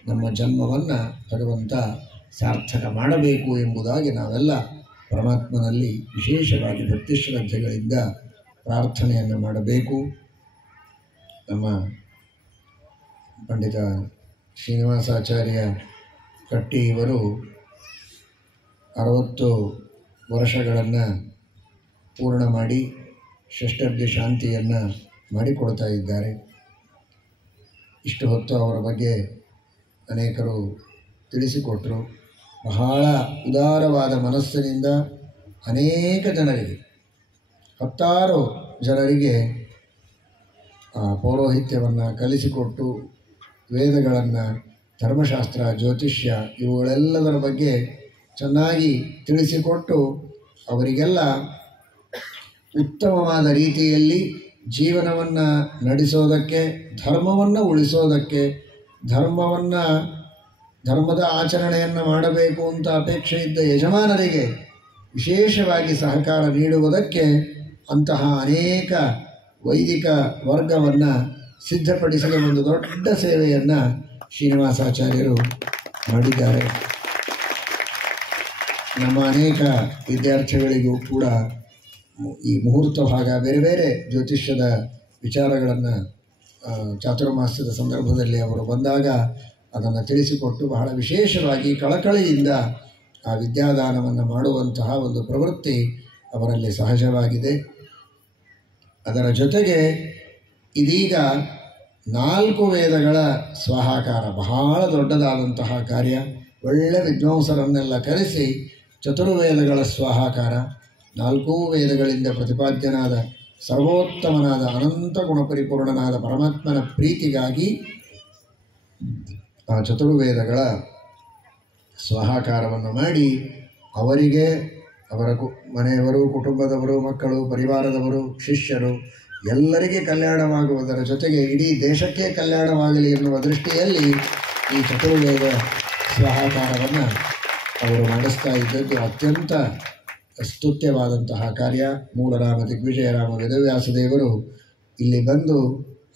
ನಮ್ಮ ಜನ್ಮವನ್ನು ಭಗವಂತ ಸಾರ್ಥಕ ಮಾಡಬೇಕು ಎಂಬುದಾಗಿ ನಾವೆಲ್ಲ ಪರಮಾತ್ಮನಲ್ಲಿ ವಿಶೇಷವಾಗಿ ಭಕ್ತಿ ಶ್ರದ್ಧೆಗಳಿಂದ ಪ್ರಾರ್ಥನೆಯನ್ನು ಮಾಡಬೇಕು. ನಮ್ಮ ಪಂಡಿತ ಶ್ರೀನಿವಾಸಾಚಾರ್ಯ ಕಟ್ಟಿ ಇವರು 60 ವರ್ಷಗಳನ್ನು ಪೂರ್ಣ ಮಾಡಿ ಷಷ್ಠಬ್ದಿ ಶಾಂತಿಯನ್ನು ಮಾಡಿಕೊಡ್ತಾ ಇದ್ದಾರೆ. ಇಷ್ಟು ಹೊತ್ತು ಅವರ ಬಗ್ಗೆ ಅನೇಕರು ತಿಳಿಸಿಕೊಟ್ಟರು. ಬಹಳ ಉದಾರವಾದ ಮನಸ್ಸಿನಿಂದ ಅನೇಕ ಜನರಿಗೆ, 10 ಜನರಿಗೆ ಪೌರೋಹಿತ್ಯವನ್ನು ಕಲಿಸಿಕೊಟ್ಟು, ವೇದಗಳನ್ನು, ಧರ್ಮಶಾಸ್ತ್ರ, ಜ್ಯೋತಿಷ್ಯ ಇವುಗಳೆಲ್ಲದರ ಬಗ್ಗೆ ಚೆನ್ನಾಗಿ ತಿಳಿಸಿಕೊಟ್ಟು ಅವರಿಗೆಲ್ಲ ಉತ್ತಮವಾದ ರೀತಿಯಲ್ಲಿ ಜೀವನವನ್ನು ನಡೆಸೋದಕ್ಕೆ, ಧರ್ಮವನ್ನು ಉಳಿಸೋದಕ್ಕೆ, ಧರ್ಮದ ಆಚರಣೆಯನ್ನು ಮಾಡಬೇಕು ಅಂತ ಅಪೇಕ್ಷೆ ಇದ್ದ ಯಜಮಾನರಿಗೆ ವಿಶೇಷವಾಗಿ ಸಹಕಾರ ನೀಡುವುದಕ್ಕೆ ಅಂತಹ ಅನೇಕ ವೈದಿಕ ವರ್ಗವನ್ನು ಸಿದ್ಧಪಡಿಸಲು ಒಂದು ದೊಡ್ಡ ಸೇವೆಯನ್ನು ಶ್ರೀನಿವಾಸಾಚಾರ್ಯರು ಮಾಡಿದ್ದಾರೆ. ನಮ್ಮ ಅನೇಕ ವಿದ್ಯಾರ್ಥಿಗಳಿಗೂ ಕೂಡ ಈ ಮುಹೂರ್ತ ಭಾಗ, ಬೇರೆ ಬೇರೆ ಜ್ಯೋತಿಷ್ಯದ ವಿಚಾರಗಳನ್ನು ಚಾತುರ್ಮಾಸ್ಯದ ಸಂದರ್ಭದಲ್ಲಿ ಅವರು ಬಂದಾಗ ಅದನ್ನು ತಿಳಿಸಿಕೊಟ್ಟು ಬಹಳ ವಿಶೇಷವಾಗಿ ಕಳಕಳಿಯಿಂದ ಆ ವಿದ್ಯಾದಾನವನ್ನು ಮಾಡುವಂತಹ ಒಂದು ಪ್ರವೃತ್ತಿ ಅವರಲ್ಲಿ ಸಹಜವಾಗಿದೆ. ಅದರ ಜೊತೆಗೆ ಇದೀಗ 4 ವೇದಗಳ ಸ್ವಾಹಾಕಾರ ಬಹಳ ದೊಡ್ಡದಾದಂತಹ ಕಾರ್ಯ. ಒಳ್ಳೆ ವಿದ್ವಾಂಸರನ್ನೆಲ್ಲ ಕರೆಸಿ ಚತುರ್ವೇದಗಳ ಸ್ವಾಹಾಕಾರ, 4 ವೇದಗಳಿಂದ ಪ್ರತಿಪಾದ್ಯನಾದ ಸರ್ವೋತ್ತಮನಾದ ಅನಂತ ಗುಣಪರಿಪೂರ್ಣನಾದ ಪರಮಾತ್ಮನ ಪ್ರೀತಿಗಾಗಿ ಆ ಚತುರ್ವೇದಗಳ ಸ್ವಾಹಾಕಾರವನ್ನು ಮಾಡಿ ಅವರಿಗೆ, ಅವರ ಮನೆಯವರು, ಕುಟುಂಬದವರು, ಮಕ್ಕಳು, ಪರಿವಾರದವರು, ಶಿಷ್ಯರು ಎಲ್ಲರಿಗೆ ಕಲ್ಯಾಣವಾಗುವುದರ ಜೊತೆಗೆ ಇಡೀ ದೇಶಕ್ಕೆ ಕಲ್ಯಾಣವಾಗಲಿ ಎನ್ನುವ ದೃಷ್ಟಿಯಲ್ಲಿ ಈ ಚತುರ್ವೇದ ಸ್ವಾಹಾಕಾರವನ್ನು ಅವರು ಮಾಡಿಸ್ತಾ ಇದ್ದದ್ದು ಅತ್ಯಂತ ಸ್ತುತ್ಯವಾದಂತಹ ಕಾರ್ಯ. ಮೂಲರಾಮ ದಿಗ್ವಿಜಯರಾಮ ವೇದವ್ಯಾಸದೇವರು ಇಲ್ಲಿ ಬಂದು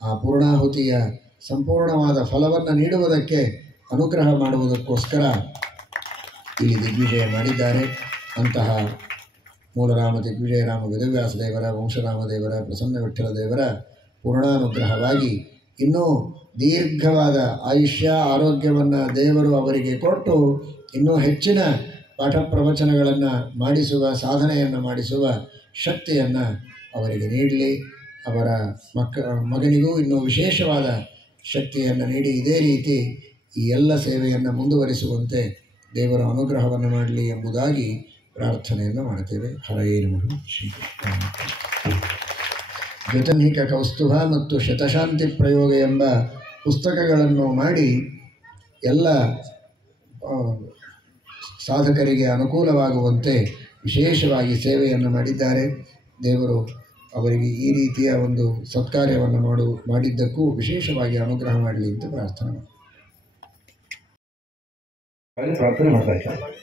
ಆ ಪೂರ್ಣಾಹುತಿಯ ಸಂಪೂರ್ಣವಾದ ಫಲವನ್ನು ನೀಡುವುದಕ್ಕೆ ಅನುಗ್ರಹ ಮಾಡುವುದಕ್ಕೋಸ್ಕರ ಇಲ್ಲಿ ದಿಗ್ವಿಜಯ ಮಾಡಿದ್ದಾರೆ. ಅಂತಹ ಮೂಲರಾಮ ದಿಗ್ವಿಜಯರಾಮ ವೇದವ್ಯಾಸ ದೇವರ ವಂಶರಾಮ ದೇವರ ಪ್ರಸನ್ನ ವಿಠ್ಠಲ ದೇವರ ಪೂರ್ಣಾನುಗ್ರಹವಾಗಿ ಇನ್ನೂ ದೀರ್ಘವಾದ ಆಯುಷ್ಯ ಆರೋಗ್ಯವನ್ನು ದೇವರು ಅವರಿಗೆ ಕೊಟ್ಟು ಇನ್ನೂ ಹೆಚ್ಚಿನ ಪಾಠ ಪ್ರವಚನಗಳನ್ನು ಮಾಡಿಸುವ ಸಾಧನೆಯನ್ನು ಮಾಡಿಸುವ ಶಕ್ತಿಯನ್ನು ಅವರಿಗೆ ನೀಡಲಿ. ಅವರ ಮಗನಿಗೂ ಇನ್ನೂ ವಿಶೇಷವಾದ ಶಕ್ತಿಯನ್ನು ನೀಡಿ ಇದೇ ರೀತಿ ಈ ಎಲ್ಲ ಸೇವೆಯನ್ನು ಮುಂದುವರಿಸುವಂತೆ ದೇವರ ಅನುಗ್ರಹವನ್ನು ಮಾಡಲಿ ಎಂಬುದಾಗಿ ಪ್ರಾರ್ಥನೆಯನ್ನು ಮಾಡ್ತೇವೆ. ಹರಯೇ ನಮಃ. ಶ್ರೀ ಜತನ್ಹಿಕ ಕೌಸ್ತುಭ ಮತ್ತು ಶತಶಾಂತಿ ಪ್ರಯೋಗ ಎಂಬ ಪುಸ್ತಕಗಳನ್ನು ಮಾಡಿ ಎಲ್ಲ ಸಾಧಕರಿಗೆ ಅನುಕೂಲವಾಗುವಂತೆ ವಿಶೇಷವಾಗಿ ಸೇವೆಯನ್ನು ಮಾಡಿದ್ದಾರೆ. ದೇವರು ಅವರಿಗೆ ಈ ರೀತಿಯ ಒಂದು ಸತ್ಕಾರ್ಯವನ್ನು ಮಾಡಿದ್ದಕ್ಕೂ ವಿಶೇಷವಾಗಿ ಅನುಗ್ರಹ ಮಾಡಲಿ ಅಂತ ಪ್ರಾರ್ಥನೆ ಮಾಡ್ತಾ ಇದ್ದಾರೆ.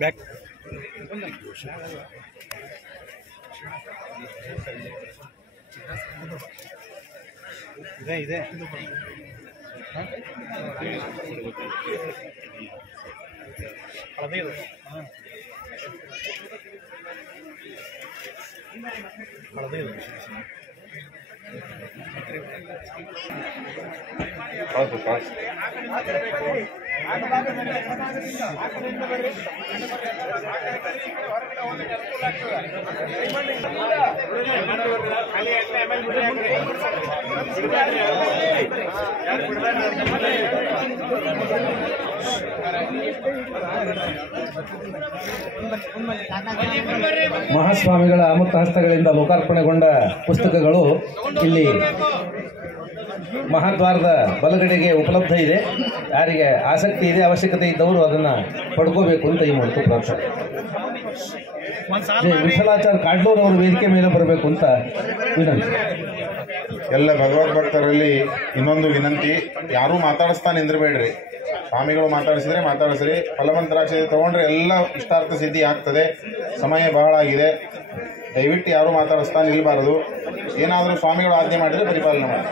ಬ್ಯಾಕ್ ಇದೆ ಹಳದಿದು ಹಳದಿದು ಮಹಾಸ್ವಾಮಿಗಳ ಅಮೃತ ಹಸ್ತಗಳಿಂದ ಲೋಕಾರ್ಪಣೆಗೊಂಡ ಪುಸ್ತಕಗಳು ಇಲ್ಲಿ ಮಹಾದ್ವಾರದ ಬಲಗಡೆಗೆ ಉಪಲಬ್ಧ ಇದೆ. ಯಾರಿಗೆ ಆಸಕ್ತಿ ಇದೆ, ಅವಶ್ಯಕತೆ ಇದ್ದವರು ಅದನ್ನು ಪಡ್ಕೋಬೇಕು ಅಂತ ಈ ಮೂಲಕ ಪ್ರಾರ್ಥನೆ. ವಿಠಲಾಚಾರ್ಯ ಕಾಡ್ಲೂರ್ ಅವರು ವೇದಿಕೆ ಮೇಲೆ ಬರಬೇಕು ಅಂತ ವಿನಂತಿ. ಎಲ್ಲ ಭಗವದ್ ಭಕ್ತರಲ್ಲಿ ಇನ್ನೊಂದು ವಿನಂತಿ, ಯಾರೂ ಮಾತಾಡಿಸ್ತಾ ನಿಂದಿರಬೇಡ್ರಿ. ಸ್ವಾಮಿಗಳು ಮಾತಾಡಿಸಿದ್ರೆ ಮಾತಾಡಿಸ್ರಿ, ಫಲಮಂತ್ರಾಕ್ಷತೆ ತಗೊಂಡ್ರೆ ಎಲ್ಲ ಇಷ್ಟಾರ್ಥ ಸಿದ್ಧಿ ಆಗ್ತದೆ. ಸಮಯ ಬಹಳ ಆಗಿದೆ, ದಯವಿಟ್ಟು ಯಾರೂ ಮಾತಾಡಿಸ್ತಾ ನಿಲ್ಬಾರದು. ಏನಾದರೂ ಸ್ವಾಮಿಗಳು ಆಜ್ಞೆ ಮಾಡಿದರೆ ಪರಿಪಾಲನೆ ಮಾಡಿ.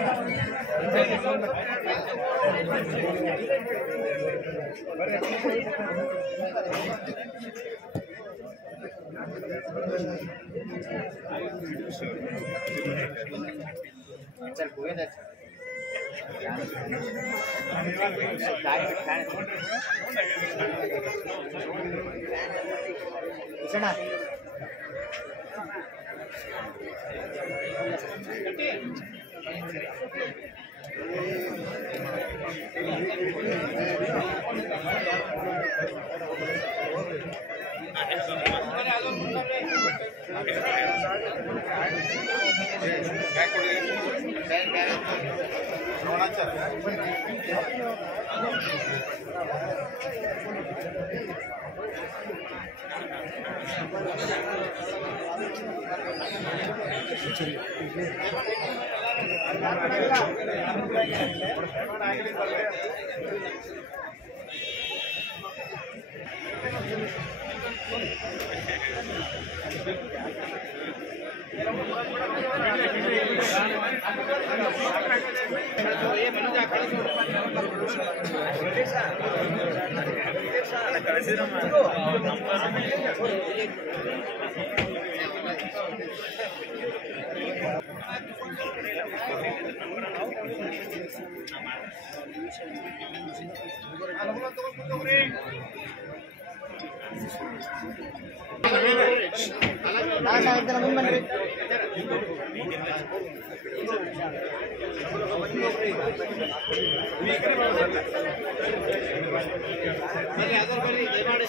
ಬರ್ರಿ